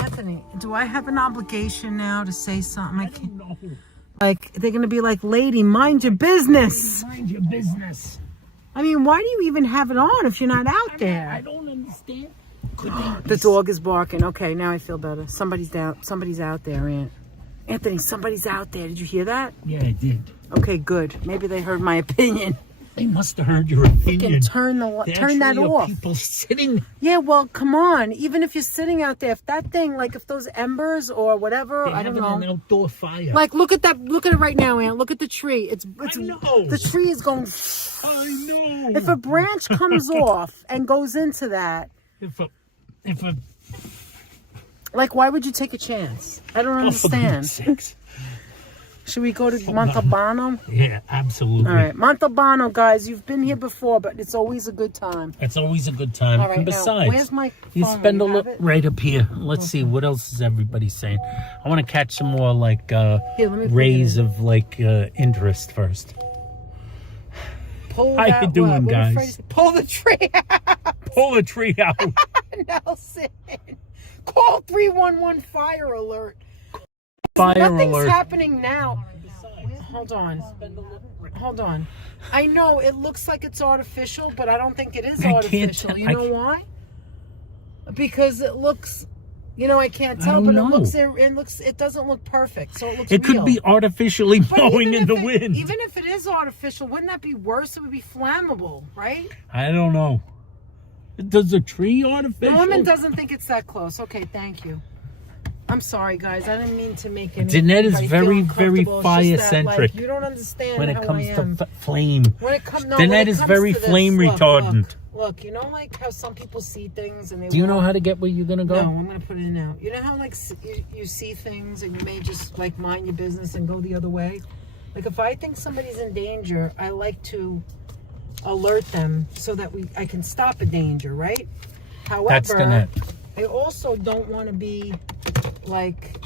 Anthony, do I have an obligation now to say something? I don't know. Like, they're going to be like, lady, mind your business. Mind your business. I mean, why do you even have it on if you're not out there? I don't understand. The dog is barking. Okay, now I feel better. Somebody's out there, Aunt. Anthony, somebody's out there. Did you hear that? Yeah, I did. Okay, good. Maybe they heard my opinion. They must have heard your opinion. Turn that off. People sitting. Yeah, well, come on. Even if you're sitting out there, if that thing, like if those embers or whatever, I don't know. An outdoor fire. Like, look at that. Look at it right now, Aunt. Look at the tree. It's I know. The tree is going. I know. If a branch comes off and goes into that, If a like, why would you take a chance? I don't understand. Should we go to Montalbano? Yeah, absolutely. All right, Montalbano, guys. You've been here before, but it's always a good time. It's always a good time. All right, And now, besides, where's my you phone? spend a You have look it? right up here. Let's see what else is everybody saying. I want to catch some more like Here, let me put rays it in. of like interest first. Pull How that, you doing, what did guys? Freddie say? Pull the tree out. Pull a tree out. Nelson. Call 311 fire alert. Fire Nothing's alert. happening now. Hold on. Hold on. I know it looks like it's artificial, but I don't think it is I can't artificial. tell- You know why? Because it looks, I can't tell, don't but know. it doesn't look perfect. So it looks It real. could be artificially But blowing even in the if wind. Even if it is artificial, wouldn't that be worse? It would be flammable, right? I don't know. Does a tree artificial? Norman doesn't think it's that close. Okay, thank you. I'm sorry, guys. I didn't mean to make any. Danette is anybody very, feel very uncomfortable. It's just that, fire-centric you don't understand when it how comes I to am. flame. When it comes, Danette is very flame retardant. Look, you know, like how some people see things and they. Do you know how to get where you're gonna go? No, I'm gonna put it in now. You know how like you see things and you may just like mind your business and go the other way. Like if I think somebody's in danger, I like to alert them so that I can stop a danger, right? However, That's Danette. I also don't want to be like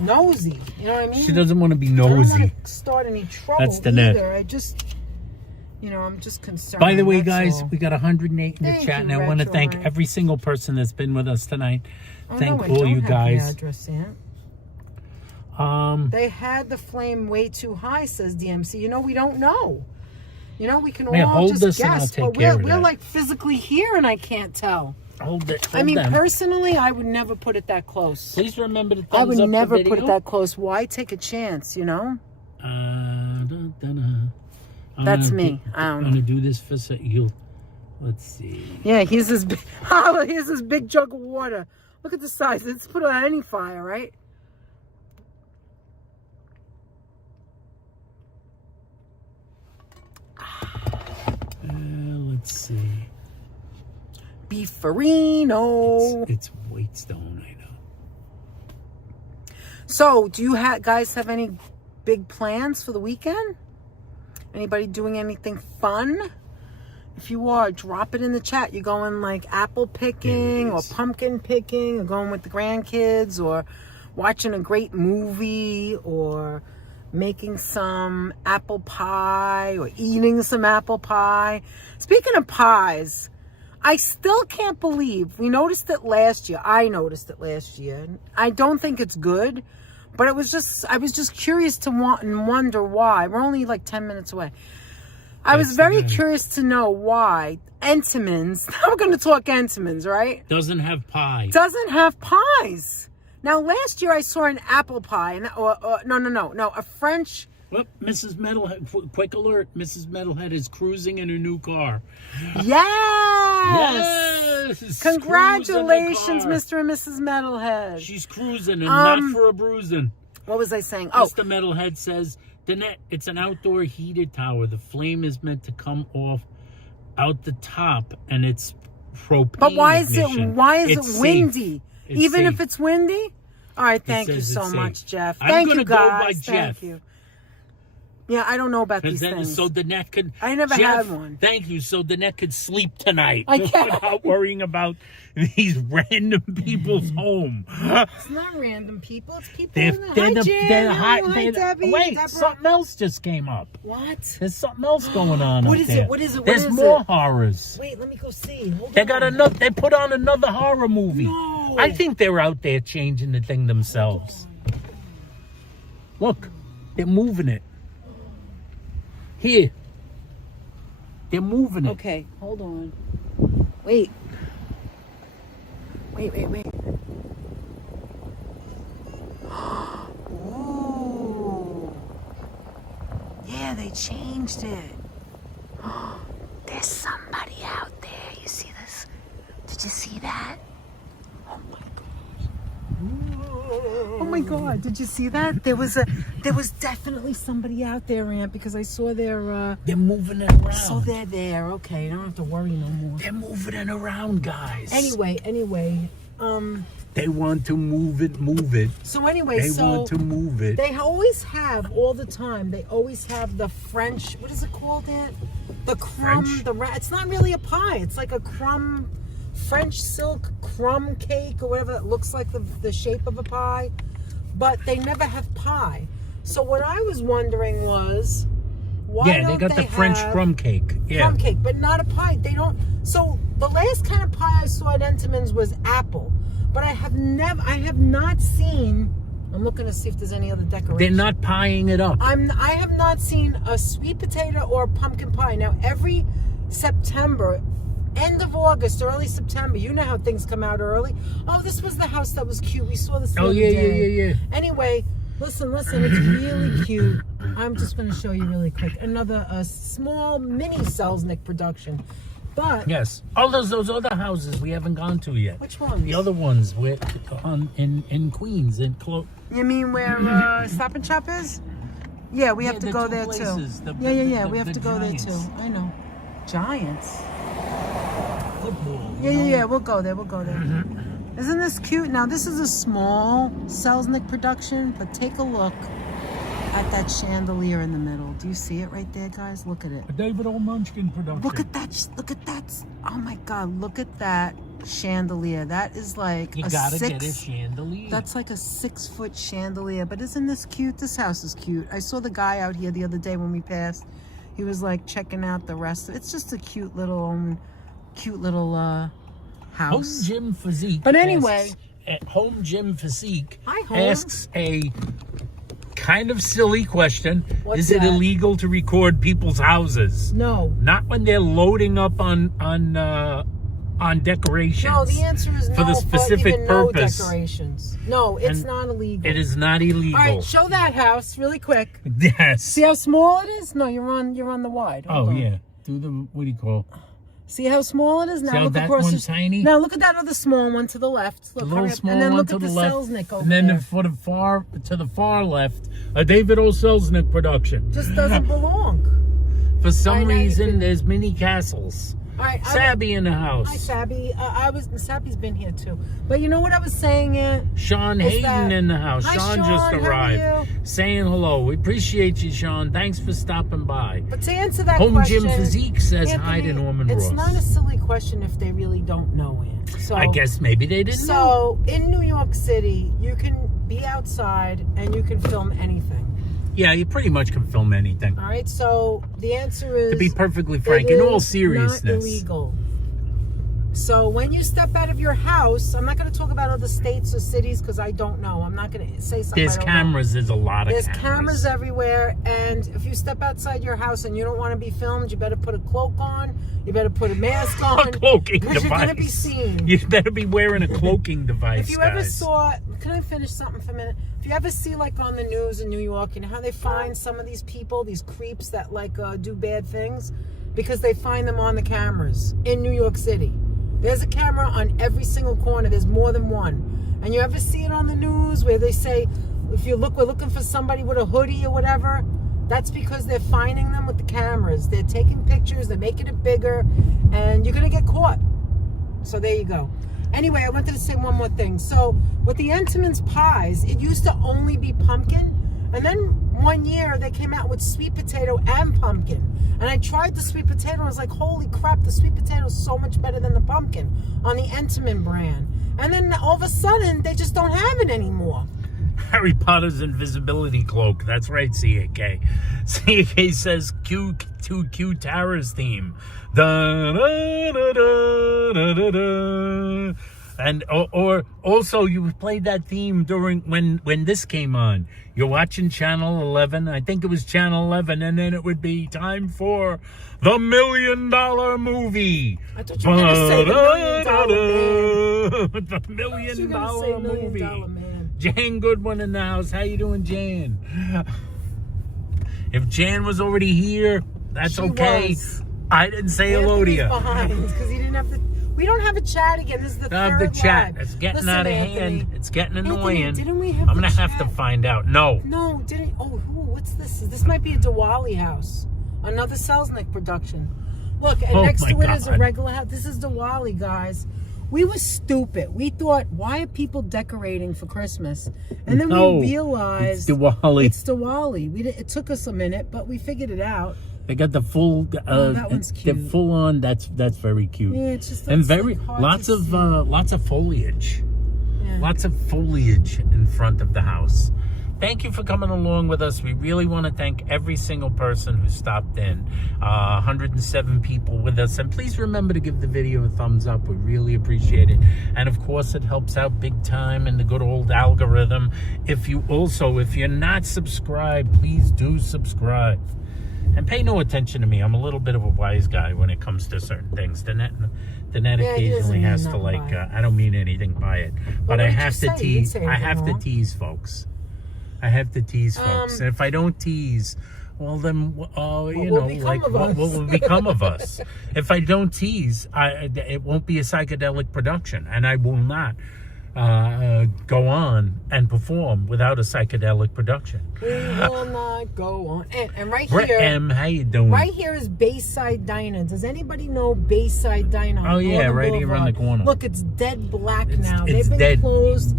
nosy. You know what I mean? She doesn't want to be I don't nosy. want to start any trouble. That's Danette. either. I just, I'm just concerned. By the way, that's guys, all. we got 108 in the Thank chat, you, and I want to thank Retro. every single person that's been with us tonight. Oh, Thank no, I all don't you have the guys. address, Um, They had the flame way too high, says DMC. We don't know. We can Yeah, all hold just this and I'll guess, take but care of we're that. like physically here and I can't tell. hold it. I mean, them. personally, I would never put it that close. Please remember to thumbs I would up never the put it video. that close. Why take a chance, I'm That's gonna me. I'm gonna do this for you. Let's see. Yeah, here's this big, here's this big jug of water. Look at the size. Let's put it on any fire, right? Let's see. Beefarino. It's Whitestone, I know. So, do you guys have any big plans for the weekend? Anybody doing anything fun? If you are, drop it in the chat. You're going like apple picking or pumpkin picking or going with the grandkids or watching a great movie or making some apple pie or eating some apple pie. Speaking of pies, I still can't believe we noticed it last year. I noticed it last year. I don't think it's good, but I was just curious to wonder why. We're only like 10 minutes away. I was very curious to know why Entenmann's, now we're going to talk Entenmann's, right? Doesn't have pie. Doesn't have pies. Now, last year I saw an apple pie, no, a French. Well, Mrs. Metalhead, quick alert, Mrs. Metalhead is cruising in her new car. Yes! Congratulations, Mr. and Mrs. Metalhead. She's cruising and not for a bruising. What was I saying? Oh. Mr. Metalhead says, Danette, it's an outdoor heated tower. The flame is meant to come off out the top, and it's propane. But why is ignition. Why is it windy? It's Even safe. if it's windy? All right, thank you so much, Jeff. I'm Thank you, go guys. by Jeff. Thank you. Yeah, I don't know about these things. So Danette could. I never had one. Thank you. So Danette could sleep tonight without worrying about these random people's home. It's not random people. It's people in the Hi, Debbie. Wait, Deborah. something else just came up. What? There's something else going on. What up is there. it? What is it? What There's is more it? horrors. Wait, let me go see. Hold They on. got another. They put on another horror movie. No. I think they're out there changing the thing themselves. Look, they're moving it. Here. They're moving it. Okay, hold on. Wait. Wait. Ooh. Yeah, they changed it. There's somebody out there. You see this? Did you see that? Oh my God. Oh my God, did you see that? There was definitely somebody out there, Aunt, because I saw their They're moving it around. So they're there. Okay, I don't have to worry no more. They're moving it around, guys. Anyway, they want to move it. So anyway, they want to move it. They always have all the time. They always have the French. What is it called, Aunt? The crumb. French? It's not really a pie. It's like a crumb, French silk crumb cake or whatever that looks like the shape of a pie. But they never have pie. So what I was wondering was, why don't they got the French crumb cake. Yeah. Crumb cake, but not a pie. They don't. So the last kind of pie I saw at Entenmann's was apple. But I have not seen. I'm looking to see if there's any other decorations. They're not pieing it up. I have not seen a sweet potato or a pumpkin pie. Now every September, end of August, early September, you know how things come out early. Oh, this was the house that was cute. We saw this the other day. Yeah. Anyway, listen, it's really cute. I'm just going to show you really quick. Another small mini Selznick production. But yes, all those other houses we haven't gone to yet. Which ones? The other ones in Queens and You mean where Stop and Shop is? Yeah, we have to go there too. Yeah. We have to go there too. I know. Giants. Football. Yeah. We'll go there. Mm-hmm. Isn't this cute? Now this is a small Selznick production, but take a look at that chandelier in the middle. Do you see it right there, guys? Look at it. A David O. Munchkin production. Look at that. Oh my God, look at that chandelier. That is like you gotta get a chandelier. That's like a 6-foot chandelier. But isn't this cute? This house is cute. I saw the guy out here the other day when we passed. He was like checking out the rest. It's just a cute little house. Home Gym Physique. But anyway, Home Gym Physique Home. asks a kind of silly question. What's it that? illegal to record people's houses? No. Not when they're loading up on decorations. No, the answer is no. For the specific even purpose. No decorations. No, it's not illegal. It is not illegal. All right, show that house really quick. Yes. See how small it is? No, you're on the wide. Hold on. Yeah. Do the what do you call? See how small it is? Now See how look that across. one's tiny? Now look at that other small one to the left. Look, The little small and then one look to at the the left, Selznick over and then there. to the far left, a David O. Selznick production. Just doesn't belong. For some now you reason, can- there's mini castles. All right, Sabby in the house. Hi, Sabby. Sabby's been here too. But you know what I was saying, Aunt? Sean Is Hayden that- in the house. Hi, Sean just Sean, how are arrived. you? Saying hello. We appreciate you, Sean. Thanks for stopping by. But to answer that Home question, Gym Physique says hi Anthony, to Norman it's Ross. not a silly question if they really don't know, Aunt. So I guess maybe they didn't know. So in New York City, you can be outside and you can film anything. Yeah, you pretty much can film anything. All right, so the answer is... To be perfectly frank, in all seriousness. Not illegal. So when you step out of your house, I'm not going to talk about other states or cities because I don't know. I'm not going to say something. There's cameras. There's a lot of cameras. There's cameras everywhere. And if you step outside your house and you don't want to be filmed, you better put a cloak on. You better put a mask on. A cloaking device. Because you're going to be seen. You better be wearing a cloaking device, If you ever saw... Can I finish something for a minute? If you ever see, like, on the news in New York, you know how they find some of these people, these creeps that, like, do bad things? Because they find them on the cameras in New York City. There's a camera on every single corner. There's more than one. And you ever see it on the news where they say, if you look, we're looking for somebody with a hoodie or whatever? That's because they're finding them with the cameras. They're taking pictures. They're making it bigger. And you're going to get caught. So there you go. Anyway, I wanted to say one more thing. So with the Entenmann's pies, it used to only be pumpkin. And then one year they came out with sweet potato and pumpkin. And I tried the sweet potato and I was like, holy crap, the sweet potato is so much better than the pumpkin on the Entenmann brand. And then all of a sudden, they just don't have it anymore. Harry Potter's invisibility cloak. That's right, CAK. CAK says Q Tara's theme. Da, da, da, da, da, da. And or also you played that theme during when this came on. You're watching Channel 11. I think it was Channel 11, and then it would be time for the $1 Million Movie. I thought you were going to say the $1 Million Man. The $1 Million Movie. Man. Jan Goodwin in the house. How you doing, Jan? If Jan was already here, that's She okay. was. I didn't say hello to you. Because he didn't have the. We don't have a chat again. This is the third The chat. live. It's getting Listen, out of Anthony. hand. It's getting Anthony, annoying. didn't we have I'm gonna the have to chat? find out. No. No, didn't. Oh, what's this? This might be a Diwali house. Another Selznick production. Look, and Oh next my to it is a God. regular house. This is Diwali, guys. We were stupid. We thought, why are people decorating for Christmas? And then No, we realized it's Diwali. It's Diwali. It took us a minute, but we figured it out. They got the full. that one's cute. The full on. That's very cute. Yeah, it's just And it's very hard lots to of see. lots of foliage. Yeah. Lots of foliage in front of the house. Thank you for coming along with us. We really want to thank every single person who stopped in. 107 people with us. And please remember to give the video a thumbs up. We really appreciate it. And of course, it helps out big time in the good old algorithm. If you're not subscribed, please do subscribe. And pay no attention to me. I'm a little bit of a wise guy when it comes to certain things. Danette occasionally has to I don't mean anything by it. But I have to tease. I have to tease folks. I have to tease folks. And if I don't tease, well then, what will become of us? If I don't tease, it won't be a psychedelic production, and I will not go on and perform without a psychedelic production. We will not go on. And right Brett here, M, how you doing? right here is Bayside Diner. Does anybody know Bayside Diner? Oh yeah, Northern right here around the Boulevard? corner. Look, it's dead black It's- now. it's They've been dead. closed.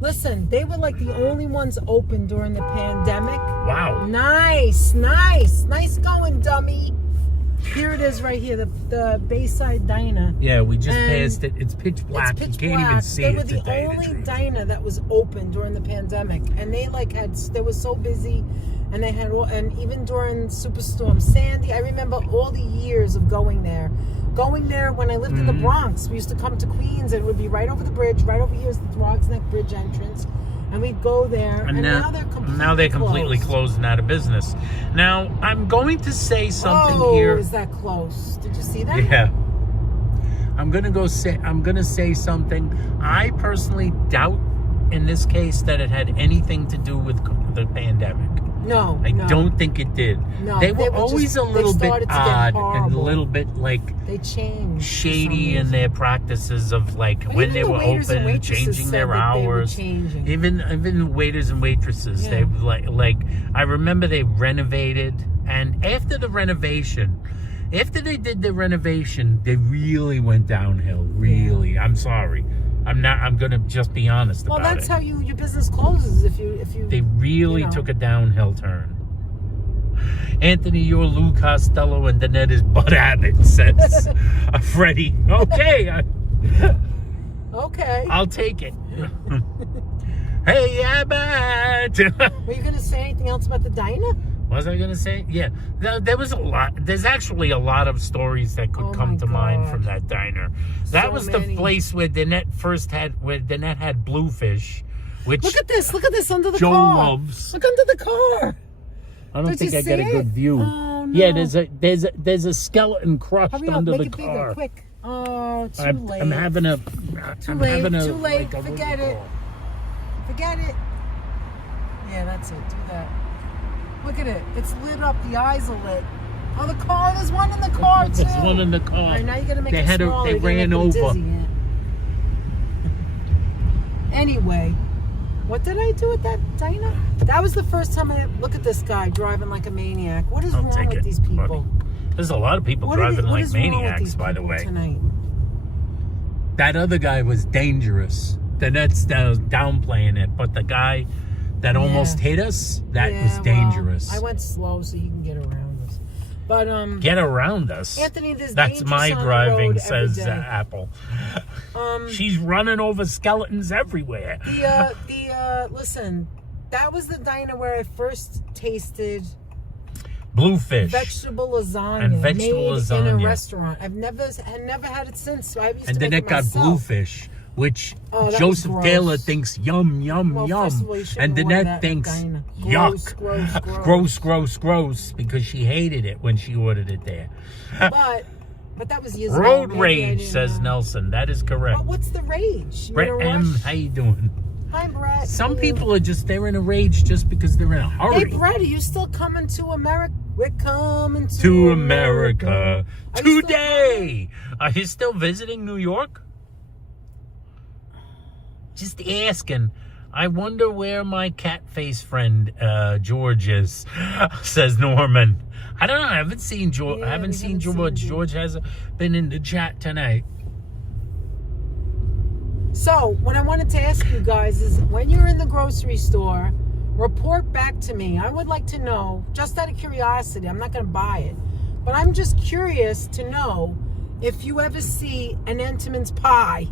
Listen, they were like the only ones open during the pandemic. Wow. Nice going, dummy. Here it is right here, the Bayside Diner. Yeah, we just And passed it. It's pitch black. It's pitch You can't black. even see They it. were It's the a day of only truth. diner that was open during the pandemic, and they they were so busy, and they had and even during Superstorm Sandy, I remember all the years of going there. Going there when I lived in the Bronx, we used to come to Queens, and it would be right over the bridge. Right over here is the Throgs Neck Bridge entrance, and we'd go there. And now they're completely closed and out of business. Now I'm going to say something here. Is that close? Did you see that? Yeah. I'm gonna say something. I personally doubt in this case that it had anything to do with the pandemic. No, I don't think it did. No, they were always a little bit odd and a little bit they changed, shady in their practices of like but when they the were waiters and open, waitresses changing said their that they were hours. changing. Even waiters and waitresses, Yeah. they like I remember they renovated, and after they did the renovation, they really went downhill. Really, I'm sorry. I'm gonna just be honest about it. Well, that's how your business closes if you. They really took a downhill turn. Anthony, you're Lou Costello, and Danette is Bud Abbott, says Freddie. Okay. Okay. I'll take it. Hey, Abbott. Were you going to say anything else about the diner? Was I going to say? Yeah. There was a lot. There's actually a lot of stories that could come to mind from that diner. That was the place where Danette had bluefish. Which look at this under the Joe car. loves. Look under the car. I don't think I see got a good view. Oh, no. Yeah, there's a skeleton crushed Hurry up, under make the it car. bigger, quick. Oh, too late. I'm having a. Too late. Like, Forget it. Forget it. Yeah, that's it. Do that. Look at it. It's lit up. The eyes are lit. Oh, the car. There's one in the car too. There's one in the car. All right, now you got to make they it had smaller. They ran over. Dizzy, yeah. Anyway, what did I do at that diner? That was the first time I look at this guy driving like a maniac. What is wrong with these people? There's a lot of people driving like maniacs, by the way. Tonight? That other guy was dangerous. Danette's downplaying it, but the guy that almost hit us, that was dangerous. Well, I went slow so you can get around us. But get around us. Anthony, that's my driving, says Apple. She's running over skeletons everywhere. Listen, that was the diner where I first tasted bluefish, vegetable lasagna, and vegetable made lasagna in a restaurant. I've never had it since. So I used and to then make it got myself. Bluefish, which Joseph Taylor thinks yum, yum, yum. And Danette thinks yuck. Gross, because she hated it when she ordered it there. But that was years ago. Road rage, says Nelson. That is correct. But what's the rage? Brett M, how you doing? Hi, Brett. Some people are they're in a rage just because they're in a hurry. Hey, Brett, are you still coming to America? We're coming to America today. Are you still visiting New York? Just asking. I wonder where my cat face friend George is, says Norman. I don't know. I haven't seen George. I haven't seen George. George hasn't been in the chat tonight. So, what I wanted to ask you guys is, when you're in the grocery store, report back to me. I would like to know, just out of curiosity, I'm not going to buy it, but I'm just curious to know if you ever see an Entenmann's pie.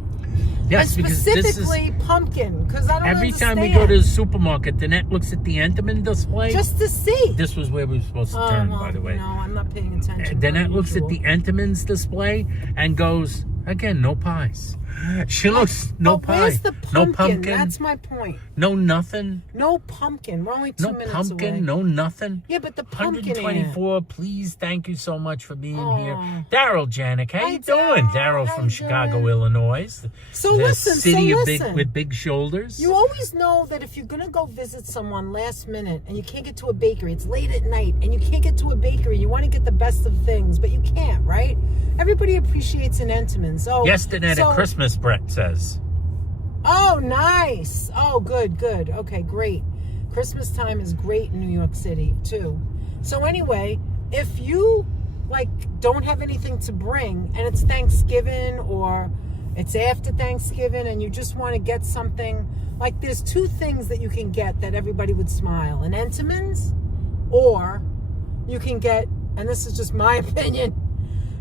Yes, and specifically pumpkin, because I don't every understand. time we go to the supermarket, Danette looks at the Entenmann display. Just to see. This was where we were supposed to turn, by the way. No, I'm not paying attention. Danette looks at the Entenmann's display and goes, again, no pies. She looks, no pie. Where's the pumpkin? No pumpkin. That's my point. No nothing. No pumpkin. We're only 2 minutes away. No pumpkin, no nothing. Yeah, but the pumpkin 124, please, thank you so much for being here. Daryl Janik, how you doing? Daryl from Chicago, Illinois. So listen, city with big shoulders. You always know that if you're going to go visit someone last minute and you can't get to a bakery, it's late at night, and you can't get to a bakery, you want to get the best of things, but you can't, right? Everybody appreciates an Entenmann's. So, yes, Danette, at Christmas, Brett says. Oh, nice. Oh, good. Okay, great. Christmas time is great in New York City, too. So anyway, if you, don't have anything to bring, and it's Thanksgiving or it's after Thanksgiving, and you just want to get something, there's two things that you can get that everybody would smile. An Entenmann's, or you can get, and this is just my opinion,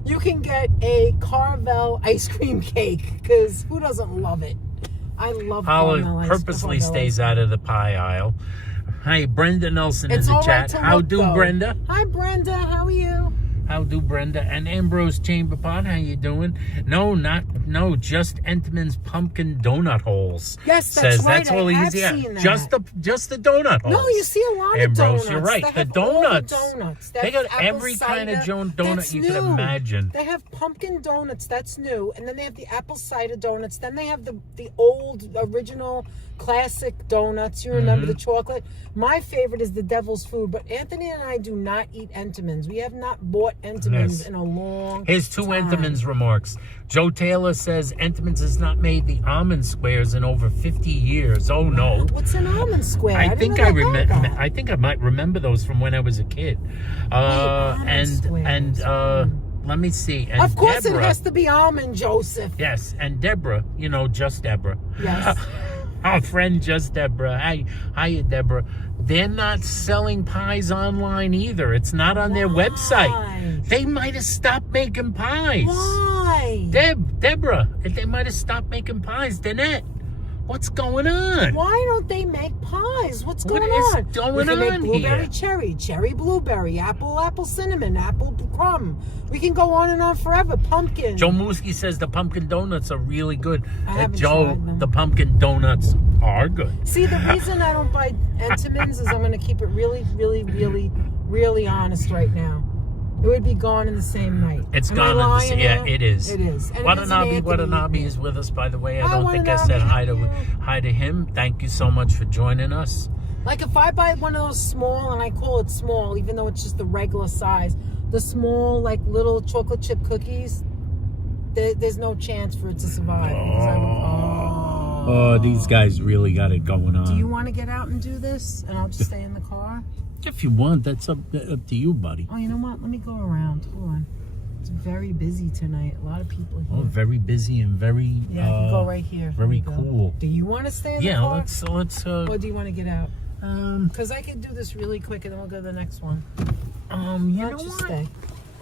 you can get a Carvel ice cream cake, because who doesn't love it? I love Carvel ice cream. Purposely stays out of the pie aisle. Hi, Brenda Nelson in the chat. How do, Brenda? Hi, Brenda. How are you? How do, Brenda? And Ambrose Chamberpot, how you doing? No, just Entenmann's pumpkin donut holes. Yes, that's right. That's all I've seen that. Just the donut holes. No, you see a lot of Ambrose, donuts. You're right. They donuts. They got every kind of donut you could imagine. They have pumpkin donuts. That's new. And then they have the apple cider donuts. Then they have the old, original, classic donuts. You remember the chocolate? My favorite is the devil's food. But Anthony and I do not eat Entenmann's. We have not bought Entenmann's in a long Here's two time. Entenmann's remarks. Joe Taylor says Entenmann's has not made the almond squares in over 50 years. Oh no. What's an almond square? I think I remember. I think I might remember those from when I was a kid. Let me see. And of course Deborah, it has to be almond, Joseph. Yes, and Deborah, just Deborah. Yes. Our friend Just Deborah. Hiya, Deborah. They're not selling pies online either. It's not on their website. They might have stopped making pies. Why? Deborah, they might have stopped making pies. Danette, What's going on? Why don't they make pies? What's What going is on? going We can on make blueberry here? cherry, cherry blueberry, apple cinnamon, apple crumb. We can go on and on forever. Pumpkin. Joe Mooski says the pumpkin donuts are really good. I haven't Joe, tried them. the pumpkin donuts are good. See, the reason I don't buy Entenmann's is I'm going to keep it really, really, really, really honest right now. It would be gone in the same night. It's Am I gone in the lying same. now? Yeah, it is. It is. And it is an Watanabe Anthony is with us, by the way. I Hi, don't think I Watanabe. said hi to him. Thank you so much for joining us. Like if I buy one of those small, and I call it small, even though it's just the regular size, the small, like little chocolate chip cookies, there's no chance for it to survive. Oh, these guys really got it going on. Do you want to get out and do this? And I'll just stay in the car? If you want, that's up to you, buddy. Oh, you know what? Let me go around. Hold on. It's very busy tonight. A lot of people here. Oh, very busy and very Yeah, I can go right here. very Here we go. cool. Do you want to stay in the Yeah, car? let's Or do you want to get out? um Because I could do this really quick and then we'll go to the next one. you know Just what? stay.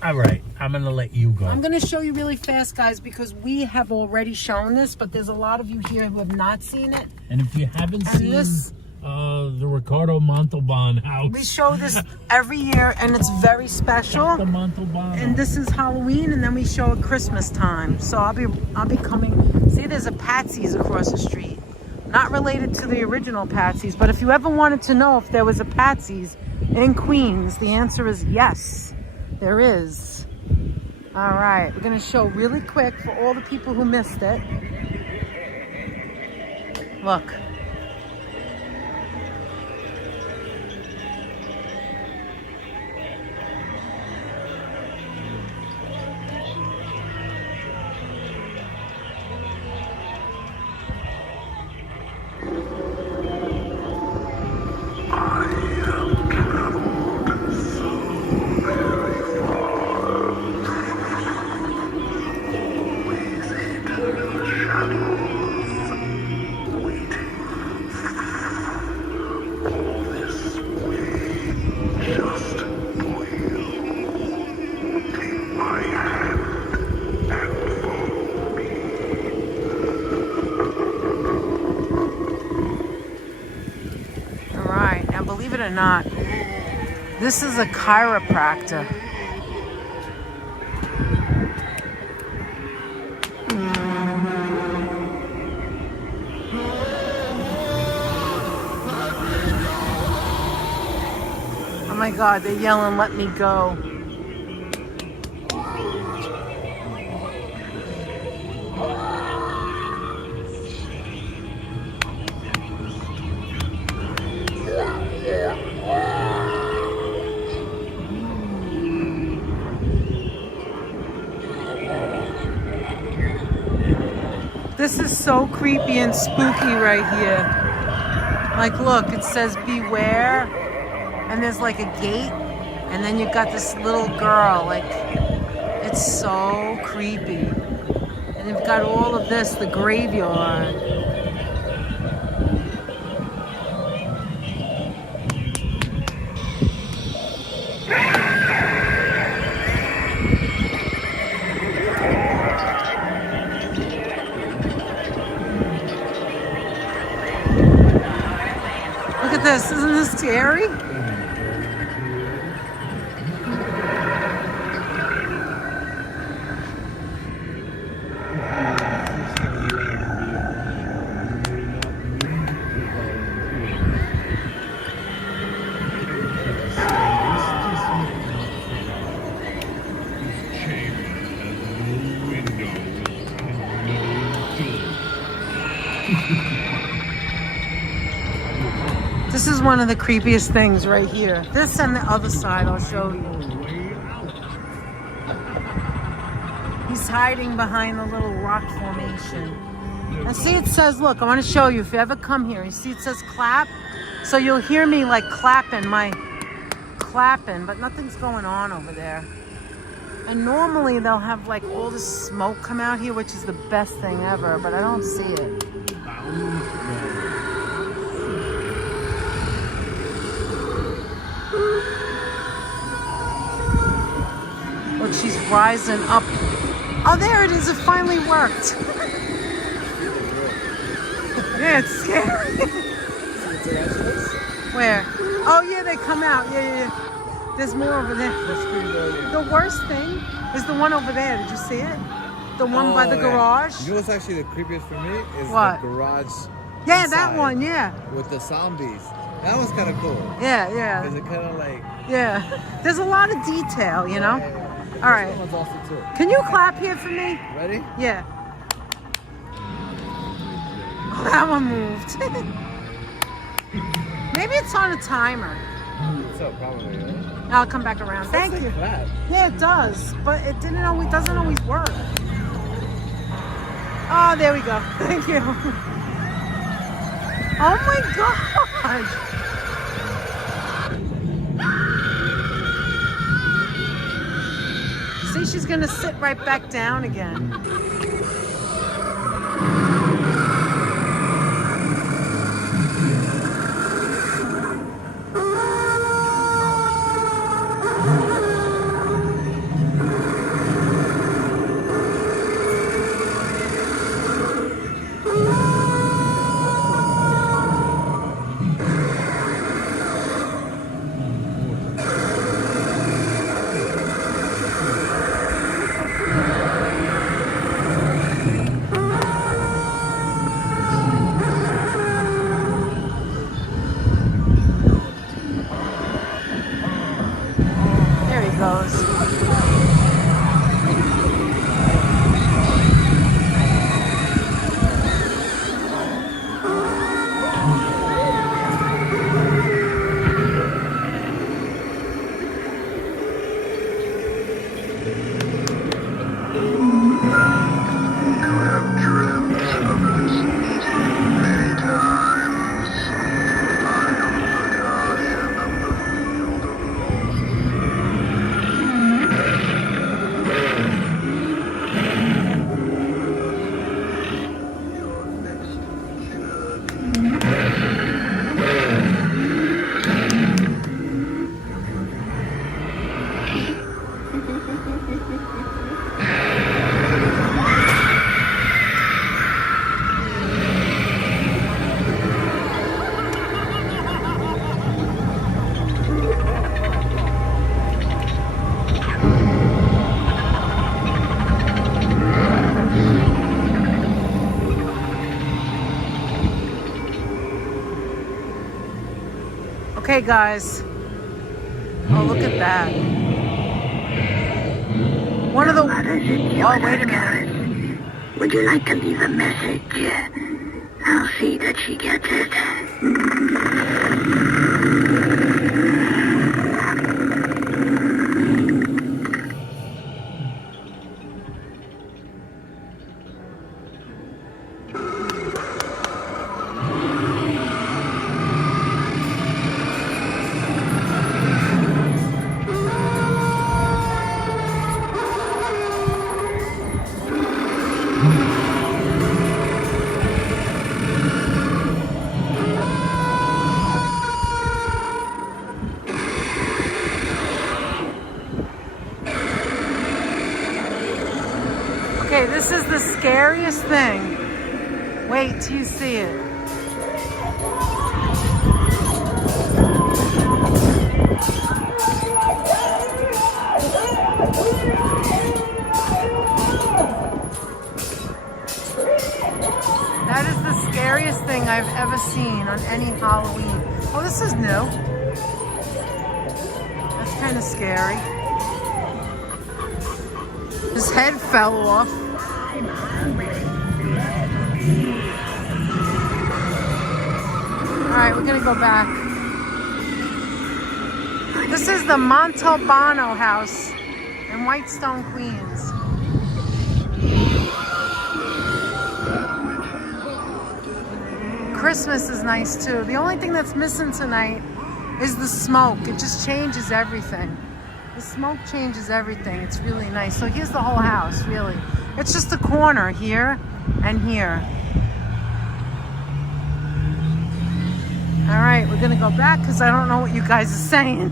All right, I'm gonna let you go. I'm going to show you really fast, guys, because we have already shown this, but there's a lot of you here who have not seen it. And if you haven't And seen this- the Ricardo Montalban house, We show this every year, and it's very special. the Montalban. And this is Halloween, and then we show at Christmas time. So I'll be coming. See, there's a Patsy's across the street. Not related to the original Patsy's, but if you ever wanted to know if there was a Patsy's in Queens, the answer is yes, there is. All right, we're gonna show really quick for all the people who missed it. Look. Believe it or not, this is a chiropractor. Oh my God, they're yelling, "Let me go." This is so creepy and spooky right here. Like, look, it says beware, and there's like a gate, and then you've got this little girl. Like, it's so creepy. And you've got all of this, the graveyard. Look at this, isn't this scary? This is one of the creepiest things right here. This and the other side, I'll show you. He's hiding behind the little rock formation. And see, it says, look, I want to show you, if you ever come here, you see it says clap? So you'll hear me like clapping, but nothing's going on over there. And normally they'll have like all this smoke come out here, which is the best thing ever, but I don't see it. Look, she's rising up. Oh, there it is. It finally worked. Yeah, it's scary. Where? Oh yeah, they come out. Yeah. There's more over there. The worst thing is the one over there. Did you see it? The one by the garage. You know what's actually the creepiest for me is What? the garage. Yeah, that one. Yeah. With the zombies. That was kind of cool. Yeah. Because it kind of like. Yeah. There's a lot of detail, you know. All right. That one's awesome too. Can you clap here for me? Ready? Yeah. Oh, that one moved. Maybe it's on a timer. So probably. Right? I'll come back around. Thank you. Clap. Yeah, it does, but it doesn't always work. Oh, there we go. Thank you. Oh my gosh. See, she's gonna sit right back down again. Okay, guys. Oh, look at that. One of the... Oh, wait a minute. Would you like to leave a message? I'll see that she gets it. Okay, this is the scariest thing. Wait till you see it. That is the scariest thing I've ever seen on any Halloween. Oh, this is new. That's kind of scary. His head fell off. All right, we're gonna go back. This is the Montalbano house in Whitestone, Queens. Christmas is nice too. The only thing that's missing tonight is the smoke. It just changes everything. The smoke changes everything. It's really nice. So here's the whole house, really. It's just a corner here and here. All right, we're gonna go back because I don't know what you guys are saying.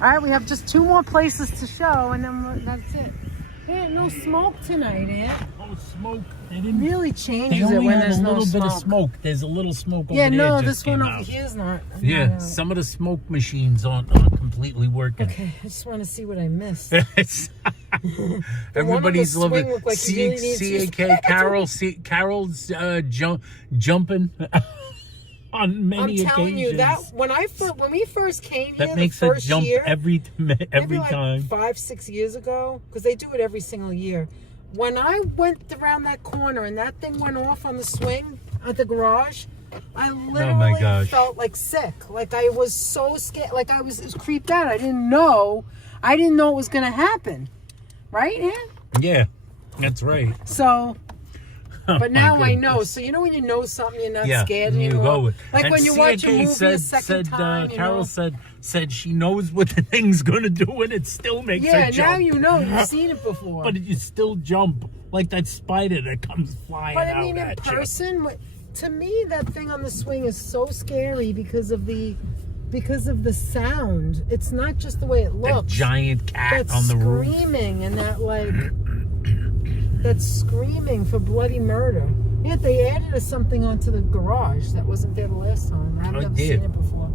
All right, we have just 2 more places to show and then that's it. Yeah, no smoke tonight, Aunt. Oh, smoke. They didn't. Really They changes it only when have there's a no little bit of smoke. smoke. There's a little smoke over Yeah, there. no, just this one came over out. here is not. Yeah, not out. some of the smoke machines aren't completely working. Okay, I just want to see what I missed. Everybody's One of the loving swing looked like he really needs to use the CAK. Carol's jumping on many occasions. I'm telling you that when we first came here, That makes the a first jump year, every maybe like time. 5-6 years ago, because they do it every single year. When I went around that corner and that thing went off on the swing at the garage, I literally felt like sick. Like I was so scared. Like I was creeped out. I didn't know it was going to happen. Right, Ann? Yeah, that's right. So, but my now I goodness. know. So, when you know something, you're not Yeah, scared you anymore. go with. Like And when you watch a CAK movie a second time, Carol said she knows what the thing's gonna do, and it still makes her jump. now you know. You've seen it before. But you still jump like that spider that comes flying But I out mean, in at you. person, to me, that thing on the swing is so scary because of the sound. It's not just the way it That looks. giant cat That's on the roof. screaming and that's screaming for bloody murder. Yeah, they added something onto the garage that wasn't there the last time. I've never seen it before.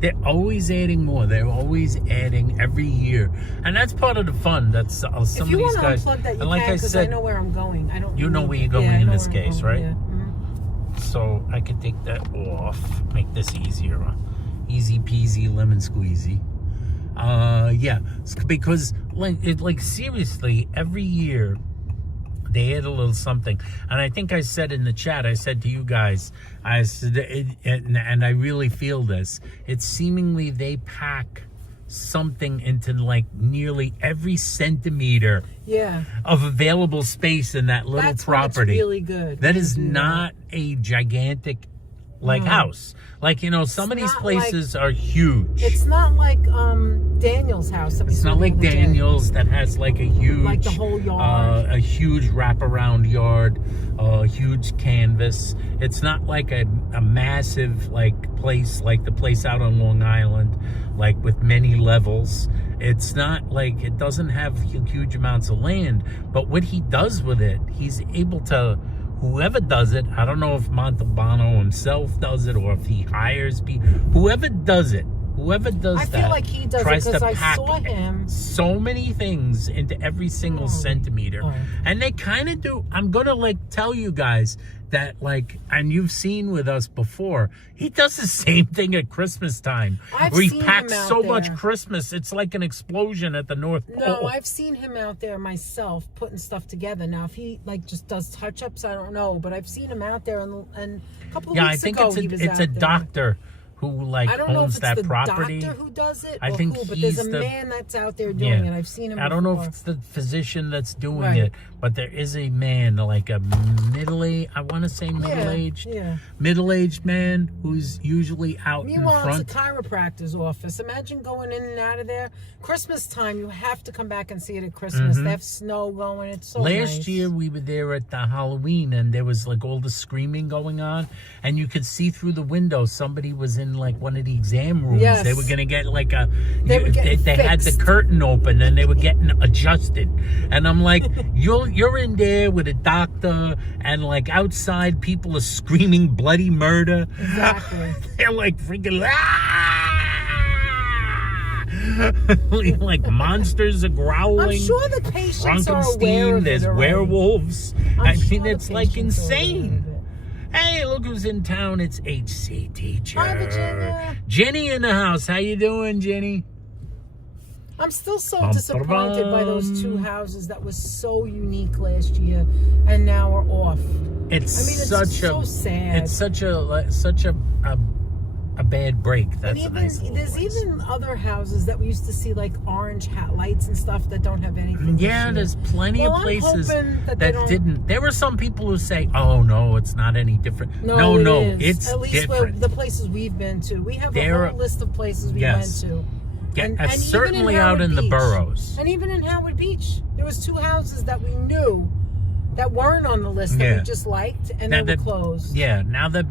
They're always adding more. They're always adding every year, and that's part of the fun. That's some of If you these want guys. to unplug that, you and like can, I because said, I know where I'm going. I don't. you know where you're going I in know this where I'm case, going, right? Yeah. So I can take that off, make this easier, easy peasy lemon squeezy. Yeah, because like seriously, every year they add a little something, and I think I said in the chat, I said to you guys, I said, and I really feel this. It's seemingly they pack something into like nearly every centimeter of available space in that little property. That's really good. That is not a gigantic house. Like, some of these places are huge. It's not like Daniel's house. It's not like Daniel's that has like a huge, like the whole yard, a huge wraparound yard, a huge canvas. It's not like a massive place like the place out on Long Island, like with many levels. It's not like, it doesn't have huge amounts of land, but what he does with it, he's able to. Whoever does it, I don't know if Montalbano himself does it or if he hires people. Whoever does that, I feel like he does it tries because to I pack saw him. so many things into every single centimeter. And they kind of do. I'm going to tell you guys that and you've seen with us before, he does the same thing at Christmas time. Where he packs so much Christmas, it's like an explosion at the North Pole. No, I've seen him out there myself putting stuff together. Now, if he just does touch-ups, I don't know. But I've seen him out there, and a couple of weeks ago, he was out there. It's a doctor who I don't know if owns it's that the property. doctor who does it, I think but there's a man that's out there doing it. I've seen him. I don't know if it's the physician that's doing it, but there is a man, like a middle-aged, I want to say middle-aged man who's usually out in front. Meanwhile, it's a chiropractor's office. Imagine going in and out of there. Christmas time, you have to come back and see it at Christmas. They have snow going. It's so nice. Last year, we were there at the Halloween, and there was all the screaming going on, and you could see through the window somebody was in one of the exam rooms. Yes. They were going to get They had the curtain open, and they were getting adjusted. And I'm like, you're in there with a doctor, and outside people are screaming bloody murder. Exactly. They're freaking monsters are growling. I'm sure the patients are aware of it. There's werewolves. I mean, it's insane. Hey, look who's in town. It's HC Teacher. Hi, Virginia. Jenny in the house. How you doing, Jenny? I'm still so disappointed by those two houses that was so unique last year, and now are off. It's so sad. It's such a bad break. That's there's even other houses that we used to see orange lights and stuff that don't have anything. Yeah, there's plenty of places that didn't. There were some people who say, "Oh no, it's not any different." No, it's at least different. the places we've been to. We have a whole list of places we went to. And certainly out in the boroughs. And even in Howard Beach, there was two houses that we knew that weren't on the list that Yeah. we just liked, and Now they were the- closed. Yeah, now the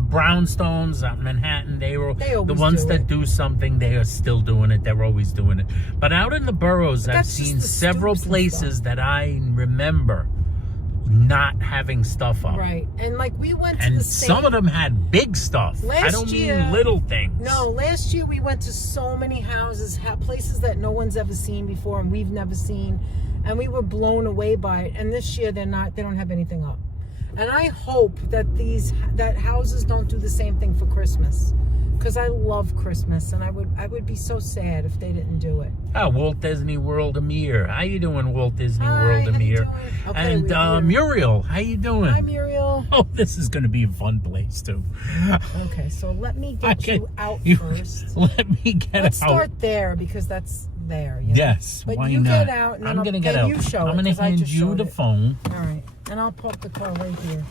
brownstones out in Manhattan, they They the always ones do that it. do something, they are still doing it. They're always doing it. But out in the boroughs, I've that's just seen the several stoops and places stuff. that I remember not having stuff up. Right, and like we went to And the some same. of them had big stuff. I Last don't year- mean little things. No, last year we went to so many houses, places that no one's ever seen before and we've never seen, and we were blown away by it. And this year they don't have anything up. And I hope that that houses don't do the same thing for Christmas, because I love Christmas, and I would be so sad if they didn't do it. Oh, Walt Disney World Amir. How you doing, Walt Disney Hi, World how you Amir? doing? Okay, And we're here. Muriel, how you doing? Hi, Muriel. Oh, this is going to be a fun place too. Okay, so let me get Okay, you out you- first. Let me get Let's out. start there, because that's there. You know? Yes, But why you not? get out, and then I'm I'll gonna get then out. you show I'm it, gonna 'cause I hand just you showed the it. phone. All right, and I'll park the car right here.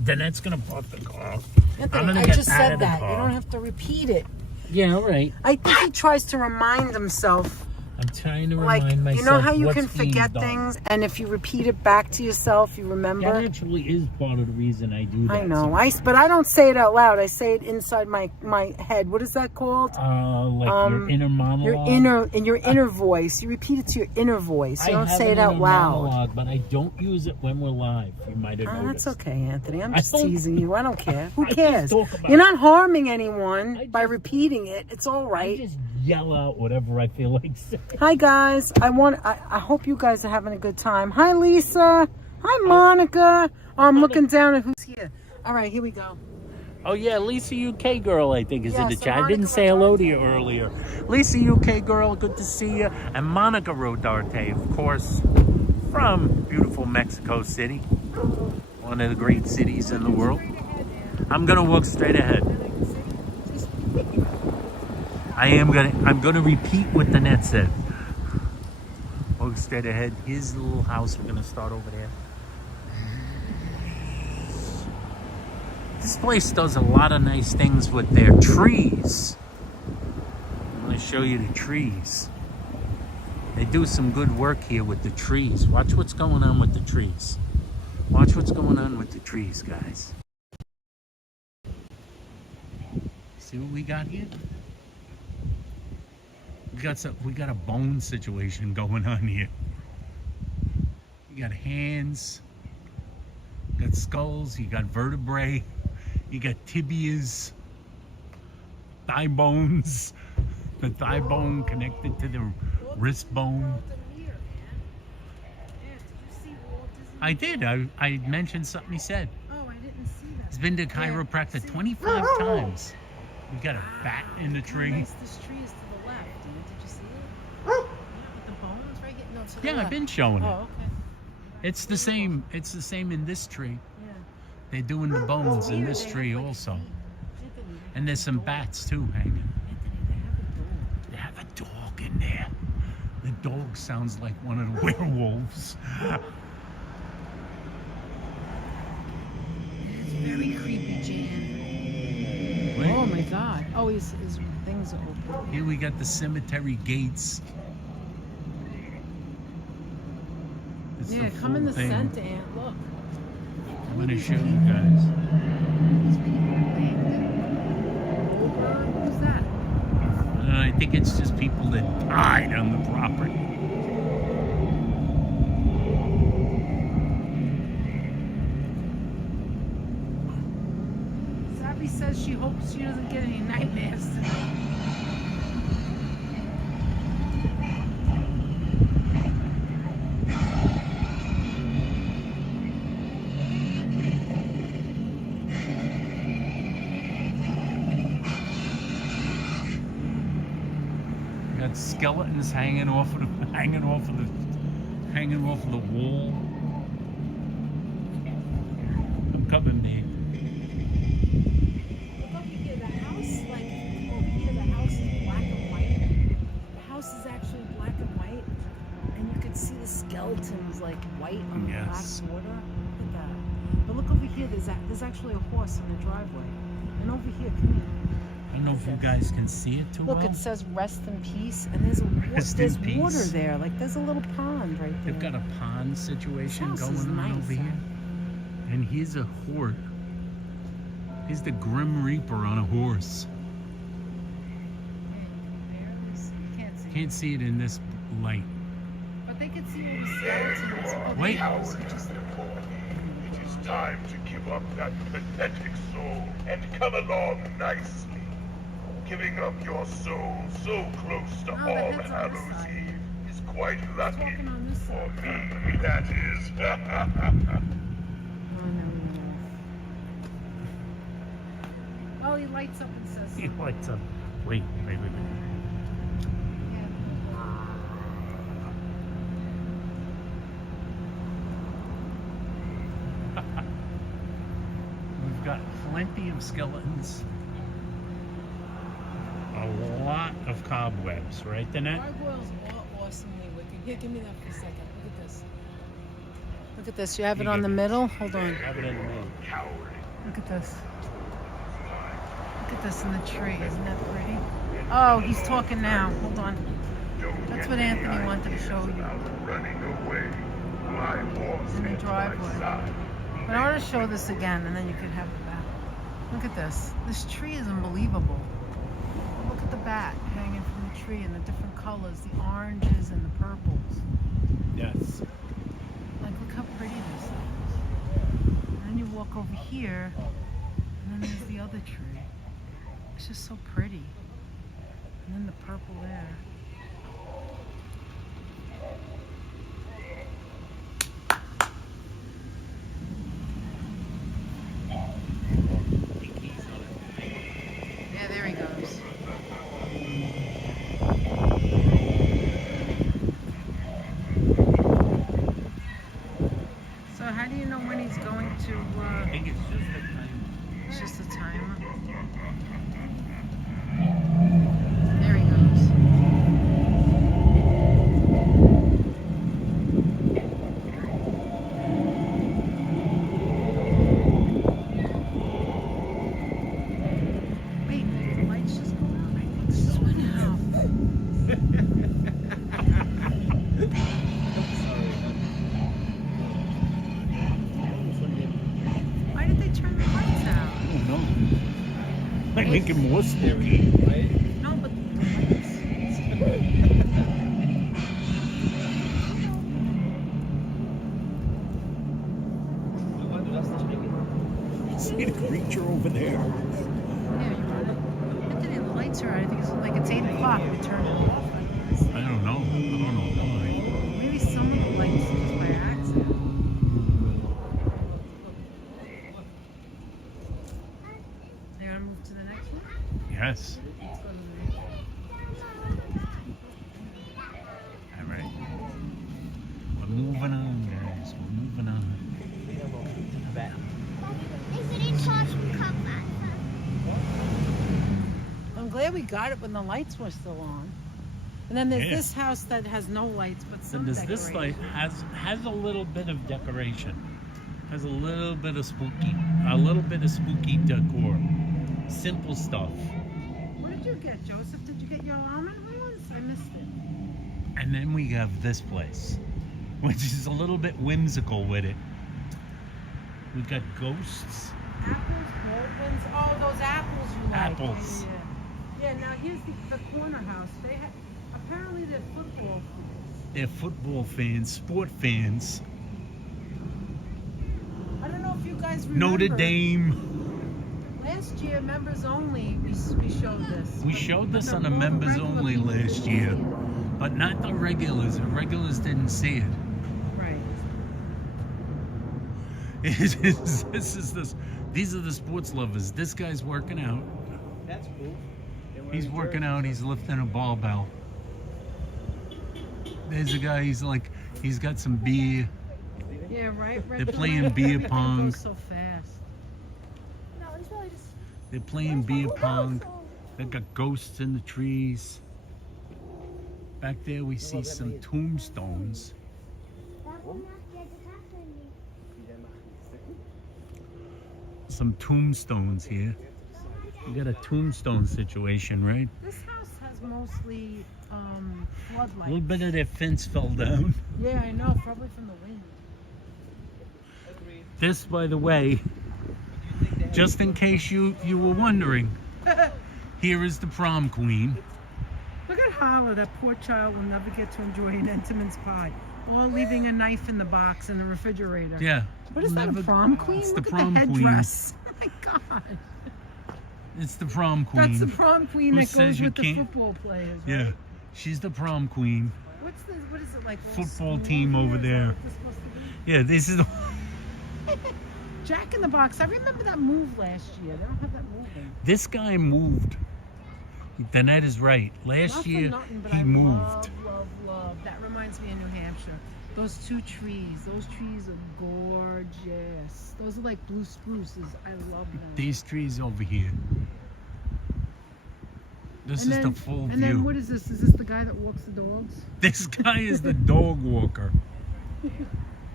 Danette's gonna park the car. I'm Anthony, gonna I get just out said of the that. You car. don't have to repeat it. Yeah, all right. I think he tries to remind himself, I'm trying to like, remind myself. you know how you what's can being forget done. things, and if you repeat it back to yourself, you remember. That actually is part of the reason I do that. I know. But I don't say it out loud. I say it inside my head. What is that called? Like your inner monologue. Your inner voice. You repeat it to your inner voice. You I don't have say it an out inner loud. monologue, but I don't use it when we're live. You might have noticed. That's okay, Anthony. I'm I just don't- teasing you. I don't care. Who I just cares? talk about You're it. not harming anyone I by just- repeating it. It's all I right. just yell out whatever I feel like saying. Hi guys. I hope you guys are having a good time. Hi Lisa. Hi Monica. Oh, I'm looking down at who's here. All right, here we go. Oh yeah, Lisa UK girl I think is in the Yes, chat. I Monica didn't say hello to you Rodarte. earlier. Lisa UK girl, good to see you. And Monica Rodarte, of course, from beautiful Mexico City, one of the great cities in the world. I'm gonna walk straight ahead. I'm gonna repeat what Danette said. Walk straight ahead. His little house. We're gonna start over there. This place does a lot of nice things with their trees. I'm going to show you the trees. They do some good work here with the trees. Watch what's going on with the trees. Watch what's going on with the trees, guys. See what we got here? We got a bone situation going on here. You got hands, you got skulls, you got vertebrae. You got tibias, thigh bones, the thigh bone connected to the wrist bone. I did. I mentioned something he said. Oh, I didn't see that. He's been to chiropractor 25 times. We got a bat in the tree. This tree is to the left. Did you see it? Yeah, with the bones right here. No, to the Yeah, left. I've been showing it. Oh, okay. It's the same. It's the same in this tree. Yeah. They're doing the bones in this tree also. Anthony, And there's some bats too hanging. Anthony, they have a dog. They have a dog in there. The dog sounds like one of the werewolves. It's very creepy, Jan. Oh my God. Oh, his things are open. Here we got the cemetery gates. It's Yeah, come in full the thing. center, Aunt. Look. I'm going to show you guys. Who's that? I think it's just people that died on the property. Sabby says she hopes she doesn't get any nightmares tonight. We got skeletons hanging off of the wall. I'm coming, babe. Look over here, the house, like over here, the house is black and white. The house is actually black and white, and you can see the skeletons like white on the Yes. black water. Look at that. But look over here, there's actually a horse in the driveway. And over here, come here. I don't know if you guys can see it too Look, well. it says rest in peace, and there's Rest in peace. water there. Like there's a little pond right there. They've got a pond situation This house going is on nice, over here. And here's a horse. Here's the Grim Reaper on a horse. Can't see it in this light. But they can see all the skeletons. Oh, Wait. Coward report. It is time to give up that pathetic soul and come along nicely. Giving up your soul so close to No, the All head's on this Hallows side. Eve is quite lucky. walking on this For side. me, that is. Oh, he lights up and says He something. lights up. Wait. We've got plenty of skeletons. A lot of cobwebs, right, Danette? Gargoyles are awesomely wicked. Here, give me that for a second. Look at this. Look at this. You have it You on get the it. middle? Hold on. Have it in the middle. Look at this. Look at this in the tree. Isn't that pretty? Oh, he's talking now. Hold on. That's what Anthony wanted to show you. Running away. My horse In the at my driveway. side. But I want to show this again, and then you can have it back. Look at this. This tree is unbelievable. Look at the bat hanging from the tree and the different colors, the oranges and the purples. Yes. Like, look how pretty this is. And then you walk over here, and then there's the other tree. It's just so pretty. And then the purple there. Yeah, there he goes. So how do you know when he's going to, I think it's just the time. it's just a timer? There he goes. Wait, the lights just go out. I think this is one out. Why did they turn the lights out? I don't know. Might make it more spooky. Right? No, but the lights. See the creature over there. Yeah, you want it. Anthony, the lights are out. I think it's like it's 8 o'clock. We turn it off. I don't know. I don't know why. Maybe some of the lights just by accident. You want to move to the next one? Yes. Let's go to the next one. All right. We're moving on, guys. We're moving on. I'm glad we got it when the lights were still on. And then there's Yeah. this house that has no lights, but some And this light decoration. has a little bit of decoration. Has a little bit of spooky decor. Simple stuff. What did you get, Joseph? Did you get your almond ones? I missed it. And then we have this place, which is a little bit whimsical with it. We've got ghosts. Apples, Baldwins. Oh, those apples you like. Apples. Yeah. Now here's the corner house. They have apparently they're football fans. They're football fans, sport fans. I don't know if you guys remember. Notre Dame. Last year, members only. We showed this. We showed this But on a all the members regular only people last didn't year, see it. but not the regulars. The regulars didn't see it. Right. These are the sports lovers. This guy's working out. That's cool. He's working out. He's lifting a barbell. There's a guy. He's got some beer. Yeah, right. They're playing beer pong. Goes so fast. They're playing beer pong. They've got ghosts in the trees. Back there we see some tombstones. Some tombstones here. You got a tombstone situation, right? This house has mostly floodlights. A little bit of their fence fell down. Yeah, I know, probably from the wind. This, by the way, just in case you were wondering, here is the prom queen. Look at Holla, that poor child will never get to enjoy an Entenmann's pie. Or leaving a knife in the box in the refrigerator. Yeah. What is that, a prom queen? It's Look the at prom the queen. headdress. Oh my God. It's the prom queen. That's the prom queen Who that says goes you with the can't- football players, right? Yeah. She's the prom queen. What's this? What is it like? Football team over there. Yeah, this is the... Jack in the Box. I remember that move last year. They don't have that move in. This guy moved. Danette is right. Last Not for year, nothing, but he I moved. love. That reminds me of New Hampshire. Those two trees. Those trees are gorgeous. Those are like blue spruces. I love them. These trees over here. This And is then- the full And view. then what is this? Is this the guy that walks the dogs? This guy is the dog walker.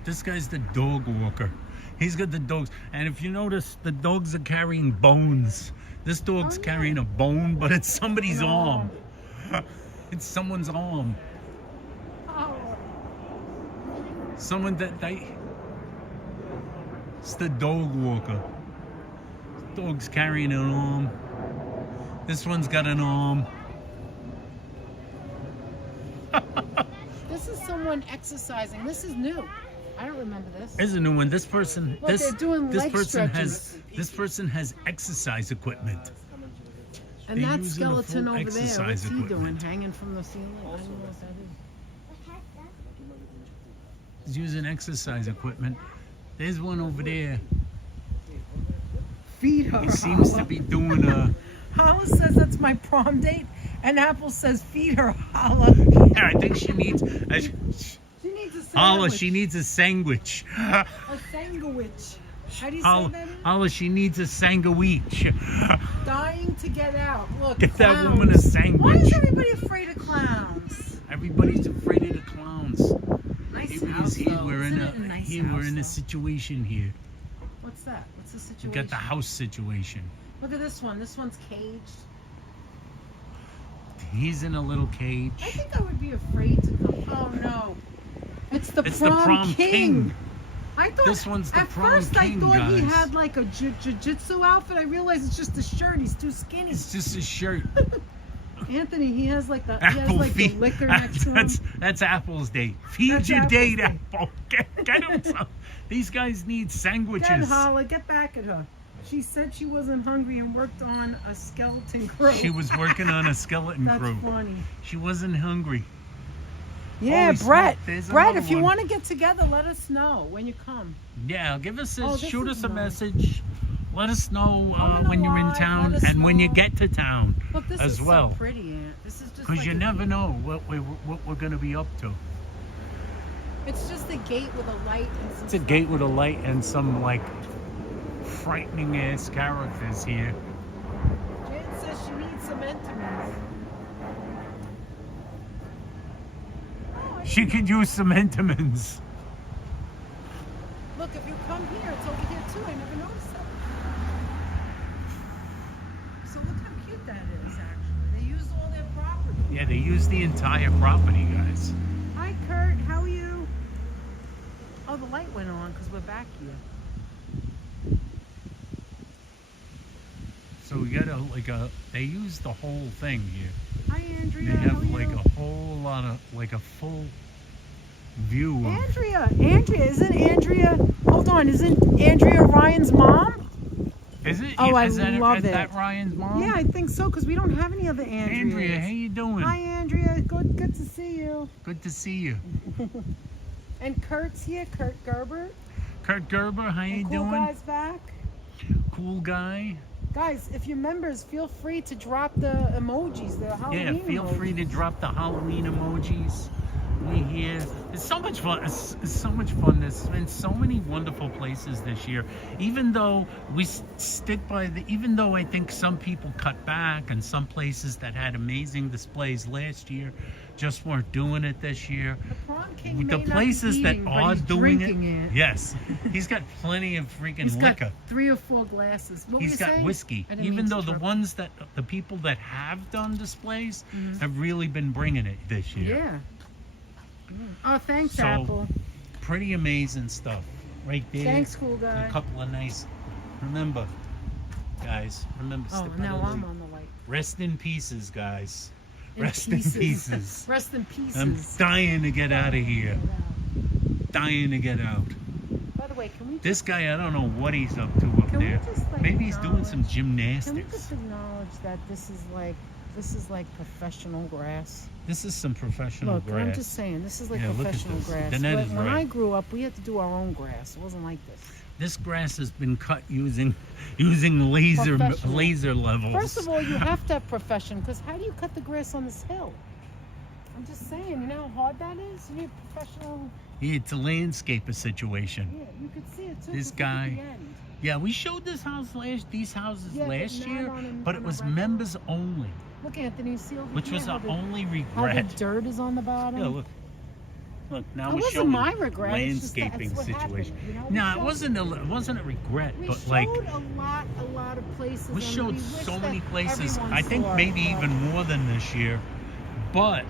This guy's the dog walker. He's got the dogs. And if you notice, the dogs are carrying bones. This dog's carrying a bone, but it's somebody's arm. It's someone's arm. Oh. Someone that they... It's the dog walker. The dog's carrying an arm. This one's got an arm. This is someone exercising. This is new. I don't remember this. Here's a new one. This person, Look, they're doing this leg person stretches. this person has exercise equipment. And They're that using the skeleton full over there, what's exercise he doing? equipment. Hanging from the ceiling? I don't know what that is. He's using exercise equipment. There's one over there. Feed her. He seems to be doing a... Holla says that's my prom date, and Apple says feed her, Holla. Yeah, I think she needs... She needs a sandwich. Holla, she needs a sandwich. A sandwich. How do you say Holla, that? Holla, she needs a sandwich. Dying to get out. Look, Get that clowns. woman a sandwich. Why is everybody afraid of clowns? Everybody's afraid of the clowns. Nice Here it house, is. Here though. we're in Isn't a it nice here house, we're in though? a situation here. What's that? What's the We situation? got the house situation. Look at this one. This one's caged. He's in a little cage. I think I would be afraid to come. Oh no. It's the It's prom, the prom king. I thought This one's the at prom first king, I thought he guys. had like a jiu-jitsu outfit. I realized it's just a shirt. He's too skinny. It's just a shirt. Anthony, he has like the Apple the feed. liquor next to him. That's Apple's date. Feed That's your Apple's date, date. Apple. Get him some. These guys need sandwiches. Get Holla, get back at her. She said she wasn't hungry and worked on a skeleton crew. She was working on a skeleton That's crew. funny. She wasn't hungry. Yeah, Holy Brett. smoke, there's Brett, another if you one. want to get together, let us know when you come. Yeah, give us a Oh, this shoot is us a nice. message. Let us know Comment when you're in alive, town let us and when you know. get to town Look, this as is well. so pretty, Aunt. This is just Because like you a- never know what we're going to be up to. It's just a gate with a light and some It's a gate with a light and some like frightening ass characters here. Jan says she needs some Entenmann's. She could use some Entenmann's. Look, if you come here, it's over here too. I never noticed that. So look how cute that is, actually. They used all their property. Yeah, they use the entire property, guys. Hi, Kurt. How are you? Oh, the light went on because we're back here. So we got they use the whole thing here. Hi, Andrea. They How have are like you? a whole lot of, like a full view of... Andrea, isn't Andrea? Hold on, isn't Andrea Ryan's mom? Is it? Oh, I is that, love is it. that Ryan's mom? Yeah, I think so because we don't have any other Andreas. Andrea, how you doing? Hi, Andrea. Good to see you. Good to see you. And Kurt's here. Kurt Gerber. Kurt Gerber, how you Cool doing? guy's back. Cool guy. Guys, if you're members, feel free to drop the emojis, the Halloween Yeah, feel emojis. free to drop the Halloween emojis. We here. It's so much fun. It's so much fun. There's been so many wonderful places this year. Even though we stick by even though I think some people cut back and some places that had amazing displays last year, just weren't doing it this year. The prom king With the may not be places eating, that but are he's doing it, drinking it. yes, he's got plenty of freaking He's got liquor. 3 or 4 glasses. What were He's you got saying? whiskey. I didn't Even mean to though the interrupt. ones that the people that have done displays have really been bringing it this year. Yeah. Oh, thanks, So, Apple. Pretty amazing stuff right there. Thanks, cool A guy. couple of nice. Remember, guys. Remember. Oh, step now out of I'm the- on the light. Rest in pieces, guys. In Rest pieces. in pieces. Rest in pieces. I'm dying to get out of here. Dying to get out. By the way, can we This guy, I don't know what he's up to up Can we there. just, like, Maybe he's doing some can we gymnastics. just acknowledge that this is like professional grass? This is some professional Look, grass. I'm just saying, this is like Yeah, look at professional this. grass. Danette But is when right. I grew up, we had to do our own grass. It wasn't like this. This grass has been cut using laser Professional. levels. First of all, you have to have profession, because how do you cut the grass on this hill? I'm just saying, you know how hard that is? You need professional. Yeah, it's a landscaper situation. Yeah, you could see it too. This 'cause look at guy- the end. Yeah, we showed these houses Yeah, but last not year, on but a it was regular- members only, Look, Anthony, see over which here was how our the- only how the regret. dirt is on the bottom. Yeah, look. Look, now It we're wasn't showing my regret. It's just landscaping that's what situation. happened, you know? We No, it showed- wasn't a regret, We but showed like a lot of places. we and showed wish so that many places. everyone I think saw it, maybe but- even more than this year. But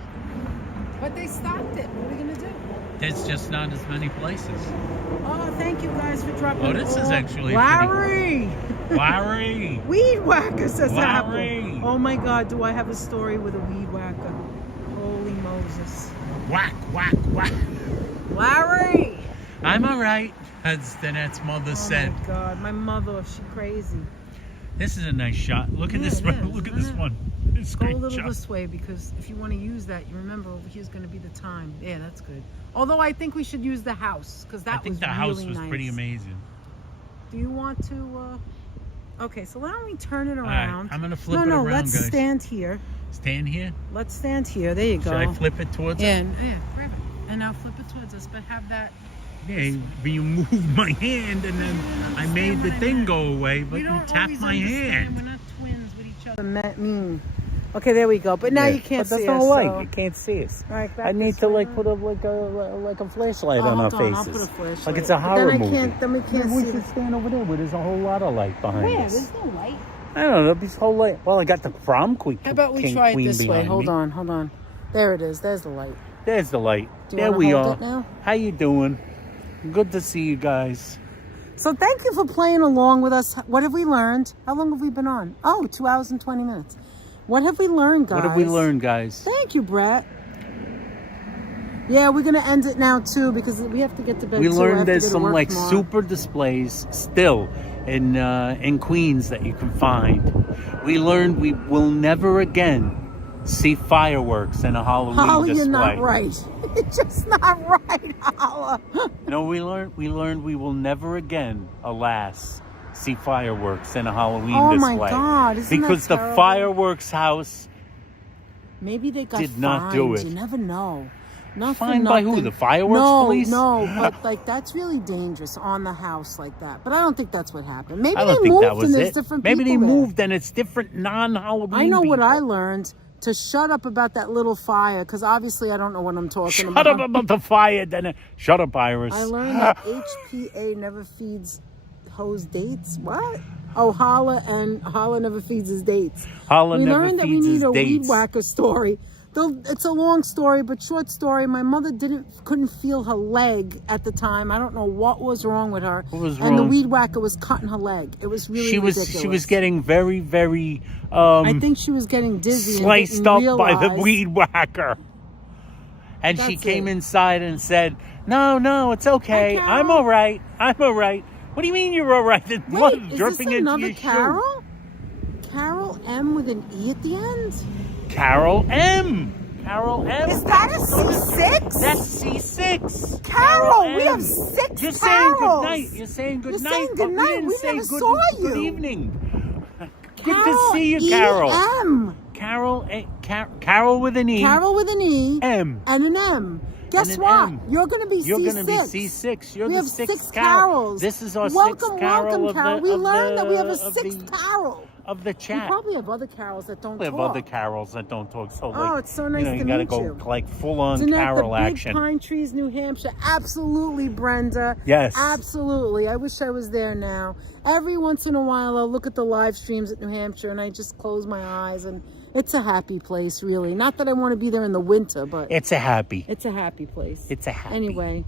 But they stopped it. What are we gonna do? there's just not as many places. Oh, thank you guys for dropping. Oh, this is all- actually Larry. Larry! Weed whacker says Larry. Apple. Oh my God, do I have a story with a weed whacker? Holy Moses. Whack, whack, whack. Larry. I'm alright, as Danette's mother Oh said. my God, my mother, she crazy. This is a nice shot. Look at Yeah, this it one. is, Look at isn't this it? one. It's a Go a great little shot. this way, because if you want to use that, you remember over here's going to be the time. Yeah, that's good. Although I think we should use the house, because that I think was the house really was nice. pretty amazing. Do you want to? Okay, so why don't we turn it All right, around? I'm gonna flip no, it no, around, let's guys. stand here. Stand here. Let's stand here. There you go. Should I flip it towards Yeah, it? yeah, grab it. And now flip it towards us, but have that. Yeah, you moved my hand and then I made the thing go away, but We you don't tapped always my understand. hand. We're not twins with each other. Mean. Okay, there we go. But now you can't see us. So. You can't see us. All right, back I need this to way. like put a flashlight Oh, on our hold on, I'll faces. put a flashlight. Like it's a But horror then movie. Then we can't Maybe we see. should stand over there where there's a whole lot of light behind Where? us. There's no light. I don't know. There'll be whole light. Well, I got the prom queen. How about we king, try it queen this way? behind Hold me. on, hold on. There it is. There's the light. There's the light. Do you There wanna we hold are. it now? How you doing? Good to see you guys. So thank you for playing along with us. What have we learned? How long have we been on? Oh, 2 hours and 20 minutes. What have we learned, guys? What have we learned, guys? Thank you, Brett. Yeah, we're going to end it now, too, because we have to get to bed, We too. I learned have to there's go to some work like tomorrow. super displays still in Queens that you can find. We learned we will never again see fireworks in a Halloween Holly, display. you're not right. You're just not right, Holla. No, we learned we will never again, alas, see fireworks in a Halloween Oh, display. my God. Isn't that because the terrible? fireworks house Maybe they got did not fined. do it. You never know. Not for Fined by who? nothing. The fireworks no, police? No, but like that's really dangerous on the house like that. But I don't think that's what happened. Maybe I they don't think moved that was and there's it. different Maybe they people there. moved and it's different non-Halloween. I know what people. I learned. To shut up about that little fire, because obviously I don't know what I'm talking Shut about. up about the fire, then. Shut up, Iris. I learned that HPA never feeds hoes dates. What? Oh, Holla never feeds his dates. Holla We never learned that we feeds need his a weed dates. whacker story. Though it's a long story, but short story. My mother couldn't feel her leg at the time. I don't know what was wrong with her. What was and the wrong? weed whacker was cutting her leg. It was really ridiculous. She was getting very, very I think she was getting dizzy. sliced and up didn't by the realize- weed whacker. And she That's came it. inside and said, No, it's okay. Hi, I'm Carol. all right. I'm all right. What do you mean you're all right? There's blood Wait, is dripping this into another your Carol? Carol M with an E at the end? shoe. Carol M. Carol M. Is that a C6? That's C6. Carol, we M. have 6 You're saying good Carols. night. You're saying good You're night. saying but good night. We didn't We say never good, saw good you. evening. Good Carol to see you, Carol. E-M. Carol with an E. Carol with an E. M. And an M. Guess And an what? M. You're going to be You're C6. going to be C6. You're we the have sixth 6 Carol. Carols. This is our welcome, sixth Carol welcome, of Carol. the, We of learned the, that we have a of 6th the- Carol. of the We chat. probably have other carols that don't We have talk. other carols that don't talk. So Oh, it's so nice you to gotta meet go you. like full on Danette, carol the Big action. Pine Trees, New Hampshire. Absolutely, Brenda. Yes. Absolutely. I wish I was there now. Every once in a while, I'll look at the live streams at New Hampshire and I just close my eyes, and it's a happy place, really. Not that I want to be there in the winter, but It's a happy. it's a happy place. It's a happy. Anyway.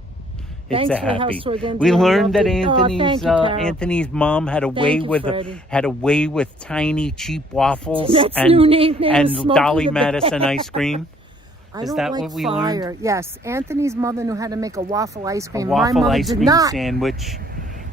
It's Thanks a for the happy. house tour again, We Dylan. learned that Loved it. Thank you, Carol. Anthony's mom had a way you, Freddie. with tiny cheap waffles That's and new nickname, and Smoky Dolly the Bear. Madison ice cream. I Is don't that like what we fire. learned? Yes, Anthony's mother knew how to make a waffle ice A cream. My waffle mother ice did cream not. sandwich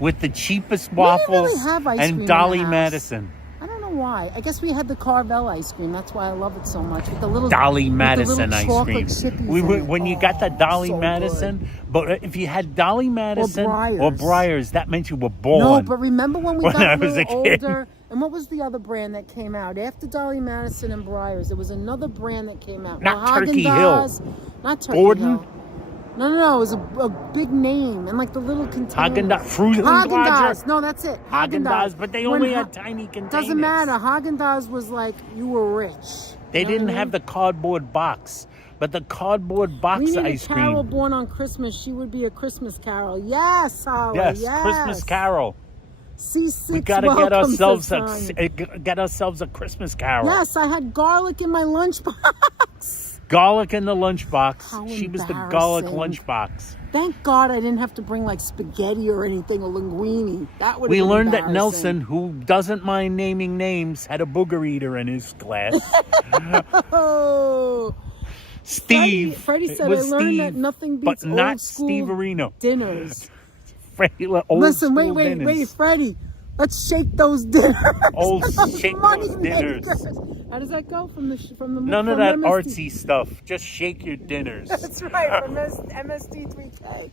with the cheapest We didn't really waffles have ice cream in and the Dolly house. Madison. I don't know why. I guess we had the Carvel ice cream. That's why I love it so much. With the little Dolly with Madison the ice little cream. chocolate chippies in it. When you got the Dolly so Madison, but if you had Dolly Madison Breyers. Breyers, that meant you were born. No, but remember when we When got I a was little a kid. older? And what was the other brand that came out after Dolly Madison and Breyers? There was another brand that came out. Not Well, Turkey Hill. Haagen-Dazs. Not Turkey Gordon? Hill. No. It was a big name and like the little containers. Haagen-Dazs, Fruit Haagen-Dazs. No, that's it. Haagen-Dazs, but they When only Ha- had tiny containers. Doesn't matter. Haagen-Dazs was like you were rich. They You know didn't what I have mean? the cardboard box, but the cardboard box We need ice a Carol cream. born on Christmas. She would be a Christmas Carol. Yes, Holly. Yes, Yes. Christmas Carol. C6 We gotta get welcomes ourselves a Christmas Carol. Yes, I had garlic in my lunchbox. Garlic in the lunchbox. How She was the garlic embarrassing. lunchbox. Thank God I didn't have to bring like spaghetti or anything or linguine. That would. We learned that Nelson, who doesn't mind naming names, had a booger eater in his class. Oh, Steve. Freddie it said I was learned Steve, that nothing beats but not old school Steve Areno. dinners. Freddie, old Listen, school wait, dinners. Freddie. Let's shake those dinners. Oh, Those shake money those dinners. makers. How does that go from the None of from that MST? artsy stuff. Just shake your dinners. That's right, from MST3K.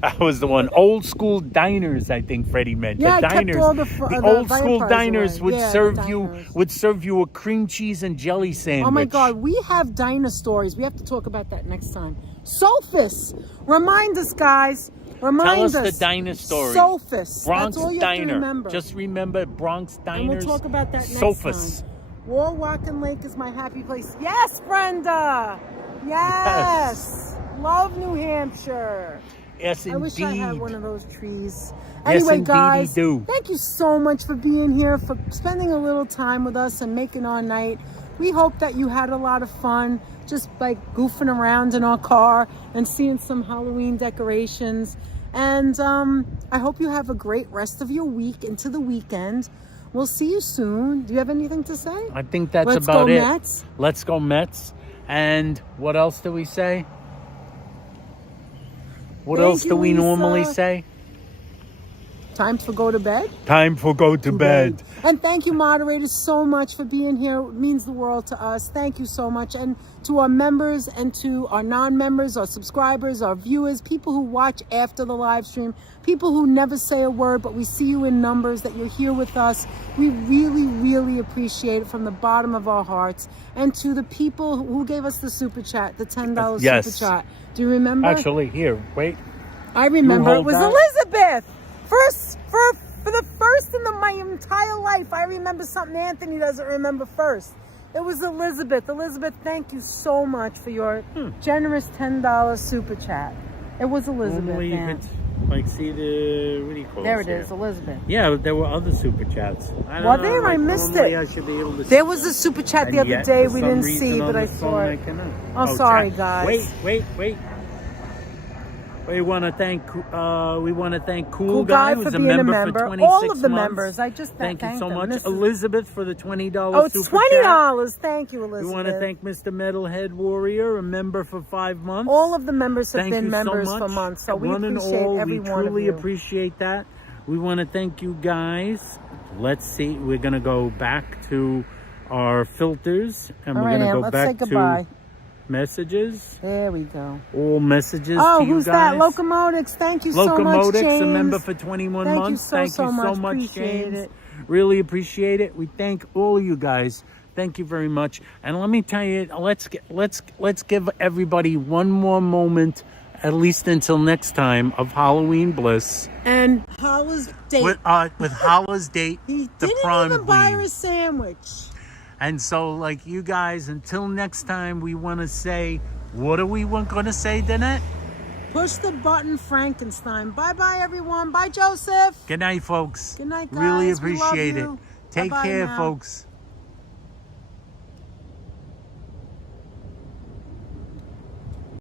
That was the one. Old school diners, I think Freddie meant. Yeah, the I kept diners. all the old school vampires diners away. would Yeah, serve the you diners. a cream cheese and jelly sandwich. Oh my God, we have diner stories. We have to talk about that next time. Sophus, remind us, guys. Remind us. Tell us the diner story. Sophus. Bronx That's all you have to Diner. remember. Just remember Bronx Diners. And we'll talk about that next Sophus. time. Walk-in Lake is my happy place. Yes, Brenda. Yes. Love New Hampshire. Yes, indeed. I wish I had one of those trees. Yes, Anyway, indeedy guys, do. thank you so much for being here, for spending a little time with us and making our night. We hope that you had a lot of fun, just like goofing around in our car and seeing some Halloween decorations. And I hope you have a great rest of your week into the weekend. We'll see you soon. Do you have anything to say? I think that's Let's about go it. Mets. Let's go Mets. And what else do we say? What Thank else you, do we Lisa. normally say? Time to go to bed? Time for go to bed. And thank you, moderators, so much for being here. It means the world to us. Thank you so much. And to our members and to our non-members, our subscribers, our viewers, people who watch after the live stream, people who never say a word, but we see you in numbers, that you're here with us. We really, really appreciate it from the bottom of our hearts. And to the people who gave us the super chat, the $10 Yes. super chat. Do you remember? Actually, here, wait. I remember. It hold was that. Elizabeth. For the first in my entire life, I remember something Anthony doesn't remember first. It was Elizabeth. Elizabeth, thank you so much for your generous $10 super chat. It was Elizabeth. Normally, man. it's like, see the, what do you call There this it is, here? Elizabeth. Yeah, there were other super chats. I don't Were know, there? I like, missed normally it. I should be able to There see was them. a super chat the And other yet, day for we some didn't reason see, on but the I phone, saw it. cannot. Oh, sorry, chat. guys. Wait. We want to thank Cool Cool Guy, Guy who's for a being a member member. for 26 All of the months. members. I just thank you thanked so them. much. This is- Elizabeth for the $20 Oh, it's super $20. chat. Thank you, Elizabeth. We want to thank Mr. Metalhead Warrior, a member for 5 months. All of the members have Thank been you members so much. for months, so we One and appreciate all, every we one of truly you. appreciate that. We want to thank you guys. Let's see. We're going to go back to our filters, and All we're right, going to Ann, go let's back say goodbye. to messages. There we go. All messages Oh, to you who's guys. that? Locomotics. Thank you so much, Locomotics, James. a member for 21 Thank you months. so, Thank so you so much. much, Appreciate James. it. Really appreciate it. We thank all you guys. Thank you very much. And let me tell you, let's give everybody one more moment at least until next time, of Halloween Bliss. And Hala's date. With Hala's date, He the didn't prom even buy her queen. a sandwich. And so, like, you guys, until next time, we want to say, what are we going to say, Danette? Push the button, Frankenstein. Bye-bye, everyone. Bye, Joseph. Good night, folks. Good night, guys. Really We love appreciate it. you. Take Bye-bye care, now. folks.